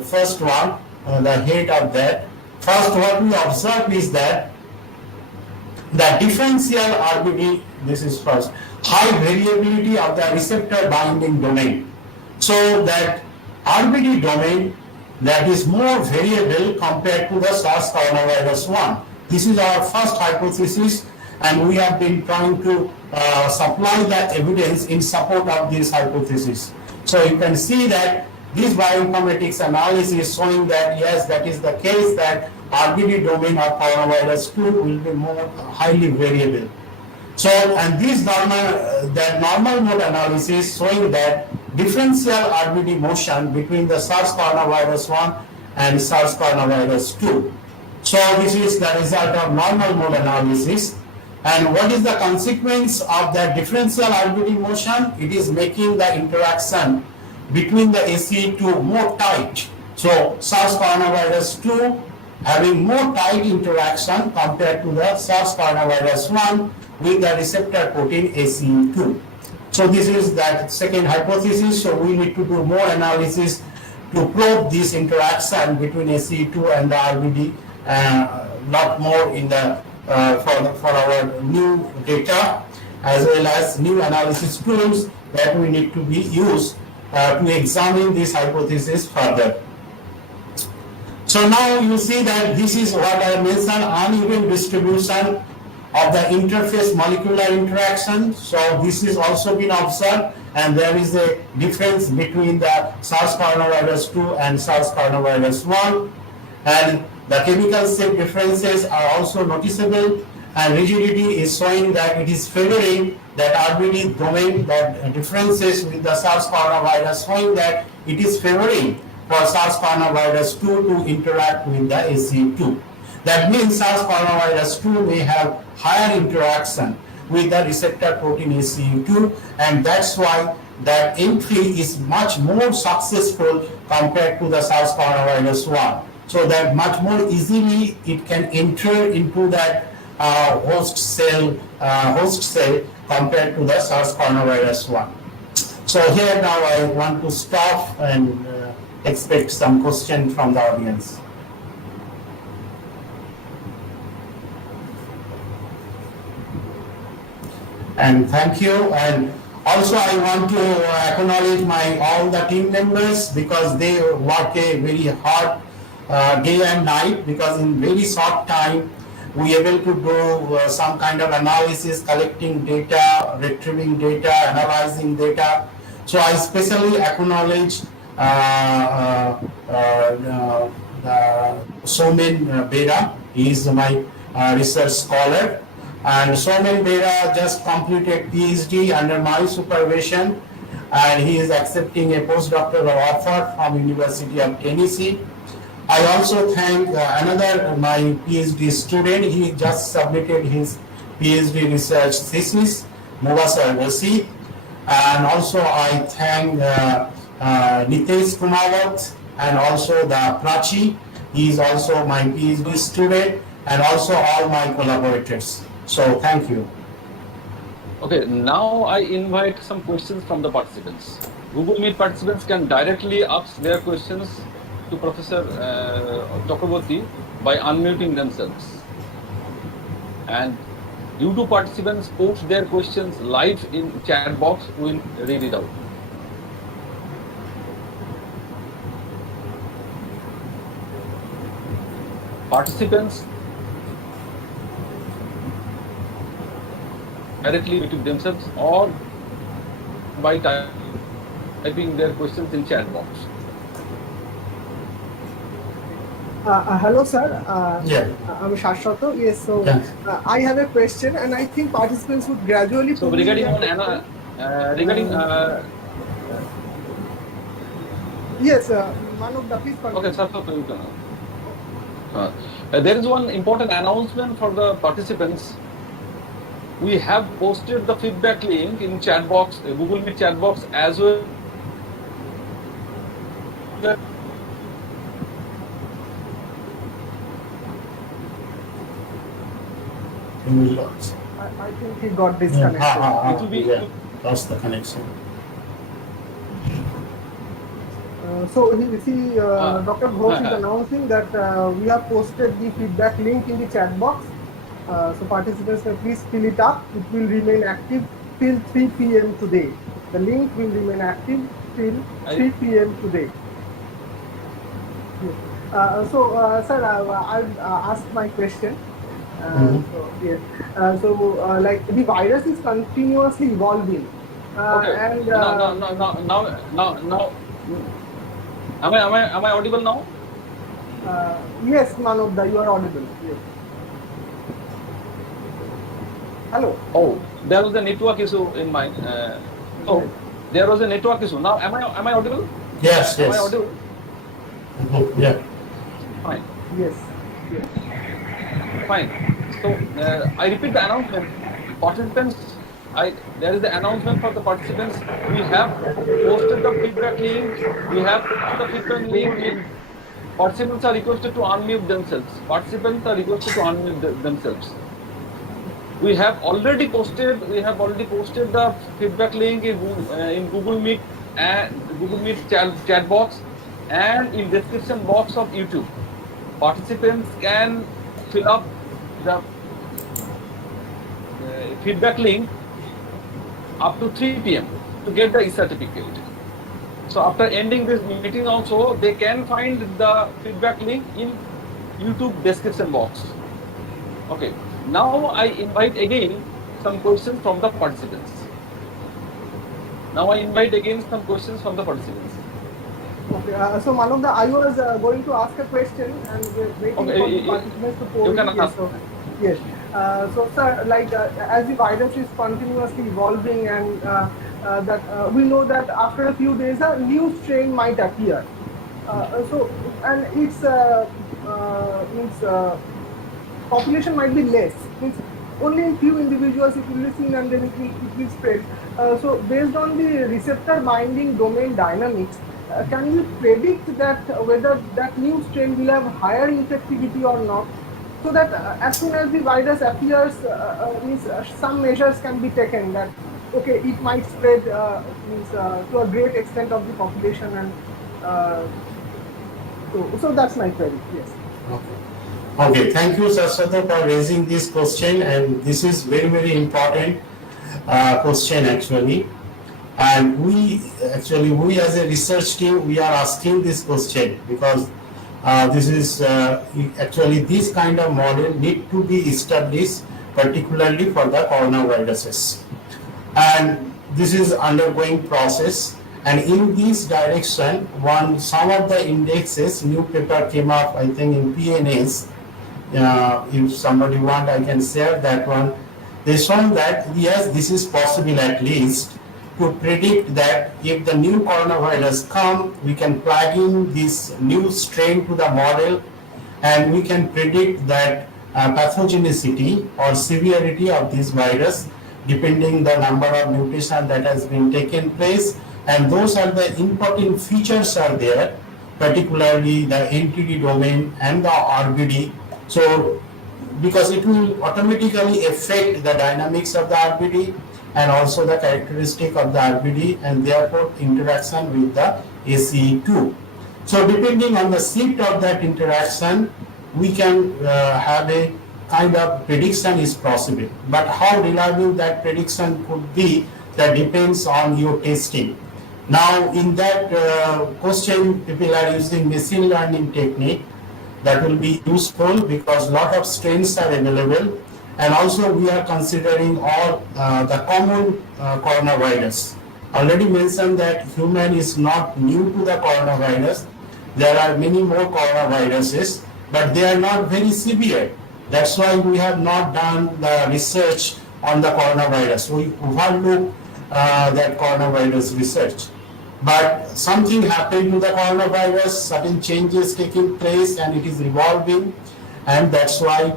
first one, the head of that. First, what we observed is that the differential RBD, this is first, high variability of the receptor binding domain. So that RBD domain that is more variable compared to the SARS coronavirus 1. This is our first hypothesis, and we have been trying to supply the evidence in support of this hypothesis. So you can see that this bioinformatics analysis showing that yes, that is the case, that RBD domain of coronavirus 2 will be more highly variable. So, and this normal mode analysis showing that differential RBD motion between the SARS coronavirus 1 and SARS coronavirus 2. So this is the result of normal mode analysis. And what is the consequence of that differential RBD motion? It is making the interaction between the ACE2 more tight. So SARS coronavirus 2 having more tight interaction compared to the SARS coronavirus 1 with the receptor protein ACE2. So this is that second hypothesis. So we need to do more analysis to probe this interaction between ACE2 and the RBD, lot more in the for our new data, as well as new analysis tools that we need to be used to examine this hypothesis further. So now you see that this is what I mentioned, uneven distribution of the interface molecular interaction. So this is also been observed, and there is a difference between the SARS coronavirus 2 and SARS coronavirus 1. And the chemical shape differences are also noticeable, and rigidity is showing that it is favoring that RBD domain that differences with the SARS coronavirus, showing that it is favoring for SARS coronavirus 2 to interact with the ACE2. That means SARS coronavirus 2 may have higher interaction with the receptor protein ACE2, and that's why that entry is much more successful compared to the SARS coronavirus 1. So that much more easily it can enter into that host cell compared to the SARS coronavirus 1. So here now I want to stop and expect some question from the audience. And thank you. And also I want to acknowledge all the team members, because they work a very hard day and night, because in very short time we able to do some kind of analysis, collecting data, retrieving data, analyzing data. So I especially acknowledge Somen Bera. He is my research scholar. And Somen Bera just completed PhD under my supervision, and he is accepting a postdoctoral offer from University of Tennessee. I also thank another my PhD student. He just submitted his PhD research thesis, Mubasar Rasi. And also I thank Nitesh Kumawat and also the Prachi. He is also my PhD student, and also all my collaborators. So thank you. Okay, now I invite some questions from the participants. Google Meet participants can directly ask their questions to Professor Chakraborty by unmuting themselves. And YouTube participants post their questions live in chat box. We'll read it out. Participants directly with themselves or by typing their questions in chat box. Hello, sir. I'm Shashwato. Yes, so I have a question, and I think participants would gradually. So regarding yes, Manavda, please continue. Okay, sir. You can. There is one important announcement for the participants. We have posted the feedback link in chat box, Google Meet chat box as well. I think he got disconnected. It will be lost the connection. So Dr. Ghosh is announcing that we have posted the feedback link in the chat box. So participants can please fill it up. It will remain active till 3 p.m. today. The link will remain active till 3 p.m. today. Yes. Sir, I'll ask my question. Like the virus is continuously evolving. Okay. And now. Am I audible now? Yes, Manavda, you are audible. Yes. Hello. Oh, there was a network issue in my. There was a network issue. Now, am I audible? Yes. Am I audible? Yeah. Fine. Yes. Fine. So I repeat the announcement. Participants, there is the announcement for the participants. We have posted the feedback link. We have the feedback link. Participants are requested to unmute themselves. We have already posted the feedback link in Google Meet and Google Meet chat box and in description box of YouTube. Participants can fill up the feedback link up to 3 p.m. to get the e-certificate. So after ending this meeting also, they can find the feedback link in YouTube description box. Okay. Now I invite again some questions from the participants. Okay, so Manavda, I was going to ask a question and waiting for the participants to post. You can ask. Yes. So, sir, like as the virus is continuously evolving, and that we know that after a few days a new strain might appear. So, and its means population might be less. Means only in few individuals it will be seen, and then it will spread. So, based on the receptor binding domain dynamics, can you predict that whether that new strain will have higher infectivity or not? So that as soon as the virus appears, means some measures can be taken that okay, it might spread means to a great extent of the population, and so that's my query. Yes. Okay. Okay, thank you, Saswata, for raising this question, and this is very important question actually. And we as a research team, we are asking this question because this is actually this kind of model need to be established, particularly for the coronaviruses. And this is undergoing process. And in this direction, some of the indexes, new paper came up, I think in PNAs. If somebody want, I can share that one. They shown that yes, this is possible at least to predict that if the new coronavirus come, we can plug in this new strain to the model, and we can predict that pathogenicity or severity of this virus depending the number of mutation that has been taken place. And those are the important features are there, particularly the NTD domain and the RBD. So because it will automatically affect the dynamics of the RBD and also the characteristic of the RBD, and therefore interaction with the ACE2. So depending on the shift of that interaction, we can have a kind of prediction is possible. But how reliable that prediction could be, that depends on your testing. Now in that question, people are using machine learning technique. That will be useful because a lot of strains are available, and also we are considering all the common coronavirus. Already mentioned that human is not new to the coronavirus. There are many more coronaviruses, but they are not very severe. That's why we have not done the research on the coronavirus. We overlook that coronavirus research. But something happened to the coronavirus, certain changes taking place, and it is evolving, and that's why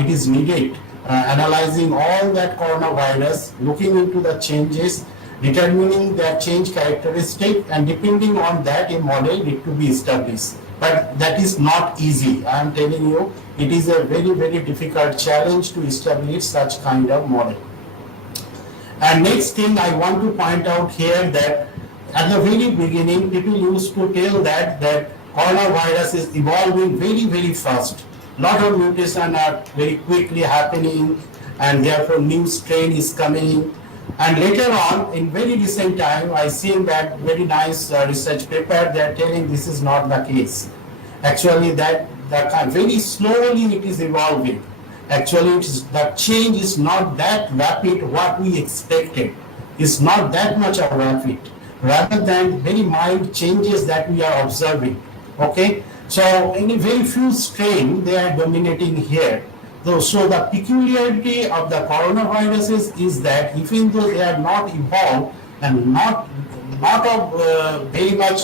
it is needed. Analyzing all that coronavirus, looking into the changes, determining their change characteristic, and depending on that, a model need to be established. But that is not easy. I am telling you, it is a very difficult challenge to establish such kind of model. And next thing I want to point out here that at the very beginning, people used to tell that coronavirus is evolving very fast. Lot of mutations are very quickly happening, and therefore new strain is coming. And later on, in very recent time, I seen that very nice research paper. They are telling this is not the case. Actually, that very slowly it is evolving. Actually, the change is not that rapid. What we expected is not that much of rapid, rather than very mild changes that we are observing. Okay, so in a very few strain they are dominating here. So the peculiarity of the coronaviruses is that even though they are not evolved and not of very much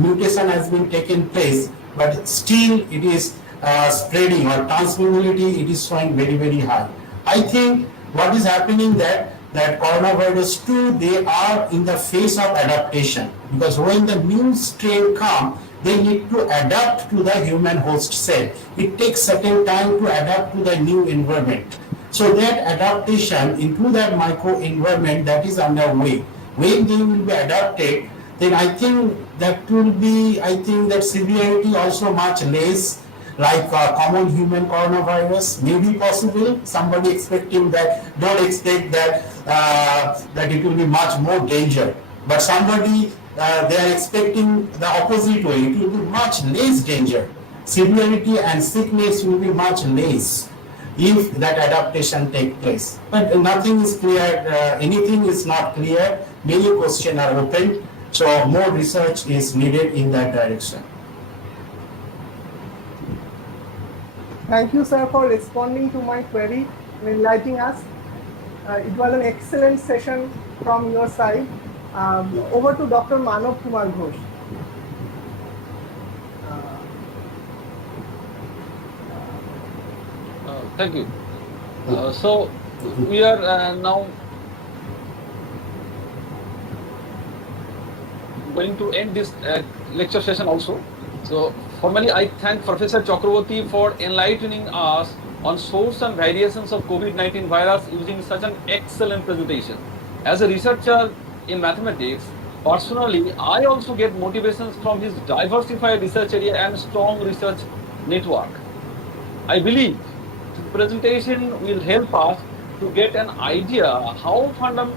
mutation has been taken place, but still it is spreading, or transmissibility it is showing very high. I think what is happening that coronavirus 2, they are in the phase of adaptation, because when the new strain come, they need to adapt to the human host cell. It takes certain time to adapt to the new environment. So that adaptation into that microenvironment, that is underway. When they will be adapted, then I think that will be, that severity also much less, like common human coronavirus may be possible. Somebody expecting that, don't expect that that it will be much more danger. But somebody, they are expecting the opposite way. It will be much less danger. Severity and sickness will be much less if that adaptation takes place. But nothing is clear, anything is not clear. Many questions are open. So more research is needed in that direction. Thank you, sir, for responding to my query and enlightening us. It was an excellent session from your side. Over to Dr. Manav Kumar Ghosh. Thank you. So we are now going to end this lecture session also. So formally, I thank Professor Chakraborty for enlightening us on source and variations of COVID-19 virus using such an excellent presentation. As a researcher in mathematics, personally, I also get motivations from his diversified research area and strong research network. I believe the presentation will help us to get an idea how fundamental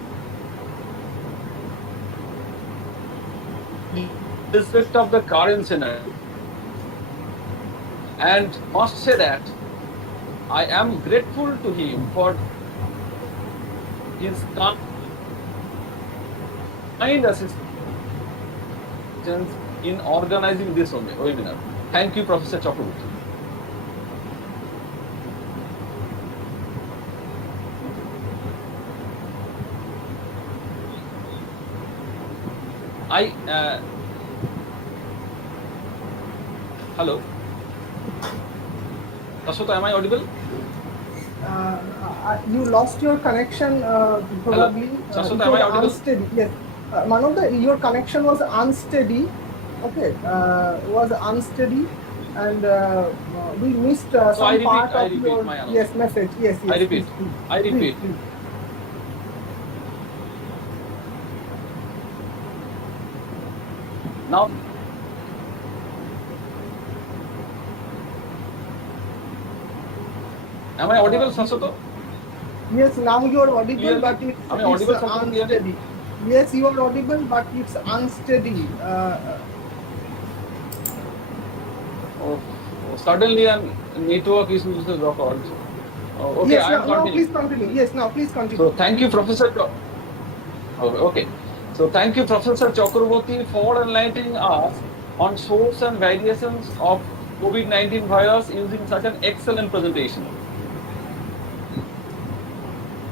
respect of the current scenario. And must say that I am grateful to him for his kind assistance in organizing this webinar. Thank you, Professor Chakraborty. Hello. Ashota, am I audible? You lost your connection probably. Ashota, am I audible? Unsteady. Yes. Your connection was unsteady. Okay. Was unsteady, and we missed some part of your message. Yes. I repeat. Please. Now, am I audible, Sasoto? Yes, now you are audible, clearly? but it's Unsteady. Yes, you are audible, but it's unsteady. Suddenly, a network issue is occurred. Okay, yes, I am now continuing. please continue. Yes, now please continue. So, thank you, Professor. Okay. So, thank you, Professor Chakraborty, for enlightening us on source and variations of COVID-19 virus using such an excellent presentation.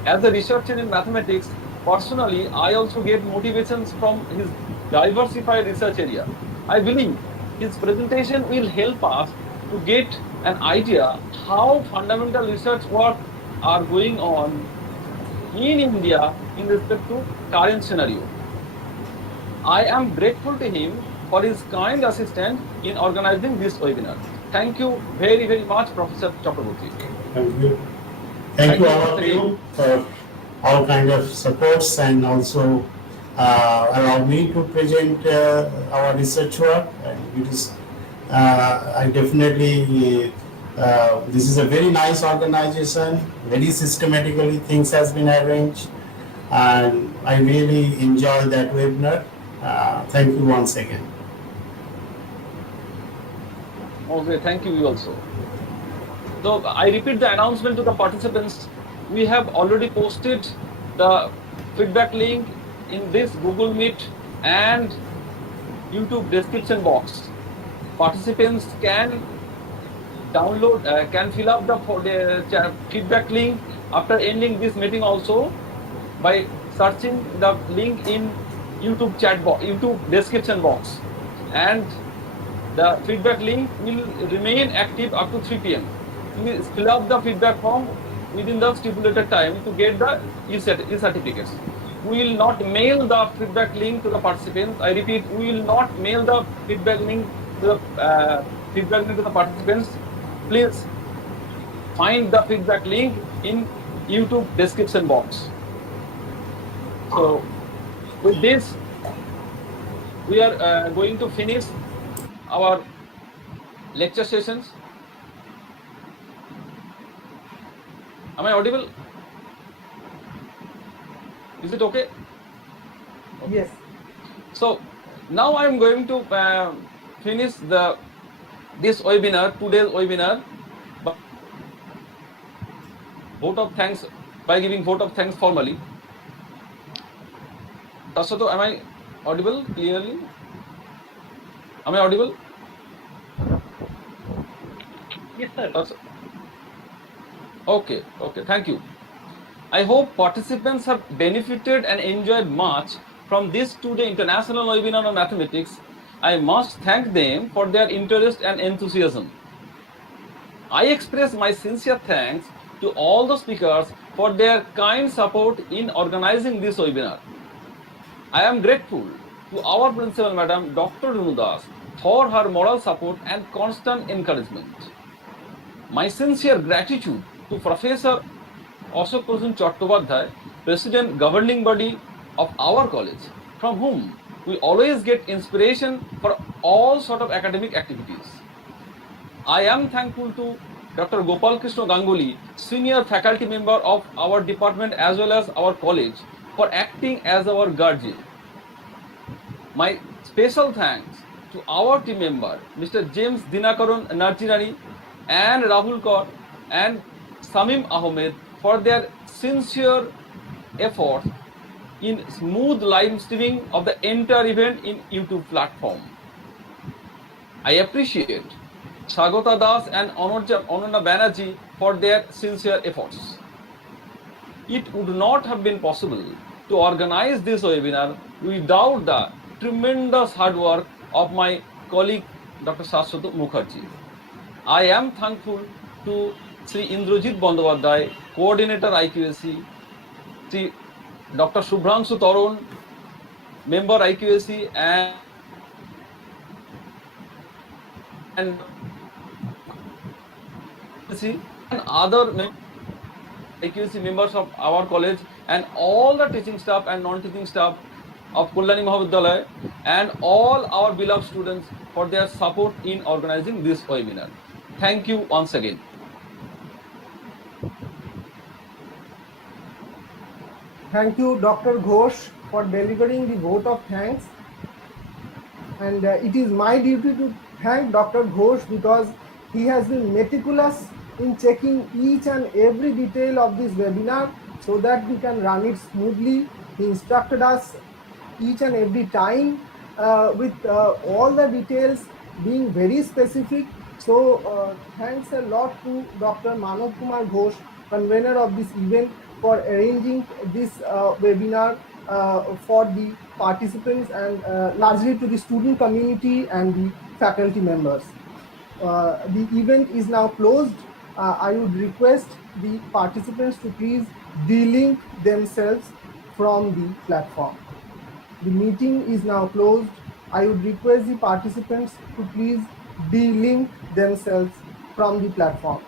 As a researcher in mathematics, personally, I also get motivations from his diversified research area. I believe his presentation will help us to get an idea how fundamental research work are going on in India in respect to current scenario. I am grateful to him for his kind assistance in organizing this webinar. Thank you very, very much, Professor Chakraborty. Thank you. Thank you all of you for all kind of supports, and also allow me to present our research work. And it is, I definitely, this is a very nice organization, very systematically things has been arranged, and I really enjoy that webinar. Thank you once again. Okay, thank you also. So I repeat the announcement to the participants. We have already posted the feedback link in this Google Meet and YouTube description box. Participants can download, can fill up the feedback link after ending this meeting also by searching the link in YouTube chat box, YouTube description box, and the feedback link will remain active up to 3 p.m. Please fill up the feedback form within the stipulated time to get the e-certificates. We will not mail the feedback link to the participants. I repeat, we will not mail the feedback link to the participants. Please find the feedback link in YouTube description box. So with this, we are going to finish our lecture sessions. Am I audible? Is it okay? Yes. So now I am going to finish this webinar, today's webinar, by giving vote of thanks formally. Tasato, am I audible clearly? Am I audible? Yes, Okay, thank you. I hope participants have benefited and enjoyed much from this two-day international webinar on mathematics. I must thank them for their interest and enthusiasm. I express my sincere thanks to all the speakers for their kind support in organizing this webinar. I am grateful to our principal, Madam Dr. Runudas, for her moral support and constant encouragement. My sincere gratitude to Professor Ashok Prasun Chattopadhyay, President Governing Body of our college, from whom we always get inspiration for all sort of academic activities. I am thankful to Dr. Gopal Krishna Ganguly, senior faculty member of our department as well as our college, for acting as our guardian. My special thanks to our team member, Mr. James Dinakaran Narjirani and Rahul Kaur and Samim Ahmed for their sincere efforts in smooth live streaming of the entire event in YouTube platform. I appreciate Shagota Das and Ananya Banerjee for their sincere efforts. It would not have been possible to organize this webinar without the tremendous hard work of my colleague Dr. Shashwat Mukherjee. I am thankful to Sri Indrajit Bandyopadhyay, Coordinator IQAC, Sri Dr. Shubhranshu Taron, Member IQAC, and other IQAC members of our college and all the teaching staff and non-teaching staff of Kalyani Mahavidyalaya and all our beloved students for their support in organizing this webinar. Thank you once again. Thank you, Dr. Ghosh, for delivering the vote of thanks. And it is my duty to thank Dr. Ghosh because he has been meticulous in checking each and every detail of this webinar so that we can run it smoothly. He instructed us each and every time with all the details being very specific. So thanks a lot to Dr. Manav Kumar Ghosh, convener of this event, for arranging this webinar for the participants and largely to the student community and the faculty members. The event is now closed. I would request the participants to please delink themselves from the platform. The meeting is now closed. I would request the participants to please delink themselves from the platform.